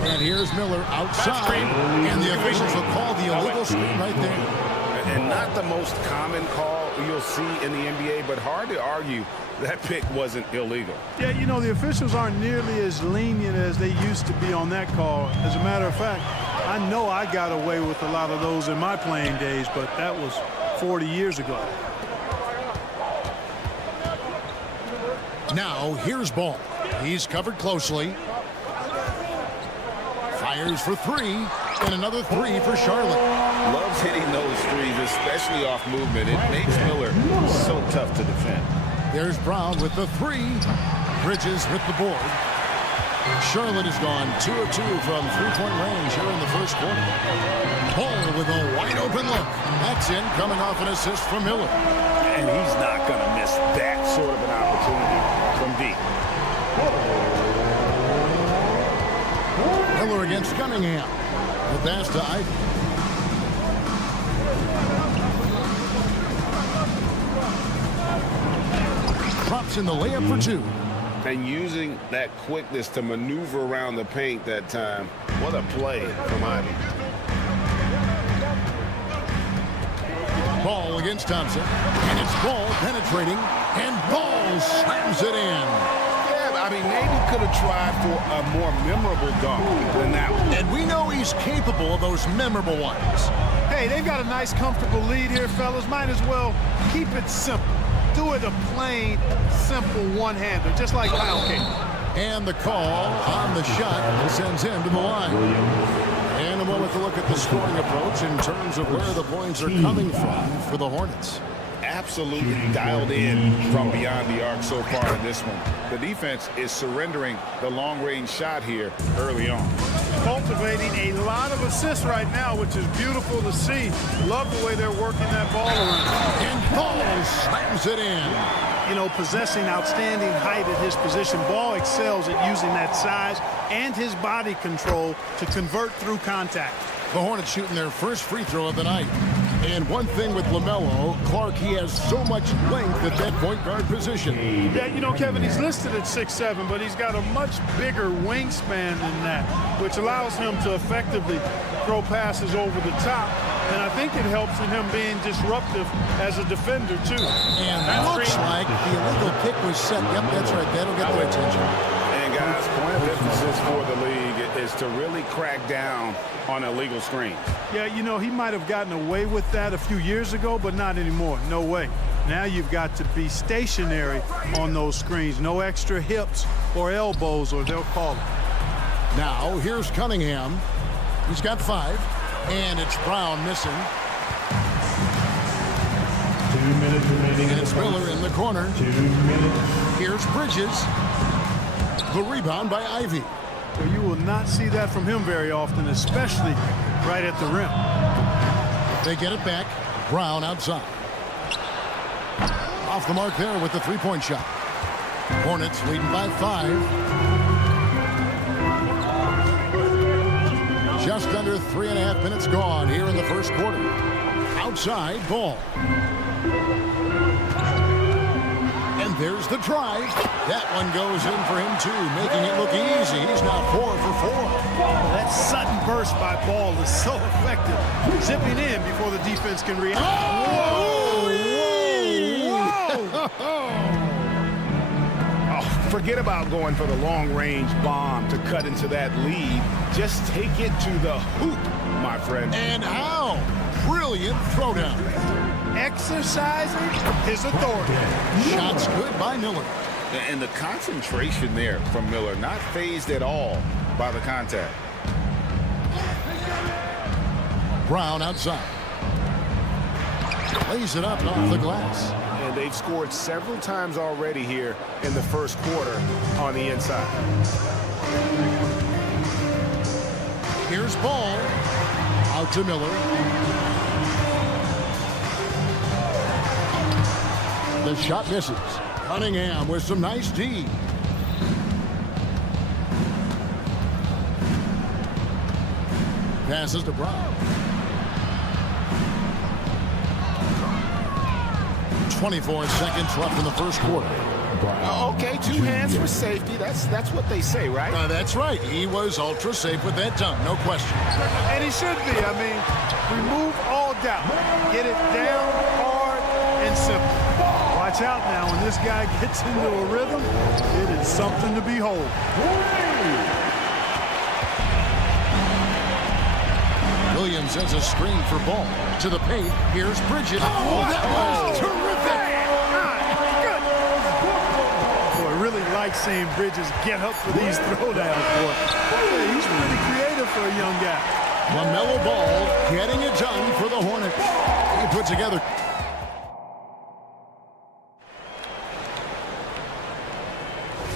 And here's Miller outside, and the officials will call the illegal screen right there. And not the most common call you'll see in the NBA, but hard to argue that pick wasn't illegal. Yeah, you know, the officials aren't nearly as lenient as they used to be on that call. As a matter of fact, I know I got away with a lot of those in my playing days, but that was 40 years ago. Now here's Ball. He's covered closely. Fires for three, and another three for Charlotte. Loves hitting those threes, especially off movement. It makes Miller so tough to defend. There's Brown with the three. Bridges with the board. Charlotte has gone 2 of 2 from three-point range here in the first quarter. Ball with a wide open look. That's in, coming off an assist from Miller. And he's not going to miss that sort of an opportunity from deep. Miller against Cunningham. The pass to Ivy. Drops in the layup for two. And using that quickness to maneuver around the paint that time. What a play from Ivy. Ball against Thompson. And it's Ball penetrating. And Ball slams it in. I mean, maybe could have tried for a more memorable dunk than that one. And we know he's capable of those memorable ones. Hey, they've got a nice, comfortable lead here, fellas. Might as well keep it simple. Do it a plain, simple one-hander, just like pound cake. And the call on the shot sends him to the line. And a moment to look at the scoring approach in terms of where the points are coming from for the Hornets. Absolutely dialed in from beyond the arc so far in this one. The defense is surrendering the long-range shot here early on. Cultivating a lot of assists right now, which is beautiful to see. Love the way they're working that ball around. And Ball slams it in. You know, possessing outstanding height at his position, Ball excels at using that size and his body control to convert through contact. The Hornets shooting their first free throw of the night. And one thing with LaMelo, Clark, he has so much length at that point guard position. Yeah, you know, Kevin, he's listed at 6'7", but he's got a much bigger wingspan than that, which allows him to effectively throw passes over the top. And I think it helps in him being disruptive as a defender, too. And that looks like the illegal kick was set. Yep, that's right. That'll get their attention. And, guys, point of emphasis for the league is to really crack down on illegal screens. Yeah, you know, he might have gotten away with that a few years ago, but not anymore. No way. Now you've got to be stationary on those screens. No extra hips or elbows, or they'll call it. Now, here's Cunningham. He's got 5. And it's Brown missing. 2 minutes remaining. And it's Miller in the corner. 2 minutes. Here's Bridges. The rebound by Ivy. Well, you will not see that from him very often, especially right at the rim. They get it back. Brown outside. Off the mark there with the three-point shot. Hornets leading by 5. Just under 3.5 minutes gone here in the first quarter. Outside, Ball. And there's the drive. That one goes in for him, too, making it look easy. He's now 4 for 4. That sudden burst by Ball is so effective. Zipping in before the defense can react. Oh! Whoa! Oh, forget about going for the long-range bomb to cut into that lead. Just take it to the hoop, my friend. And how? Brilliant throwdown. Exercising his authority. Shots good by Miller. And the concentration there from Miller, not fazed at all by the contact. Brown outside. Lays it up off the glass. And they've scored several times already here in the first quarter on the inside. Here's Ball. Out to Miller. The shot misses. Cunningham with some nice D. Passes to Brown. 24 seconds left in the first quarter. Okay, 2 hands for safety. That's what they say, right? That's right. He was ultra safe with that dunk, no question. And he should be. I mean, remove all doubt. Get it down hard and simple. Watch out now. When this guy gets into a rhythm, it is something to behold. Williams has a screen for Ball. To the paint. Here's Bridges. Oh, that was terrific. Boy, I really like seeing Bridges get up for these throwdowns, boy. Yeah, he's pretty creative for a young guy. LaMelo Ball getting it done for the Hornets. He put together.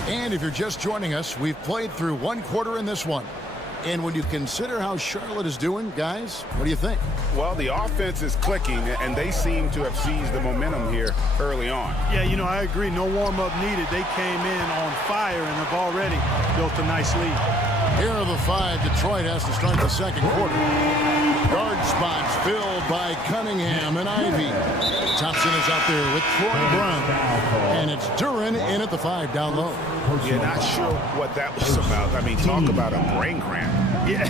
And if you're just joining us, we've played through one quarter in this one. And when you consider how Charlotte is doing, guys, what do you think? Well, the offense is clicking, and they seem to have seized the momentum here early on. Yeah, you know, I agree. No warm-up needed. They came in on fire and have already built a nice lead. Here are the 5. Detroit has to start the second quarter. Guard spots filled by Cunningham and Ivy. Thompson is out there with Troy Brown. And it's Duran in at the 5 down low. You're not sure what that was about. I mean, talk about a brain cramp. Yeah,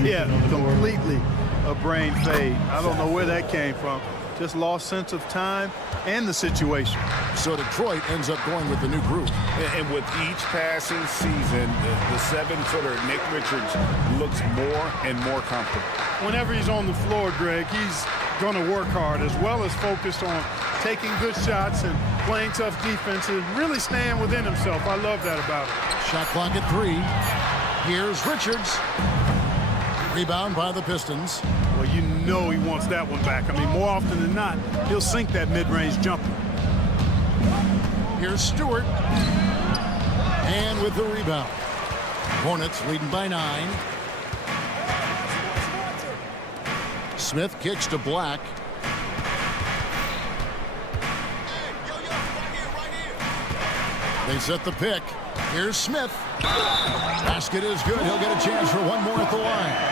yeah, completely a brain fade. I don't know where that came from. Just lost sense of time and the situation. So Detroit ends up going with the new group. And with each passing season, the 7-footer Nick Richards looks more and more comfortable. Whenever he's on the floor, Greg, he's going to work hard as well as focused on taking good shots and playing tough defense and really staying within himself. I love that about him. Shot clock at 3. Here's Richards. Rebound by the Pistons. Well, you know he wants that one back. I mean, more often than not, he'll sink that mid-range jumper. Here's Stewart. And with the rebound. Hornets leading by 9. Smith kicks to Black. They set the pick. Here's Smith. Basket is good. He'll get a chance for one more at the line.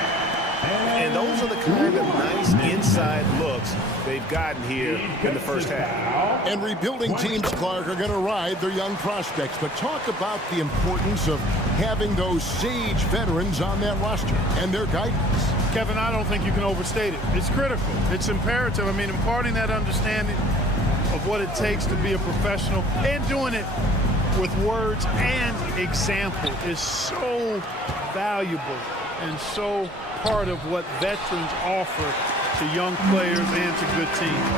And those are the kind of nice inside looks they've gotten here in the first half. And rebuilding teams, Clark, are going to ride their young prospects. But talk about the importance of having those sage veterans on that roster and their guidance. Kevin, I don't think you can overstate it. It's critical. It's imperative. I mean, imparting that understanding of what it takes to be a professional and doing it with words and example is so valuable and so part of what veterans offer to young players and to good teams.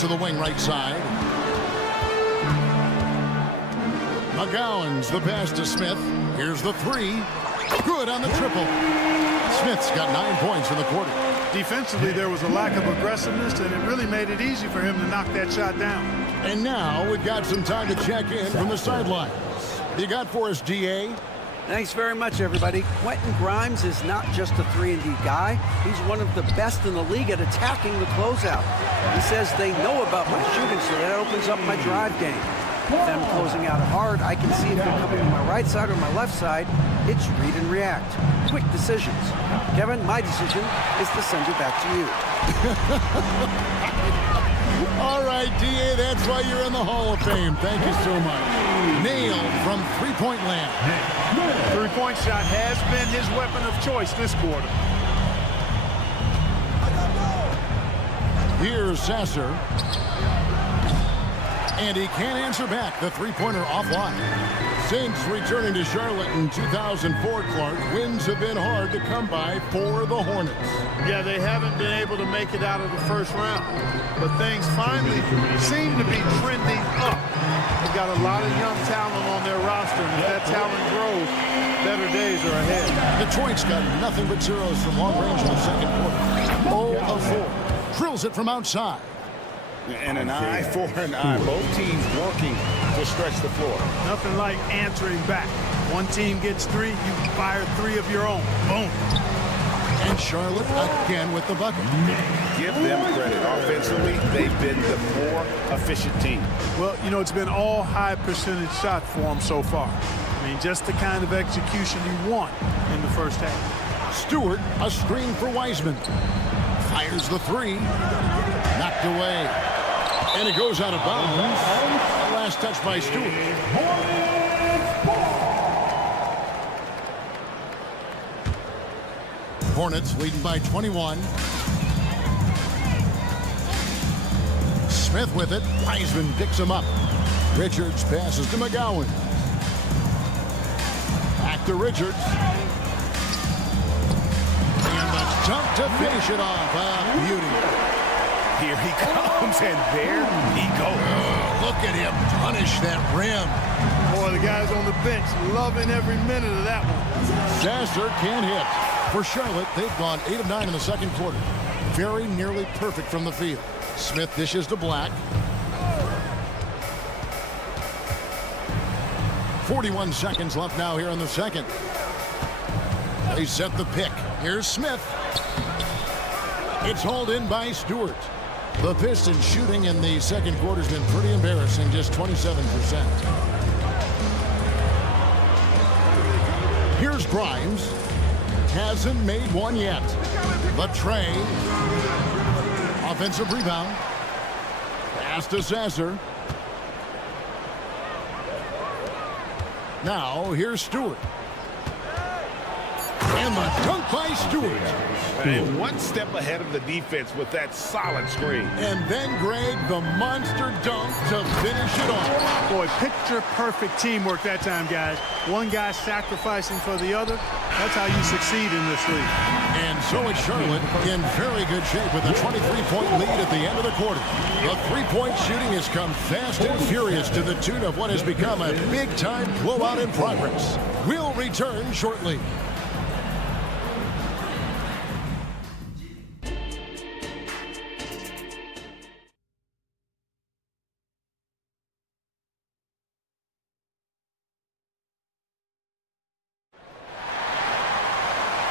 To the wing right side. McGowan's the pass to Smith. Here's the 3. Good on the triple. Smith's got 9 points in the quarter. Defensively, there was a lack of aggressiveness, and it really made it easy for him to knock that shot down. And now we've got some time to check in from the sidelines. You got for us, DA? Thanks very much, everybody. Quentin Grimes is not just a 3-and-D guy. He's one of the best in the league at attacking the closeout. He says they know about my shooting, so that opens up my drive game. Them closing out hard, I can see if they're coming to my right side or my left side. It's read and react. Quick decisions. Kevin, my decision is to send it back to you. All right, DA, that's why you're in the Hall of Fame. Thank you so much. Nailed from three-point land. Three-point shot has been his weapon of choice this quarter. Here's Sasser. And he can't answer back. The three-pointer offline. Since returning to Charlotte in 2004, Clark, wins have been hard to come by for the Hornets. Yeah, they haven't been able to make it out of the first round. But things finally seem to be trending up. They've got a lot of young talent on their roster, and if that talent grows, better days are ahead. Detroit's got nothing but zeros from long range in the second quarter. 0 of 4. Drills it from outside. And an eye for an eye. Both teams working to stretch the floor. Nothing like answering back. One team gets 3, you fire 3 of your own. Boom. And Charlotte again with the bucket. Give them credit. Offensively, they've been the more efficient team. Well, you know, it's been all high percentage shots for them so far. I mean, just the kind of execution you want in the first half. Stewart, a screen for Wiseman. Fires the 3. Knocked away. And it goes out of bounds. Last touch by Stewart. Hornets leading by 21. Smith with it. Wiseman picks him up. Richards passes to McGowan. Back to Richards. dunk to finish it off. Beauty. Here he comes, and there he goes. Look at him punish that rim. Boy, the guys on the bench loving every minute of that one. Sasser can't hit. For Charlotte, they've gone 8 of 9 in the second quarter. Very nearly perfect from the field. Smith dishes to Black. 41 seconds left now here in the second. They set the pick. Here's Smith. It's hauled in by Stewart. The Pistons shooting in the second quarter has been pretty embarrassing, just 27%. Here's Grimes. Hasn't made one yet. Latrey. Offensive rebound. Pass to Sasser. Now here's Stewart. And the dunk by Stewart. And one step ahead of the defense with that solid screen. And then Greg, the monster dunk to finish it off. Boy, picture-perfect teamwork that time, guys. One guy sacrificing for the other. That's how you succeed in this league. And so is Charlotte in very good shape with a 23-point lead at the end of the quarter. The three-point shooting has come fast and furious to the tune of what has become a big-time blowout in progress. We'll return shortly.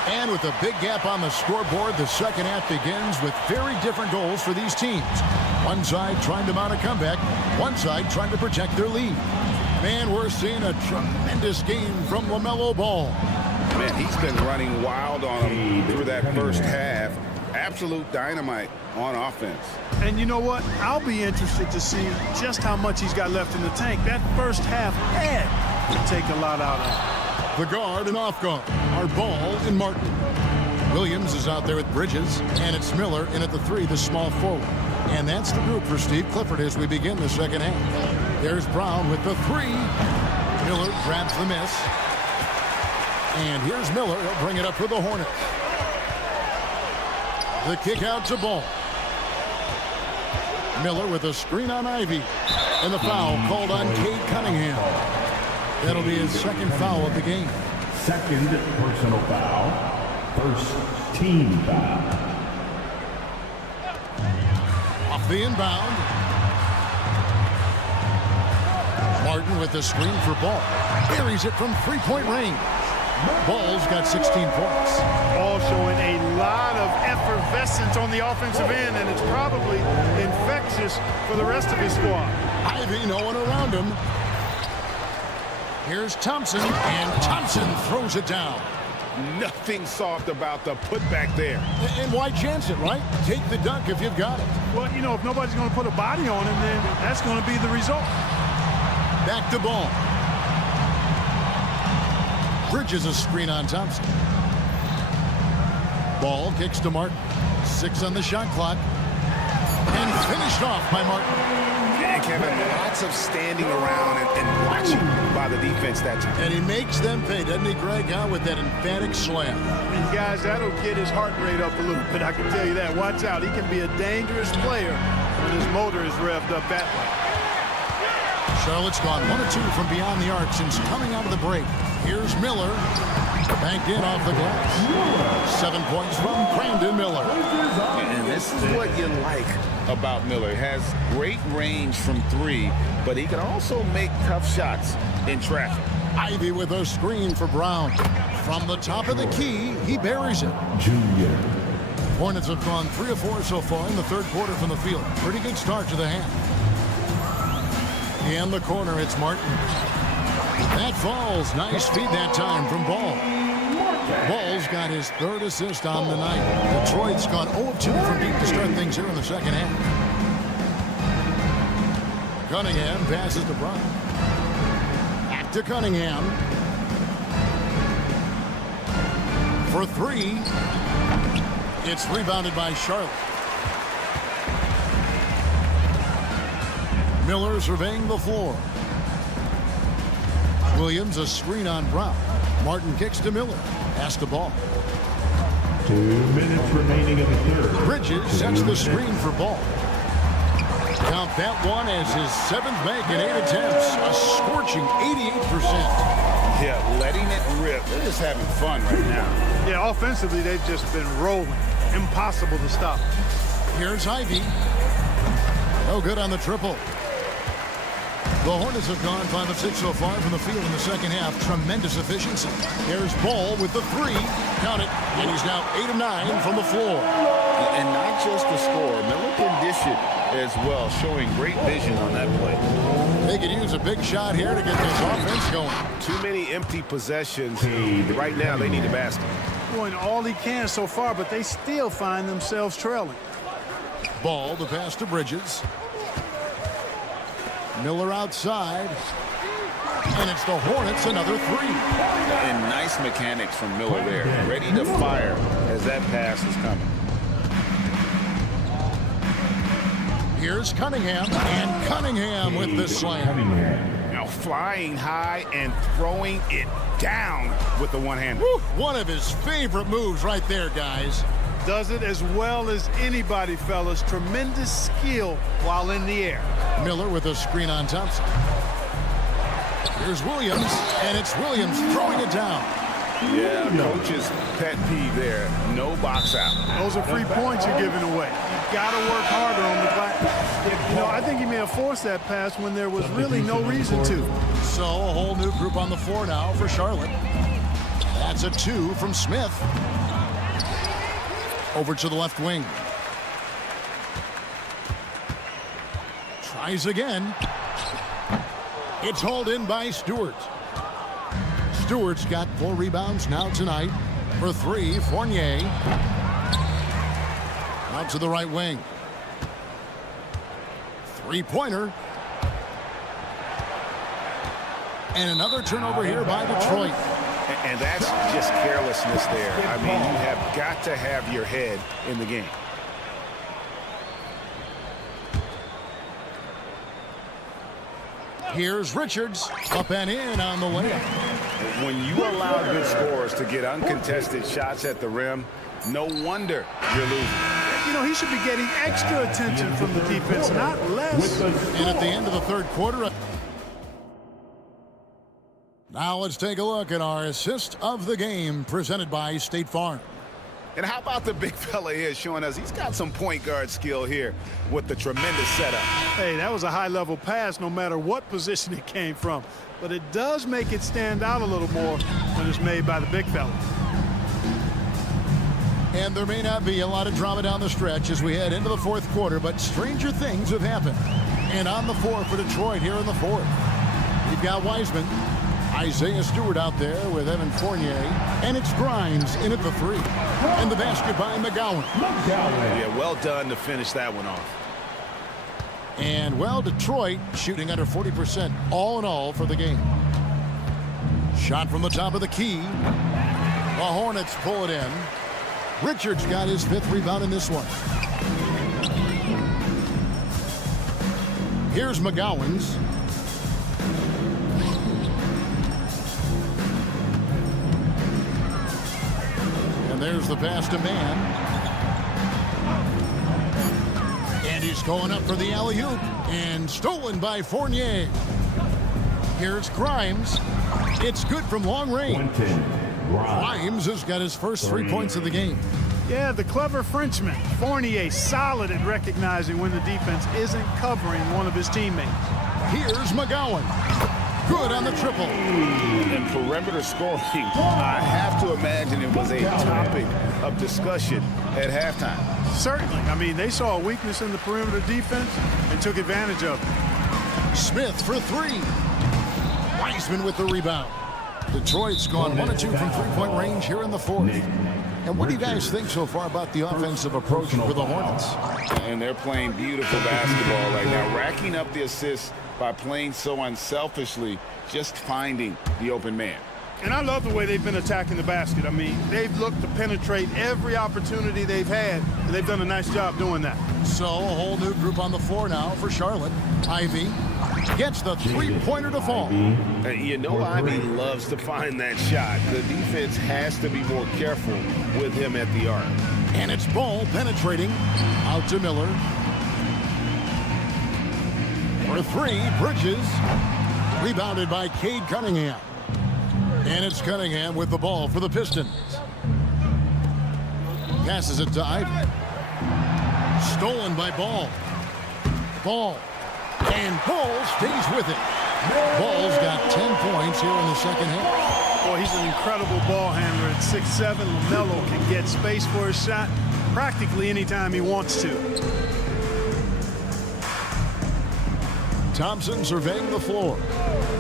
And with a big gap on the scoreboard, the second half begins with very different goals for these teams. One side trying to mount a comeback, one side trying to protect their lead. Man, we're seeing a tremendous game from LaMelo Ball. Man, he's been running wild on him through that first half. Absolute dynamite on offense. And you know what? I'll be interested to see just how much he's got left in the tank. That first half had to take a lot out of him. The guard and off guard are Ball and Martin. Williams is out there with Bridges, and it's Miller in at the 3, the small forward. And that's the group for Steve Clifford as we begin the second half. There's Brown with the 3. Miller grabs the miss. And here's Miller. He'll bring it up for the Hornets. The kick out to Ball. Miller with a screen on Ivy. And the foul called on Cade Cunningham. That'll be his second foul of the game. Second personal foul. First team foul. Off the inbound. Martin with the screen for Ball. Buries it from three-point range. Ball's got 16 points. Ball showing a lot of effervescence on the offensive end, and it's probably infectious for the rest of his squad. Ivy, no one around him. Here's Thompson, and Thompson throws it down. Nothing soft about the putback there. And why chance it, right? Take the dunk if you've got it. Well, you know, if nobody's going to put a body on him, then that's going to be the result. Back to Ball. Bridges a screen on Thompson. Ball kicks to Martin. 6 on the shot clock. And finished off by Martin. And Kevin, lots of standing around and watching by the defense that time. And he makes them pay, doesn't he, Greg, out with that emphatic slam. And guys, that'll get his heart rate up a little bit. I can tell you that. Watch out. He can be a dangerous player when his motor is revved up that way. Charlotte's gone 1 of 2 from beyond the arc since coming out of the break. Here's Miller. Banked in off the glass. 7 points from Brandon Miller. And this is what you like about Miller. He has great range from 3, but he can also make tough shots in traffic. Ivy with a screen for Brown. From the top of the key, he buries it. Junior. Hornets have gone 3 of 4 so far in the third quarter from the field. Pretty good start to the half. In the corner, it's Martin. That falls. Nice feed that time from Ball. Ball's got his 3rd assist on the night. Detroit's gone 0 of 2 from deep to start things here in the second half. Cunningham passes to Brown. Back to Cunningham. For 3. It's rebounded by Charlotte. Miller surveying the floor. Williams a screen on Brown. Martin kicks to Miller. Pass the ball. 2 minutes remaining in the third. Bridges sets the screen for Ball. Count that one as his 7th make in 8 attempts. A scorching 88%. Yeah, letting it rip. They're just having fun right now. Yeah, offensively, they've just been rolling. Impossible to stop. Here's Ivy. No good on the triple. The Hornets have gone 5 of 6 so far from the field in the second half. Tremendous efficiency. Here's Ball with the 3. Count it. And he's now 8 of 9 from the floor. And not just the score. Miller can dish it as well, showing great vision on that play. They could use a big shot here to get this offense going. Too many empty possessions. Right now, they need a basket. Doing all he can so far, but they still find themselves trailing. Ball, the pass to Bridges. Miller outside. And it's the Hornets, another 3. And nice mechanics from Miller there. Ready to fire as that pass is coming. Here's Cunningham, and Cunningham with the slam. Now flying high and throwing it down with the one-hander. One of his favorite moves right there, guys. Does it as well as anybody, fellas. Tremendous skill while in the air. Miller with a screen on Thompson. Here's Williams, and it's Williams throwing it down. Yeah, coach's pet peeve there. No box out. Those are free points you're giving away. You've got to work harder on the glass. You know, I think he may have forced that pass when there was really no reason to. So a whole new group on the floor now for Charlotte. That's a 2 from Smith. Over to the left wing. Tries again. It's hauled in by Stewart. Stewart's got 4 rebounds now tonight. For 3, Fournier. Out to the right wing. 3-pointer. And another turnover here by Detroit. And that's just carelessness there. I mean, you have got to have your head in the game. Here's Richards, up and in on the layup. When you allow good scorers to get uncontested shots at the rim, no wonder you're losing. You know, he should be getting extra attention from the defense, not less. And at the end of the third quarter, now let's take a look at our assist of the game presented by State Farm. And how about the big fella here showing us he's got some point guard skill here with the tremendous setup. Hey, that was a high-level pass no matter what position it came from. But it does make it stand out a little more when it's made by the big fella. And there may not be a lot of drama down the stretch as we head into the fourth quarter, but stranger things have happened. And on the floor for Detroit here in the fourth, we've got Wiseman, Isaiah Stewart out there with Evan Fournier, and it's Grimes in at the 3. And the basket by McGowan. Yeah, well done to finish that one off. And, well, Detroit shooting under 40% all in all for the game. Shot from the top of the key. The Hornets pull it in. Richards got his 5th rebound in this one. Here's McGowan's. And there's the pass to Mann. And he's going up for the alley-oop. And stolen by Fournier. Here's Grimes. It's good from long range. Grimes has got his first 3 points of the game. Yeah, the clever Frenchman. Fournier solid at recognizing when the defense isn't covering one of his teammates. Here's McGowan. Good on the triple. And perimeter scoring, I have to imagine it was a topic of discussion at halftime. Certainly. I mean, they saw a weakness in the perimeter defense and took advantage of it. Smith for 3. Wiseman with the rebound. Detroit's gone 1 of 2 from 3-point range here in the fourth. And what do you guys think so far about the offensive approach for the Hornets? And they're playing beautiful basketball right now, racking up the assists by playing so unselfishly, just finding the open man. And I love the way they've been attacking the basket. I mean, they've looked to penetrate every opportunity they've had, and they've done a nice job doing that. So a whole new group on the floor now for Charlotte. Ivy gets the three-pointer to fall. You know Ivy loves to find that shot. The defense has to be more careful with him at the arc. And it's Ball penetrating out to Miller. For three, Bridges. Rebounded by Cade Cunningham. And it's Cunningham with the ball for the Pistons. Passes it to Ivy. Stolen by Ball. Ball. And Ball stays with it. Ball's got 10 points here in the second half. Boy, he's an incredible ball handler at 6'7". LaMelo can get space for his shot practically anytime he wants to. Thompson surveying the floor.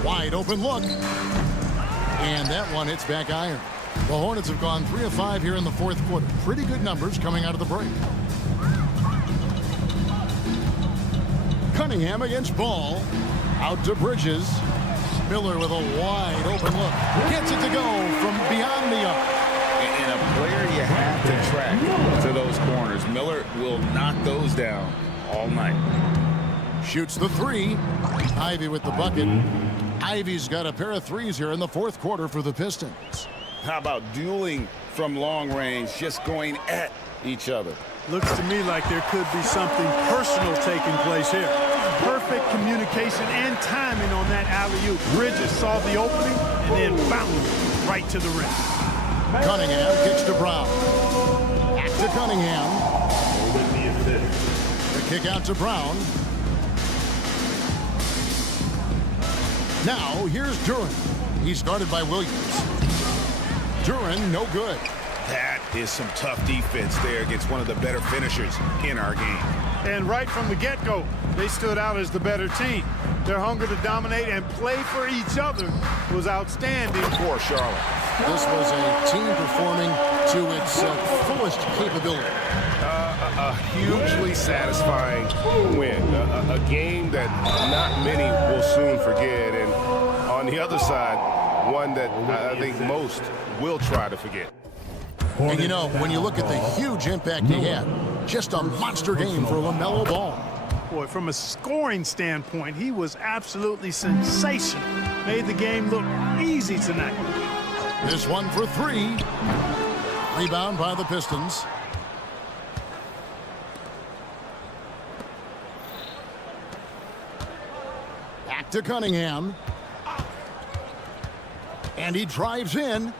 Wide open look. And that one hits back iron. The Hornets have gone 3 of 5 here in the fourth quarter. Pretty good numbers coming out of the break. Cunningham against Ball. Out to Bridges. Miller with a wide open look. Gets it to go from beyond the arc. And a player you have to track to those corners. Miller will knock those down all night. Shoots the three. Ivy with the bucket. Ivy's got a pair of threes here in the fourth quarter for the Pistons. How about dueling from long range, just going at each other? Looks to me like there could be something personal taking place here. Perfect communication and timing on that alley-oop. Bridges saw the opening and then bounced right to the rim. Cunningham kicks to Brown. Back to Cunningham. The kick out to Brown. Now here's Duran. He's guarded by Williams. Duran, no good. That is some tough defense there against one of the better finishers in our game. And right from the get-go, they stood out as the better team. Their hunger to dominate and play for each other was outstanding. For Charlotte. This was a team performing to its fullest capability. A hugely satisfying win. A game that not many will soon forget. And on the other side, one that I think most will try to forget. And you know, when you look at the huge impact he had, just a monster game for LaMelo Ball. Boy, from a scoring standpoint, he was absolutely sensational. Made the game look easy tonight. This one for three. Rebound by the Pistons. Back to Cunningham. And he drives in.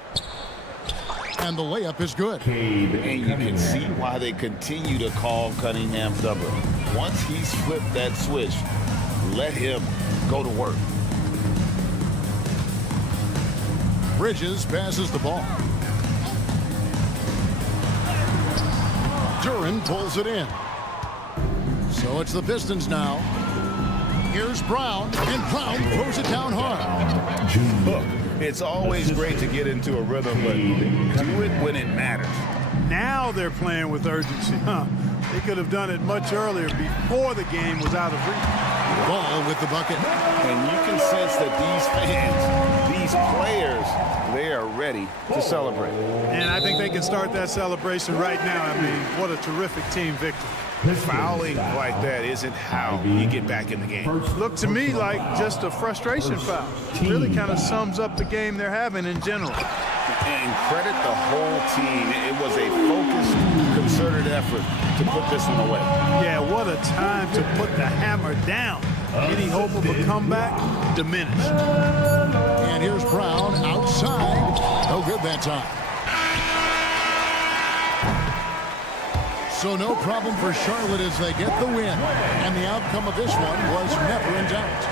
And the layup is good. And you can see why they continue to call Cunningham double. Once he's flipped that switch, let him go to work. Bridges passes the ball. Duran pulls it in. So it's the Pistons now. Here's Brown, and Brown throws it down hard. Look, it's always great to get into a rhythm, but do it when it matters. Now they're playing with urgency. They could have done it much earlier before the game was out of reach. Ball with the bucket. And you can sense that these fans, these players, they are ready to celebrate. And I think they can start that celebration right now. I mean, what a terrific team victory. Fouling like that isn't how you get back in the game. Looked to me like just a frustration foul. Really kind of sums up the game they're having in general. And credit the whole team. It was a focused, concerted effort to put this one away. Yeah, what a time to put the hammer down. Any hope of a comeback diminished. And here's Brown outside. No good that time. So no problem for Charlotte as they get the win. And the outcome of this one was never in doubt.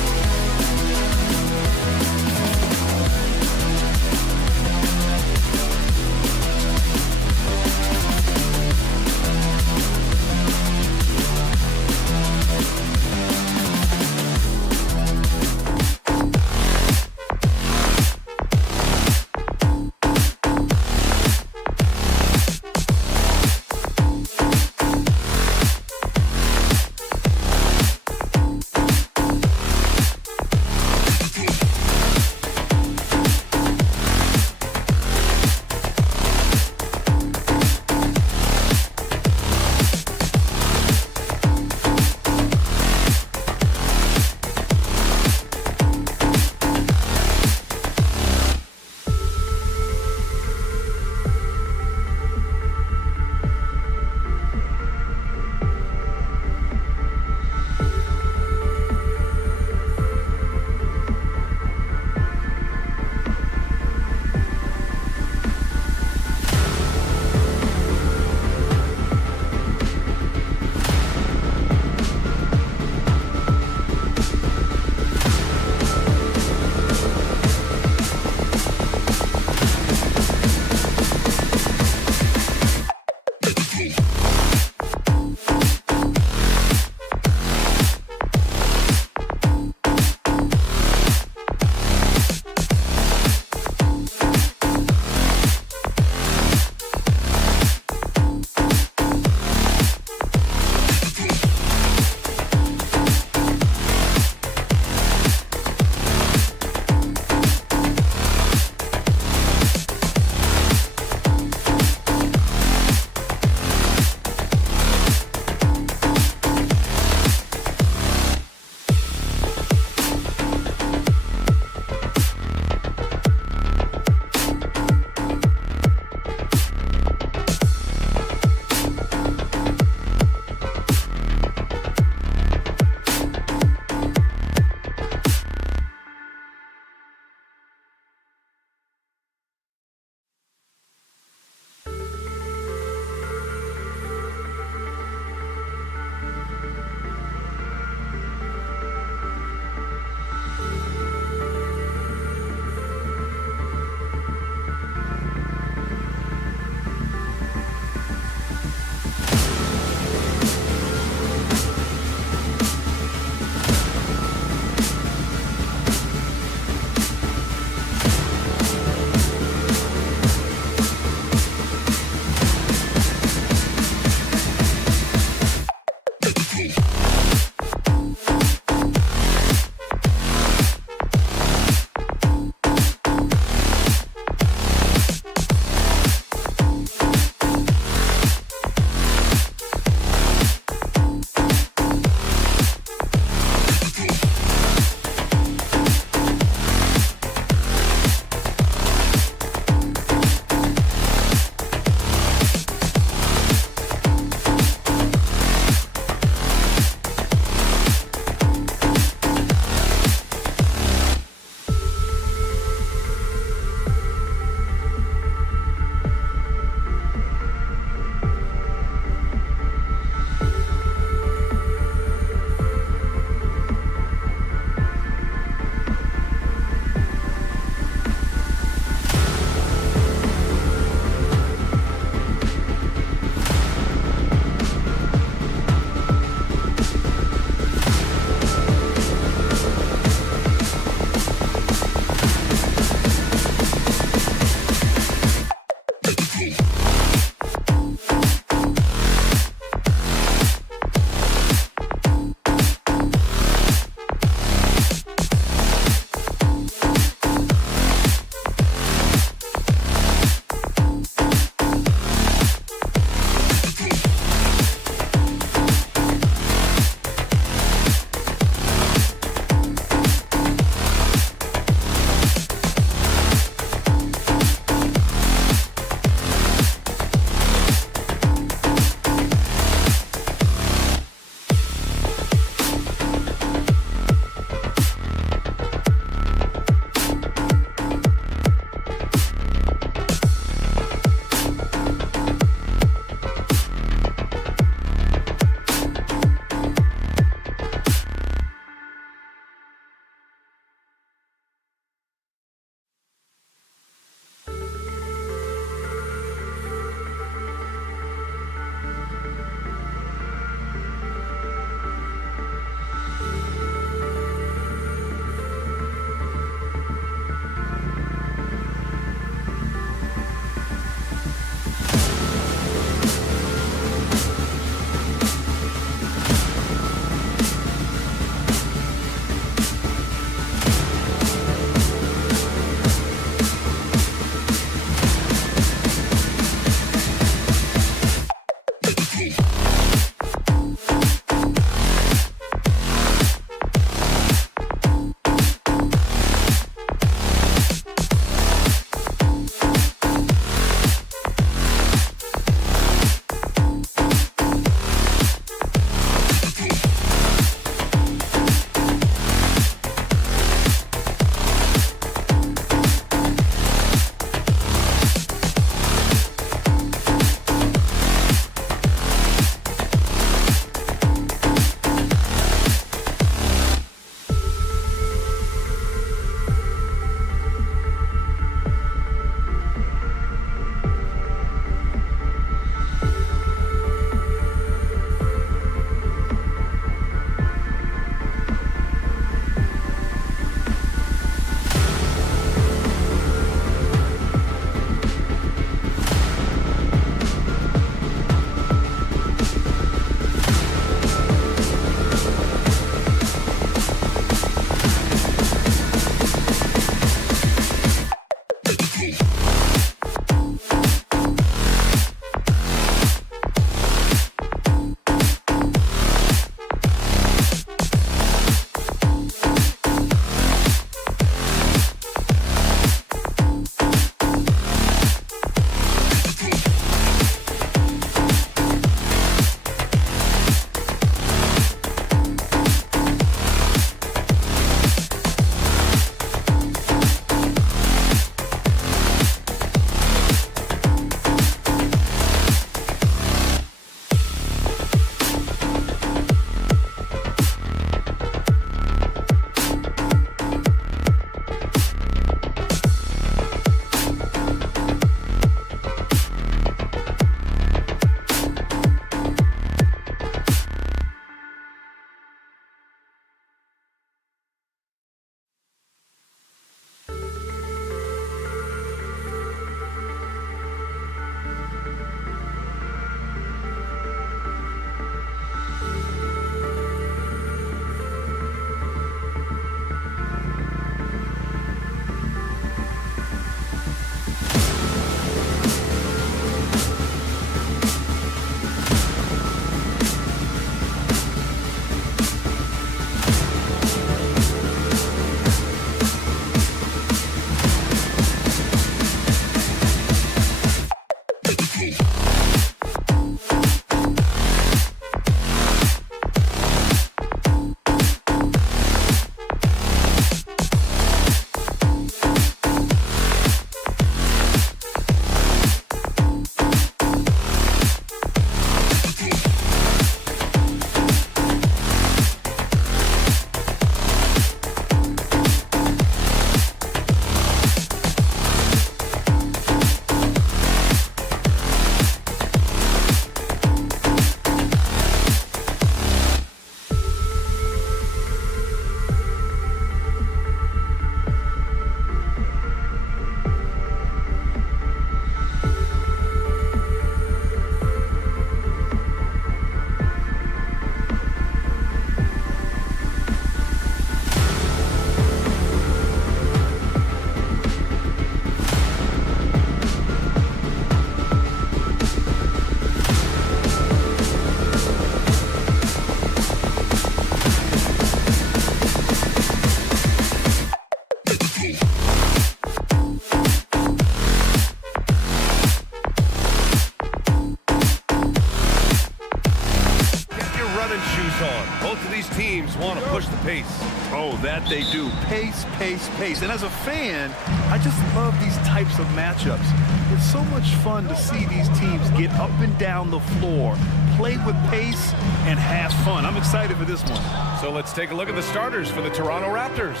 these teams want to push the pace. Oh, that they do. Pace, pace, pace. And as a fan, I just love these types of matchups. It's so much fun to see these teams get up and down the floor, play with pace, and have fun. I'm excited for this one. So let's take a look at the starters for the Toronto Raptors.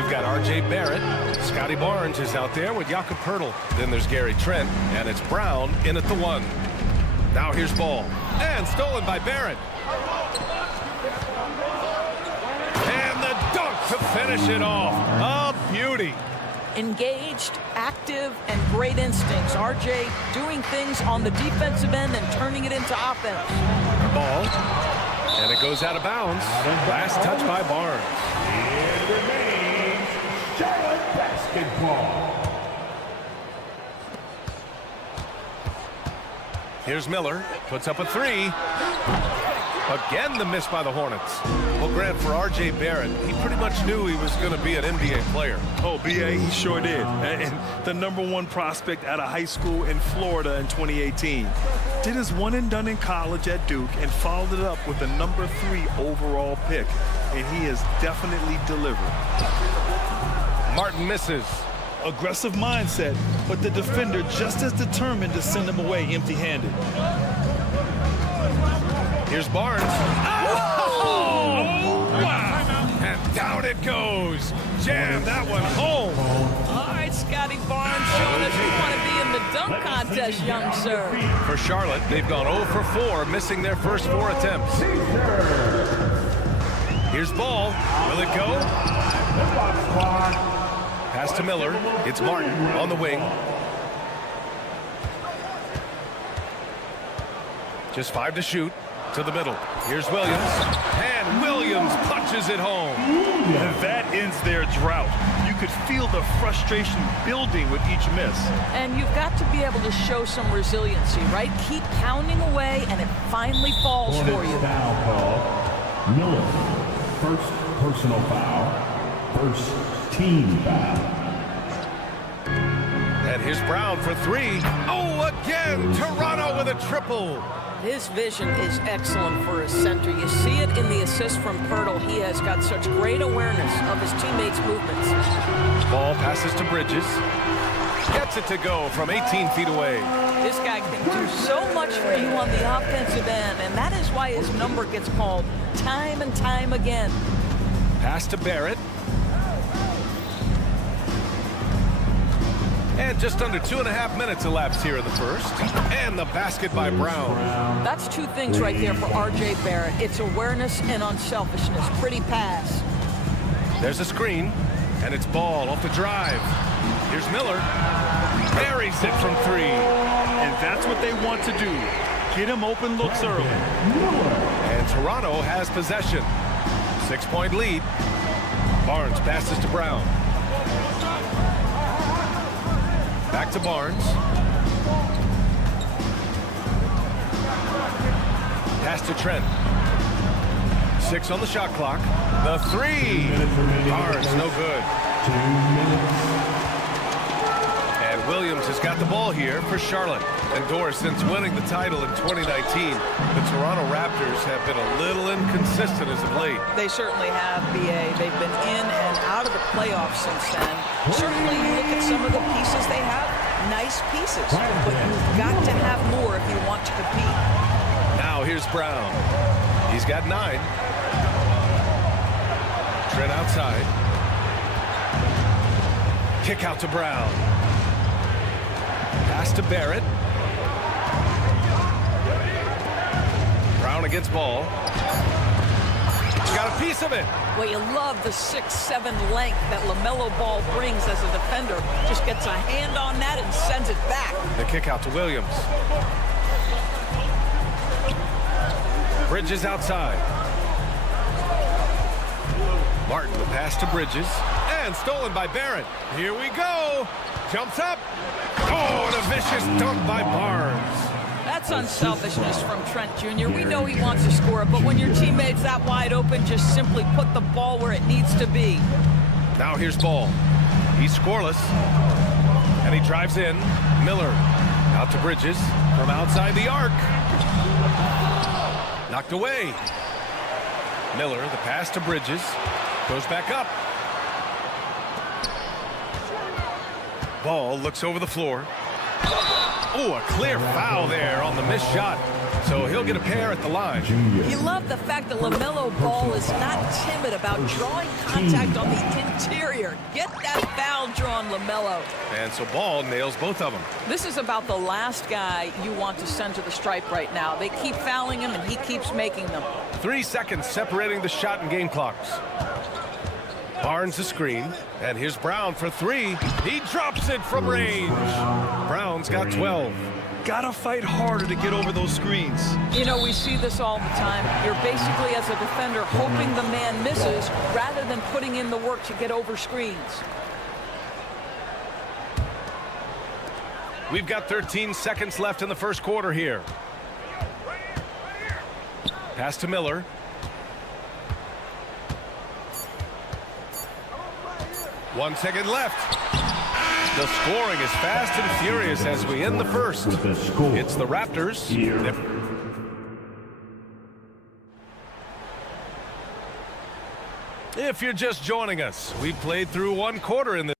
We've got R.J. Barrett. Scotty Barnes is out there with Jakob Poeltl. Then there's Gary Trent, and it's Brown in at the 1. Now here's ball. And stolen by Barrett. And the dunk to finish it off. A beauty. Engaged, active, and great instincts. RJ doing things on the defensive end and turning it into offense. Ball. And it goes out of bounds. Last touch by Barnes. It remains Charlotte basketball. Here's Miller. Puts up a 3. Again, the miss by the Hornets. Well, Grant, for R.J. Barrett, he pretty much knew he was going to be an NBA player. Oh, B.A., he sure did. And the #1 prospect out of high school in Florida in 2018. Did his one and done in college at Duke and followed it up with a #3 overall pick. And he has definitely delivered. Martin misses. Aggressive mindset, but the defender just as determined to send him away empty-handed. Here's Barnes. Oh! Wow! And down it goes. Jam that one home. All right, Scotty Barnes showing us you want to be in the dunk contest, young sir. For Charlotte, they've gone 0 for 4, missing their first 4 attempts. Here's ball. Will it go? Pass to Miller. It's Martin on the wing. Just 5 to shoot. To the middle. Here's Williams. And Williams punches it home. And that ends their drought. You could feel the frustration building with each miss. And you've got to be able to show some resiliency, right? Keep pounding away, and it finally falls for you. Foul call. Miller, first personal foul, first team foul. And here's Brown for 3. Oh, again, Toronto with a triple. His vision is excellent for a center. You see it in the assist from Poeltl. He has got such great awareness of his teammates' movements. Ball passes to Bridges. Gets it to go from 18 feet away. This guy can do so much for you on the offensive end, and that is why his number gets called time and time again. Pass to Barrett. And just under 2.5 minutes elapsed here in the first. And the basket by Brown. That's 2 things right there for R.J. Barrett. It's awareness and unselfishness. Pretty pass. There's a screen, and it's ball off the drive. Here's Miller. Buries it from 3. And that's what they want to do. Get him open looks early. And Toronto has possession. 6-point lead. Barnes passes to Brown. Back to Barnes. Pass to Trent. 6 on the shot clock. The 3. Barnes, no good. 2 minutes. And Williams has got the ball here for Charlotte. And Doris, since winning the title in 2019, the Toronto Raptors have been a little inconsistent as of late. They certainly have, B.A. They've been in and out of the playoffs since then. Certainly, you look at some of the pieces they have, nice pieces. But you've got to have more if you want to compete. Now here's Brown. He's got 9. Trent outside. Kick out to Brown. Pass to Barrett. Brown against ball. Got a piece of it. Well, you love the 6'7" length that LaMelo Ball brings as a defender. Just gets a hand on that and sends it back. The kick out to Williams. Bridges outside. Martin, the pass to Bridges. And stolen by Barrett. Here we go. Jumps up. Oh, and a vicious dunk by Barnes. That's unselfishness from Trent Jr. We know he wants to score, but when your teammate's that wide open, just simply put the ball where it needs to be. Now here's Ball. He's scoreless. And he drives in. Miller out to Bridges from outside the arc. Knocked away. Miller, the pass to Bridges. Goes back up. Ball looks over the floor. Oh, a clear foul there on the missed shot. So he'll get a pair at the line. You love the fact that LaMelo Ball is not timid about drawing contact on the interior. Get that foul drawn, LaMelo. And so Ball nails both of them. This is about the last guy you want to send to the stripe right now. They keep fouling him, and he keeps making them. 3 seconds separating the shot and game clocks. Barnes the screen, and here's Brown for 3. He drops it from range. Brown's got 12. Gotta fight harder to get over those screens. You know, we see this all the time. You're basically, as a defender, hoping the man misses rather than putting in the work to get over screens. We've got 13 seconds left in the first quarter here. Pass to Miller. One second left. The scoring is fast and furious as we end the first. It's the Raptors. If you're just joining us, we played through 1 quarter in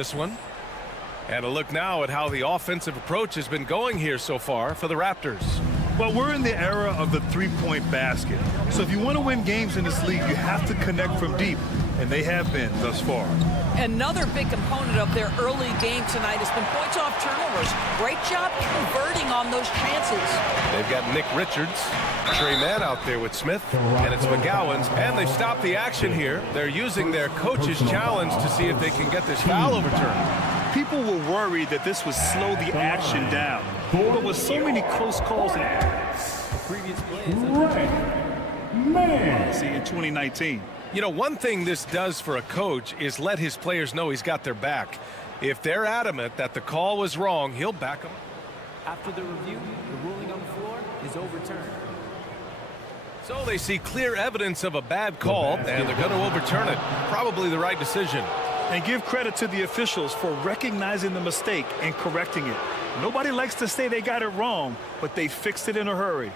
this one. And a look now at how the offensive approach has been going here so far for the Raptors. Well, we're in the era of the three-point basket. So if you want to win games in this league, you have to connect from deep. And they have been thus far. Another big component of their early game tonight has been points off turnovers. Great job converting on those chances. They've got Nick Richards, Trey Mann out there with Smith, and it's McGowan's, and they've stopped the action here. They're using their coach's challenge to see if they can get this foul overturned. People were worried that this would slow the action down. But with so many close calls in Previous play is in 2019. You know, one thing this does for a coach is let his players know he's got their back. If they're adamant that the call was wrong, he'll back them. After the review, the ruling on the floor is overturned. So they see clear evidence of a bad call, and they're going to overturn it. Probably the right decision. And give credit to the officials for recognizing the mistake and correcting it. Nobody likes to say they got it wrong, but they fixed it in a hurry.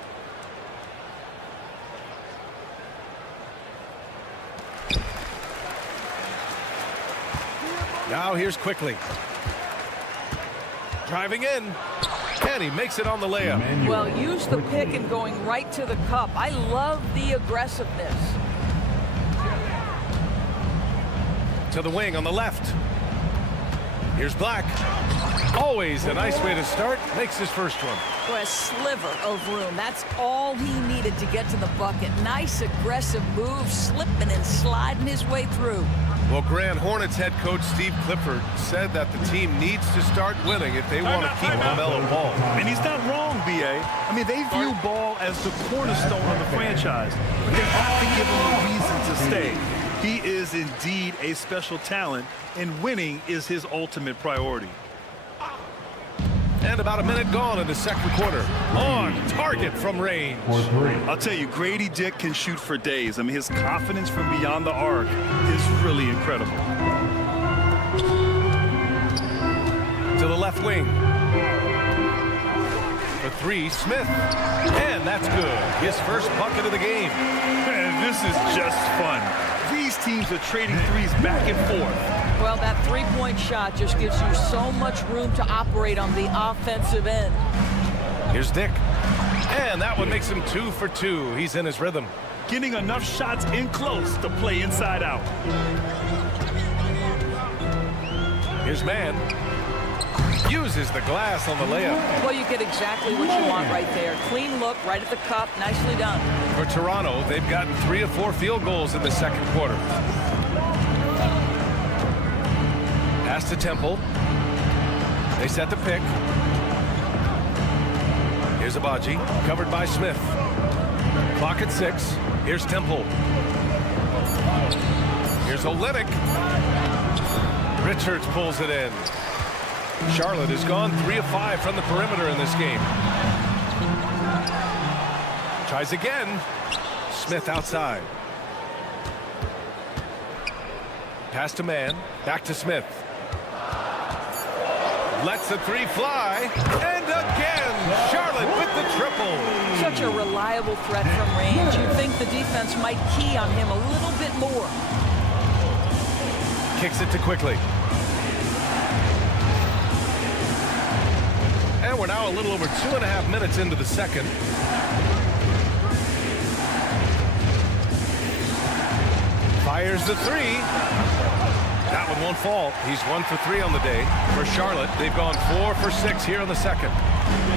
Now here's Quickly. Driving in. And he makes it on the layup. Well, use the pick and going right to the cup. I love the aggressiveness. To the wing on the left. Here's Black. Always a nice way to start. Makes his first one. Boy, a sliver of room. That's all he needed to get to the bucket. Nice aggressive move, slipping and sliding his way through. Well, Grand Hornets head coach Steve Clifford said that the team needs to start winning if they want to keep LaMelo Ball. And he's not wrong, B.A. I mean, they view Ball as the cornerstone of the franchise. But they have to give him a reason to stay. He is indeed a special talent, and winning is his ultimate priority. And about a minute gone in the second quarter. On target from range. I'll tell you, Grady Dick can shoot for days. I mean, his confidence from beyond the arc is really incredible. To the left wing. For 3, Smith. And that's good. His first bucket of the game. And this is just fun. These teams are trading threes back and forth. Well, that three-point shot just gives you so much room to operate on the offensive end. Here's Dick. And that one makes him 2 for 2. He's in his rhythm. Getting enough shots in close to play inside out. Here's Mann. Uses the glass on the layup. Well, you get exactly what you want right there. Clean look, right at the cup. Nicely done. For Toronto, they've gotten 3 of 4 field goals in the second quarter. Pass to Temple. They set the pick. Here's Abaji, covered by Smith. Clock at 6. Here's Temple. Here's Olynyk. Richards pulls it in. Charlotte has gone 3 of 5 from the perimeter in this game. Tries again. Smith outside. Pass to Mann. Back to Smith. Lets the three fly. And again, Charlotte with the triple. Such a reliable threat from range. You'd think the defense might key on him a little bit more. Kicks it to Quickly. And we're now a little over 2.5 minutes into the second. Fires the three. That one won't fall. He's 1 for 3 on the day. For Charlotte, they've gone 4 for 6 here in the second.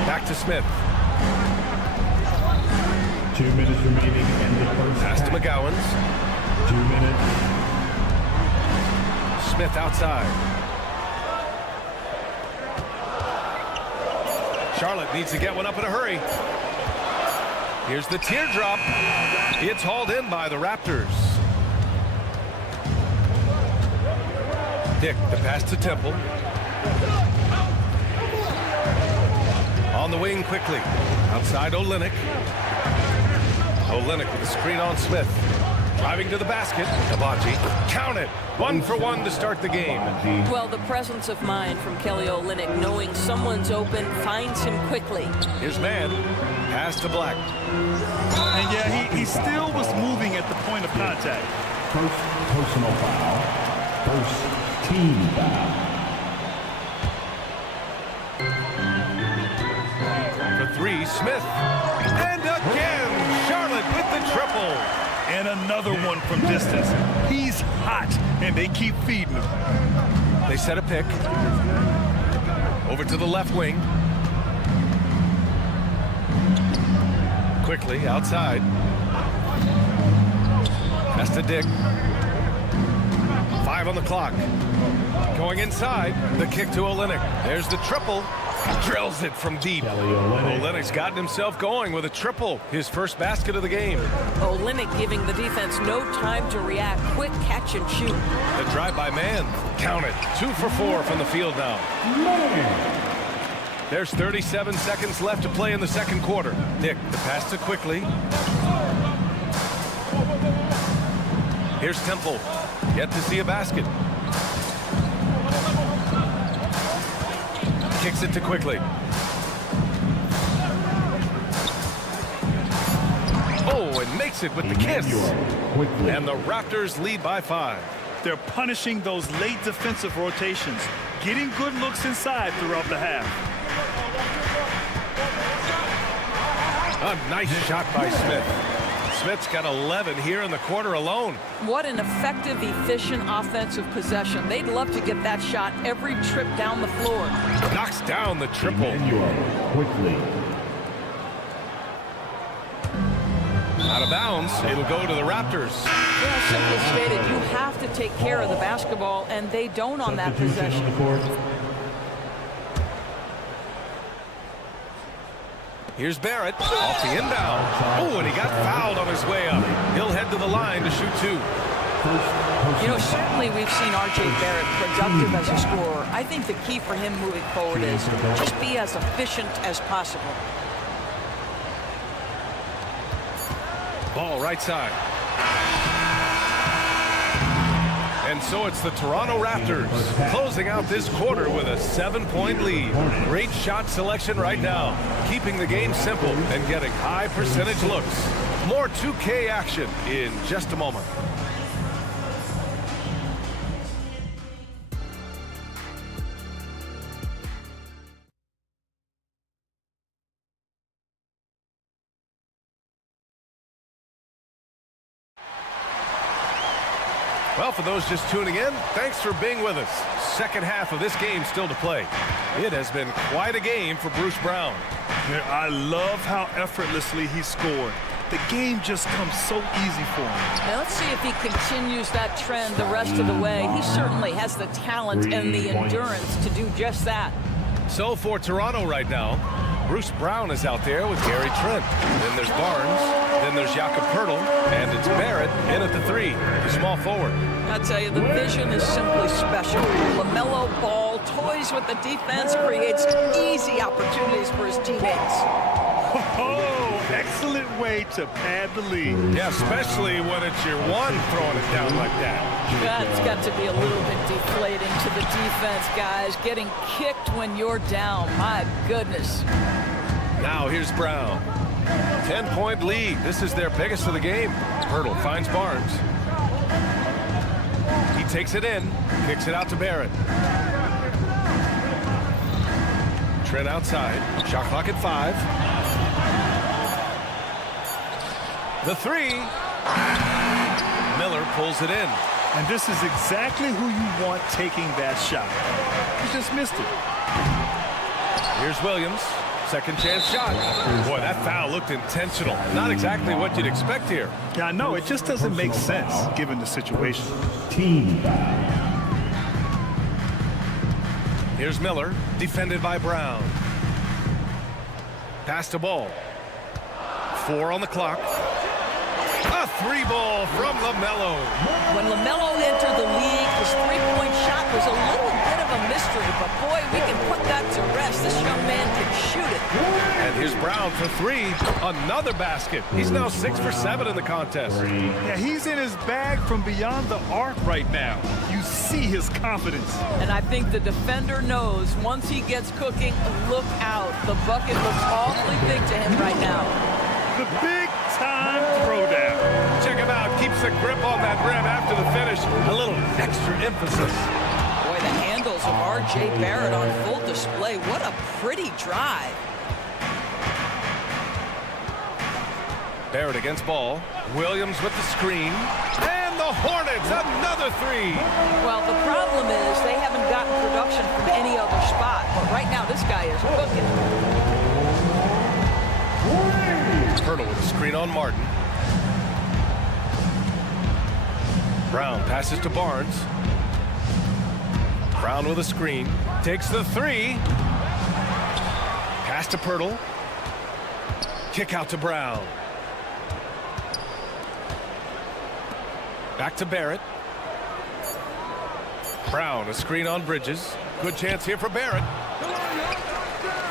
Back to Smith. 2 minutes remaining in the first Pass to half. McGowan's. 2 minutes. Smith outside. Charlotte needs to get one up in a hurry. Here's the teardrop. It's hauled in by the Raptors. Dick, the pass to Temple. On the wing quickly. Outside Olynyk. Olynyk with a screen on Smith. Driving to the basket. Kabaji. Count it. 1 for 1 to start the game. Well, the presence of mind from Kelly Olynyk, knowing someone's open, finds him quickly. His man. Pass to Black. And yeah, he still was moving at the point of contact. First personal foul. First team foul. For 3, Smith. And again, Charlotte with the triple. And another one from distance. He's hot, and they keep feeding him. They set a pick. Over to the left wing. Quickly outside. Pass to Dick. 5 on the clock. Going inside. The kick to Olynyk. There's the triple. Drills it from deep. Olynyk's gotten himself going with a triple. His first basket of the game. Olynyk giving the defense no time to react. Quick catch and shoot. The drive by Man. Count it. 2 for 4 from the field now. There's 37 seconds left to play in the second quarter. Dick, the pass to Quickly. Here's Temple. Yet to see a basket. Kicks it to Quickly. Oh, and makes it with the kiss. And the Raptors lead by 5. They're punishing those late defensive rotations, getting good looks inside throughout the half. A nice shot by Smith. Smith's got 11 here in the quarter alone. What an effective, efficient offensive possession. They'd love to get that shot every trip down the floor. Knocks down the triple. Quickly. Out of bounds. It'll go to the Raptors. Well, simply stated, you have to take care of the basketball, and they don't on that possession. Here's Barrett off the inbound. Oh, and he got fouled on his way up. He'll head to the line to shoot 2. You know, certainly we've seen R.J. Barrett productive as a scorer. I think the key for him moving forward is just be as efficient as possible. Ball right side. And so it's the Toronto Raptors closing out this quarter with a 7-point lead. Great shot selection right now, keeping the game simple and getting high percentage looks. More 2K action in just a moment. Well, for those just tuning in, thanks for being with us. Second half of this game still to play. It has been quite a game for Bruce Brown. I love how effortlessly he scored. The game just comes so easy for him. Now let's see if he continues that trend the rest of the way. He certainly has the talent and the endurance to do just that. So for Toronto right now, Bruce Brown is out there with Gary Trent. Then there's Barnes. Then there's Jakob Poeltl. And it's Barrett in at the 3, the small forward. I tell you, the vision is simply special. LaMelo Ball toys with the defense, creates easy opportunities for his teammates. Oh, excellent way to pad the lead. Yeah, especially when it's your one throwing it down like that. That's got to be a little bit deflating to the defense, guys. Getting kicked when you're down. My goodness. Now here's Brown. 10-point lead. This is their biggest of the game. Hurdle finds Barnes. He takes it in, kicks it out to Barrett. Trent outside. Shot clock at 5. The 3. Miller pulls it in. And this is exactly who you want taking that shot. He just missed it. Here's Williams. Second chance shot. Boy, that foul looked intentional. Not exactly what you'd expect here. Yeah, I know. It just doesn't make sense given the situation. Team. Here's Miller, defended by Brown. Pass to Ball. 4 on the clock. A 3-ball from LaMelo. When LaMelo entered the league, his three-point shot was a little bit of a mystery, but boy, we can put that to rest. This young man can shoot it. And here's Brown for 3. Another basket. He's now 6 for 7 in the contest. Yeah, he's in his bag from beyond the arc right now. You see his confidence. And I think the defender knows once he gets cooking, look out. The bucket looks awfully big to him right now. The big-time throwdown. Check him out. Keeps the grip on that rim after the finish. A little extra emphasis. Boy, the handles of R.J. Barrett on full display. What a pretty drive. Barrett against Ball. Williams with the screen. And the Hornets, another 3. Well, the problem is they haven't gotten production from any other spot. But right now, this guy is cooking. Hurdle with a screen on Martin. Brown passes to Barnes. Brown with a screen. Takes the 3. Pass to Pirtle. Kick out to Brown. Back to Barrett. Brown, a screen on Bridges. Good chance here for Barrett.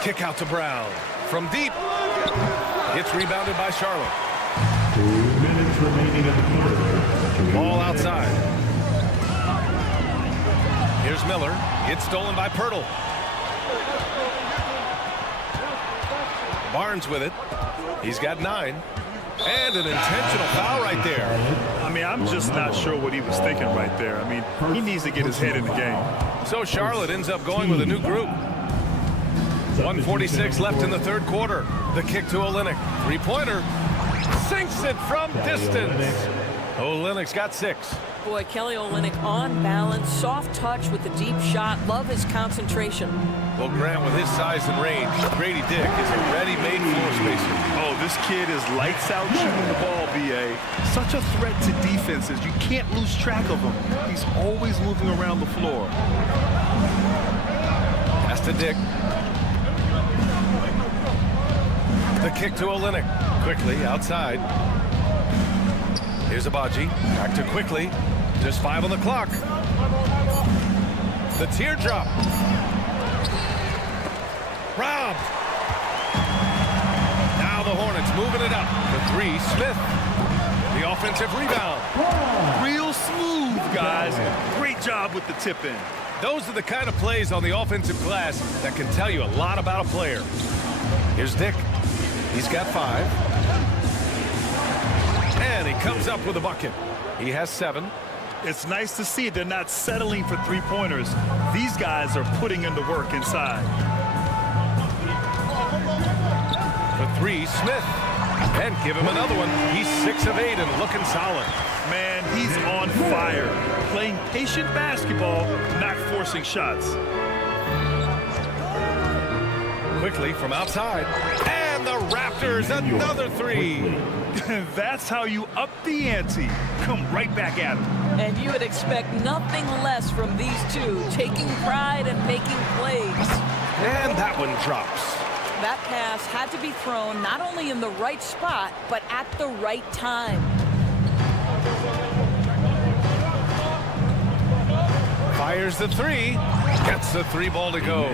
Kick out to Brown. From deep. Gets rebounded by Charlotte. 2 minutes remaining in the quarter. Ball outside. Here's Miller. Gets stolen by Pirtle. Barnes with it. He's got 9. And an intentional foul right there. I mean, I'm just not sure what he was thinking right there. I mean, he needs to get his head in the game. So Charlotte ends up going with a new group. 1:46 left in the third quarter. The kick to Olynyk. 3-pointer. Sinks it from distance. Olynyk's got 6. Boy, Kelly Olynyk on balance, soft touch with the deep shot. Love his concentration. Well, Grant, with his size and range, Grady Dick is a ready-made floor spacer. Oh, this kid is lights out shooting the ball, B.A. Such a threat to defenses. You can't lose track of him. He's always moving around the floor. Pass to Dick. The kick to Olynyk. Quickly outside. Here's Abaji. Back to Quickly. Just 5 on the clock. The teardrop. Robbed. Now the Hornets moving it up. The 3, Smith. The offensive rebound. Real smooth, guys. Great job with the tip in. Those are the kind of plays on the offensive glass that can tell you a lot about a player. Here's Dick. He's got 5. And he comes up with a bucket. He has 7. It's nice to see they're not settling for 3-pointers. These guys are putting in the work inside. For 3, Smith. And give him another one. He's 6 of 8 and looking solid. Man, he's on fire. Playing patient basketball, not forcing shots. Quickly from outside. And the Raptors, another 3. That's how you up the ante. Come right back at him. And you would expect nothing less from these two, taking pride and making plays. And that one drops. That pass had to be thrown not only in the right spot, but at the right time. Fires the 3. Gets the 3 ball to go.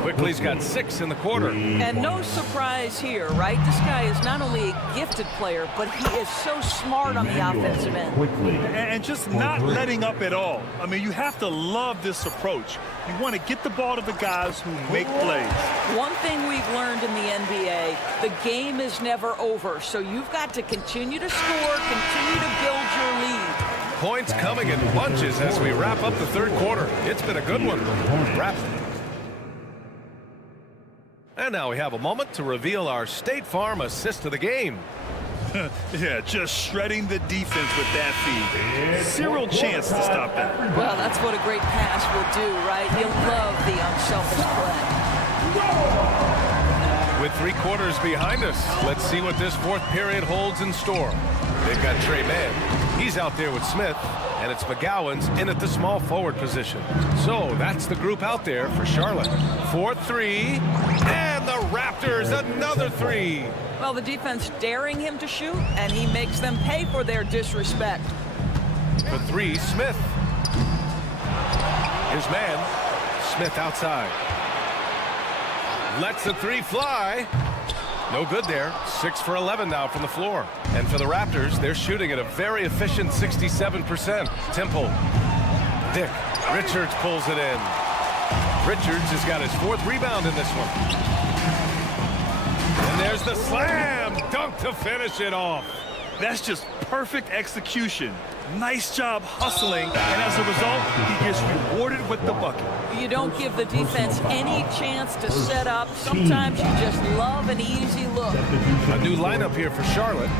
Quickly's got 6 in the quarter. And no surprise here, right? This guy is not only a gifted player, but he is so smart on the offensive end. And just not letting up at all. I mean, you have to love this approach. You want to get the ball to the guys who make plays. One thing we've learned in the NBA, the game is never over. So you've got to continue to score, continue to build your lead. Points coming in bunches as we wrap up the 3rd quarter. It's been a good one. And now we have a moment to reveal our State Farm assist of the game. Yeah, just shredding the defense with that feed. Zero chance to stop that. Well, that's what a great pass will do, right? You'll love the unselfish play. With 3 quarters behind us, let's see what this 4th period holds in store. They've got Trey Mann. He's out there with Smith, and it's McGowan's in at the small forward position. So that's the group out there for Charlotte. 4-3, and the Raptors another 3. Well, the defense daring him to shoot, and he makes them pay for their disrespect. For 3, Smith. Here's Mann. Smith outside. Lets the 3 fly. No good there. 6 for 11 now from the floor. And for the Raptors, they're shooting at a very efficient 67%. Temple. Dick. Richards pulls it in. Richards has got his 4th rebound in this one. And there's the slam dunk to finish it off. That's just perfect execution. Nice job hustling, and as a result, he gets rewarded with the bucket. You don't give the defense any chance to set up. Sometimes you just love an easy look. A new lineup here for Charlotte.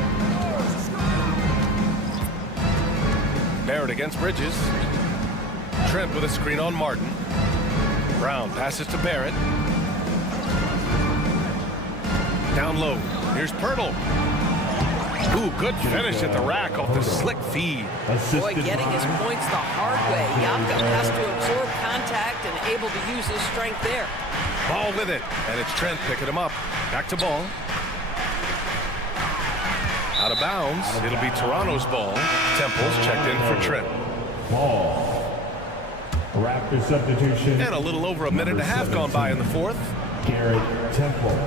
Barrett against Bridges. Trent with a screen on Martin. Brown passes to Barrett. Down low. Here's Pirtle. Ooh, good finish at the rack off the slick feed. Boy, getting his points the hard way. Jakob has to absorb contact and able to use his strength there. Ball with it, and it's Trent picking him up. Back to Ball. Out of bounds. It'll be Toronto's ball. Temple's checked in for Trent. Ball. Raptor substitution. And a little over a minute and a half gone by in the 4th. Garrett Temple.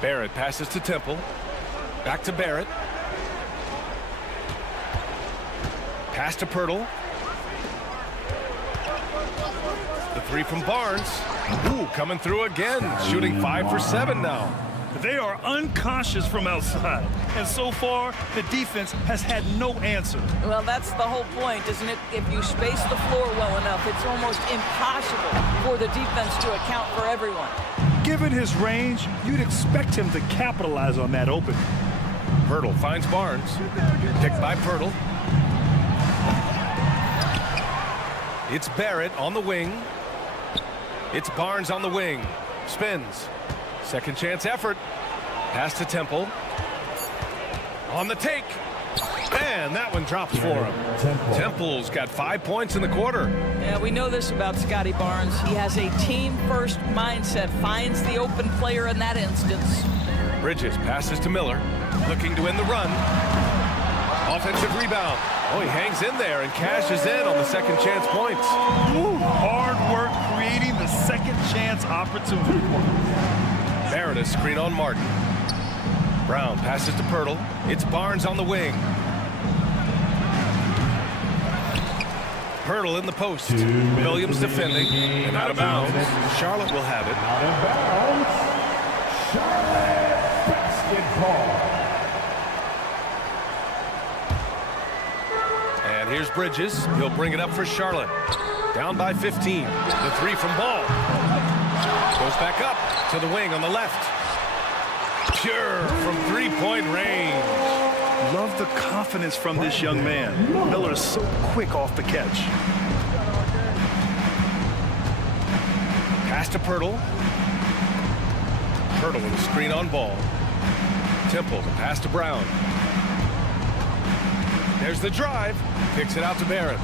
Barrett passes to Temple. Back to Barrett. Pass to Pirtle. The 3 from Barnes. Ooh, coming through again. Shooting 5 for 7 now. They are unconscious from outside, and so far the defense has had no answer. Well, that's the whole point, isn't it? If you space the floor well enough, it's almost impossible for the defense to account for everyone. Given his range, you'd expect him to capitalize on that opening. Pirtle finds Barnes. Picked by Pirtle. It's Barrett on the wing. It's Barnes on the wing. Spins. Second chance effort. Pass to Temple. On the take. And that one drops for him. Temple's got 5 points in the quarter. Yeah, we know this about Scotty Barnes. He has a team-first mindset. Finds the open player in that instance. Bridges passes to Miller. Looking to win the run. Offensive rebound. Oh, he hangs in there and cashes in on the second chance points. Ooh, hard work creating the second chance opportunity. Barrett, a screen on Martin. Brown passes to Pirtle. It's Barnes on the wing. Pirtle in the post. Williams defending. And out of bounds. Charlotte will have it. Out of bounds. Charlotte basketball. And here's Bridges. He'll bring it up for Charlotte. Down by 15. The 3 from Ball. Goes back up to the wing on the left. Pure from 3-point range. Love the confidence from this young man. Miller is so quick off the catch. Pass to Pirtle. Pirtle with a screen on Ball. Temple to pass to Brown. There's the drive. Kicks it out to Barrett.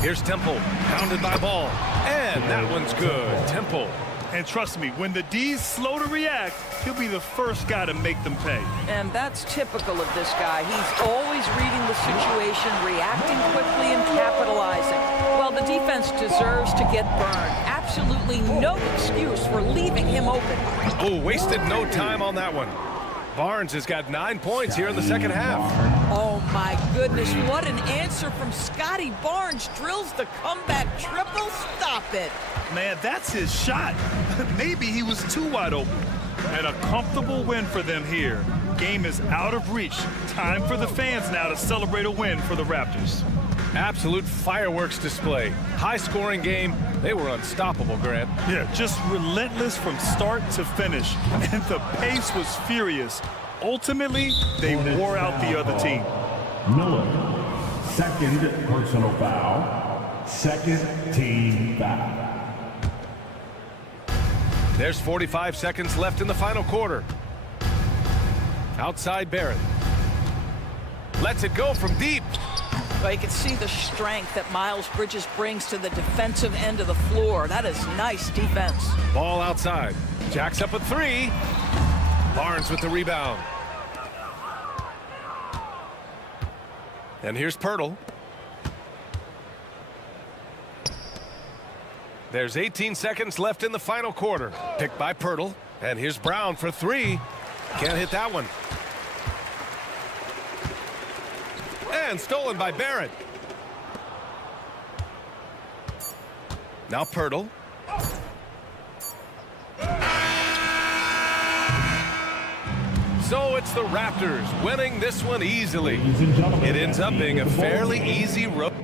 Here's Temple. Pounded by Ball. And that one's good. Temple. And trust me, when the D's slow to react, he'll be the first guy to make them pay. And that's typical of this guy. He's always reading the situation, reacting quickly and capitalizing. Well, the defense deserves to get burned. Absolutely no excuse for leaving him open. Oh, wasted no time on that one. Barnes has got 9 points here in the second half. Oh, my goodness. What an answer from Scotty Barnes. Drills the comeback triple. Stop it. Man, that's his shot. Maybe he was too wide open. And a comfortable win for them here. Game is out of reach. Time for the fans now to celebrate a win for the Raptors. Absolute fireworks display. High-scoring game. They were unstoppable, Grant. Yeah, just relentless from start to finish. And the pace was furious. Ultimately, they wore out the other team. Miller, second personal foul, second team foul. There's 45 seconds left in the final quarter. Outside Barrett. Lets it go from deep. Well, you can see the strength that Miles Bridges brings to the defensive end of the floor. That is nice defense. Ball outside. Jacks up a three. Barnes with the rebound. And here's Pirtle. There's 18 seconds left in the final quarter. Picked by Pirtle. And here's Brown for three. Can't hit that one. And stolen by Barrett. Now Pirtle. So it's the Raptors winning this one easily. It ends up being a fairly easy road.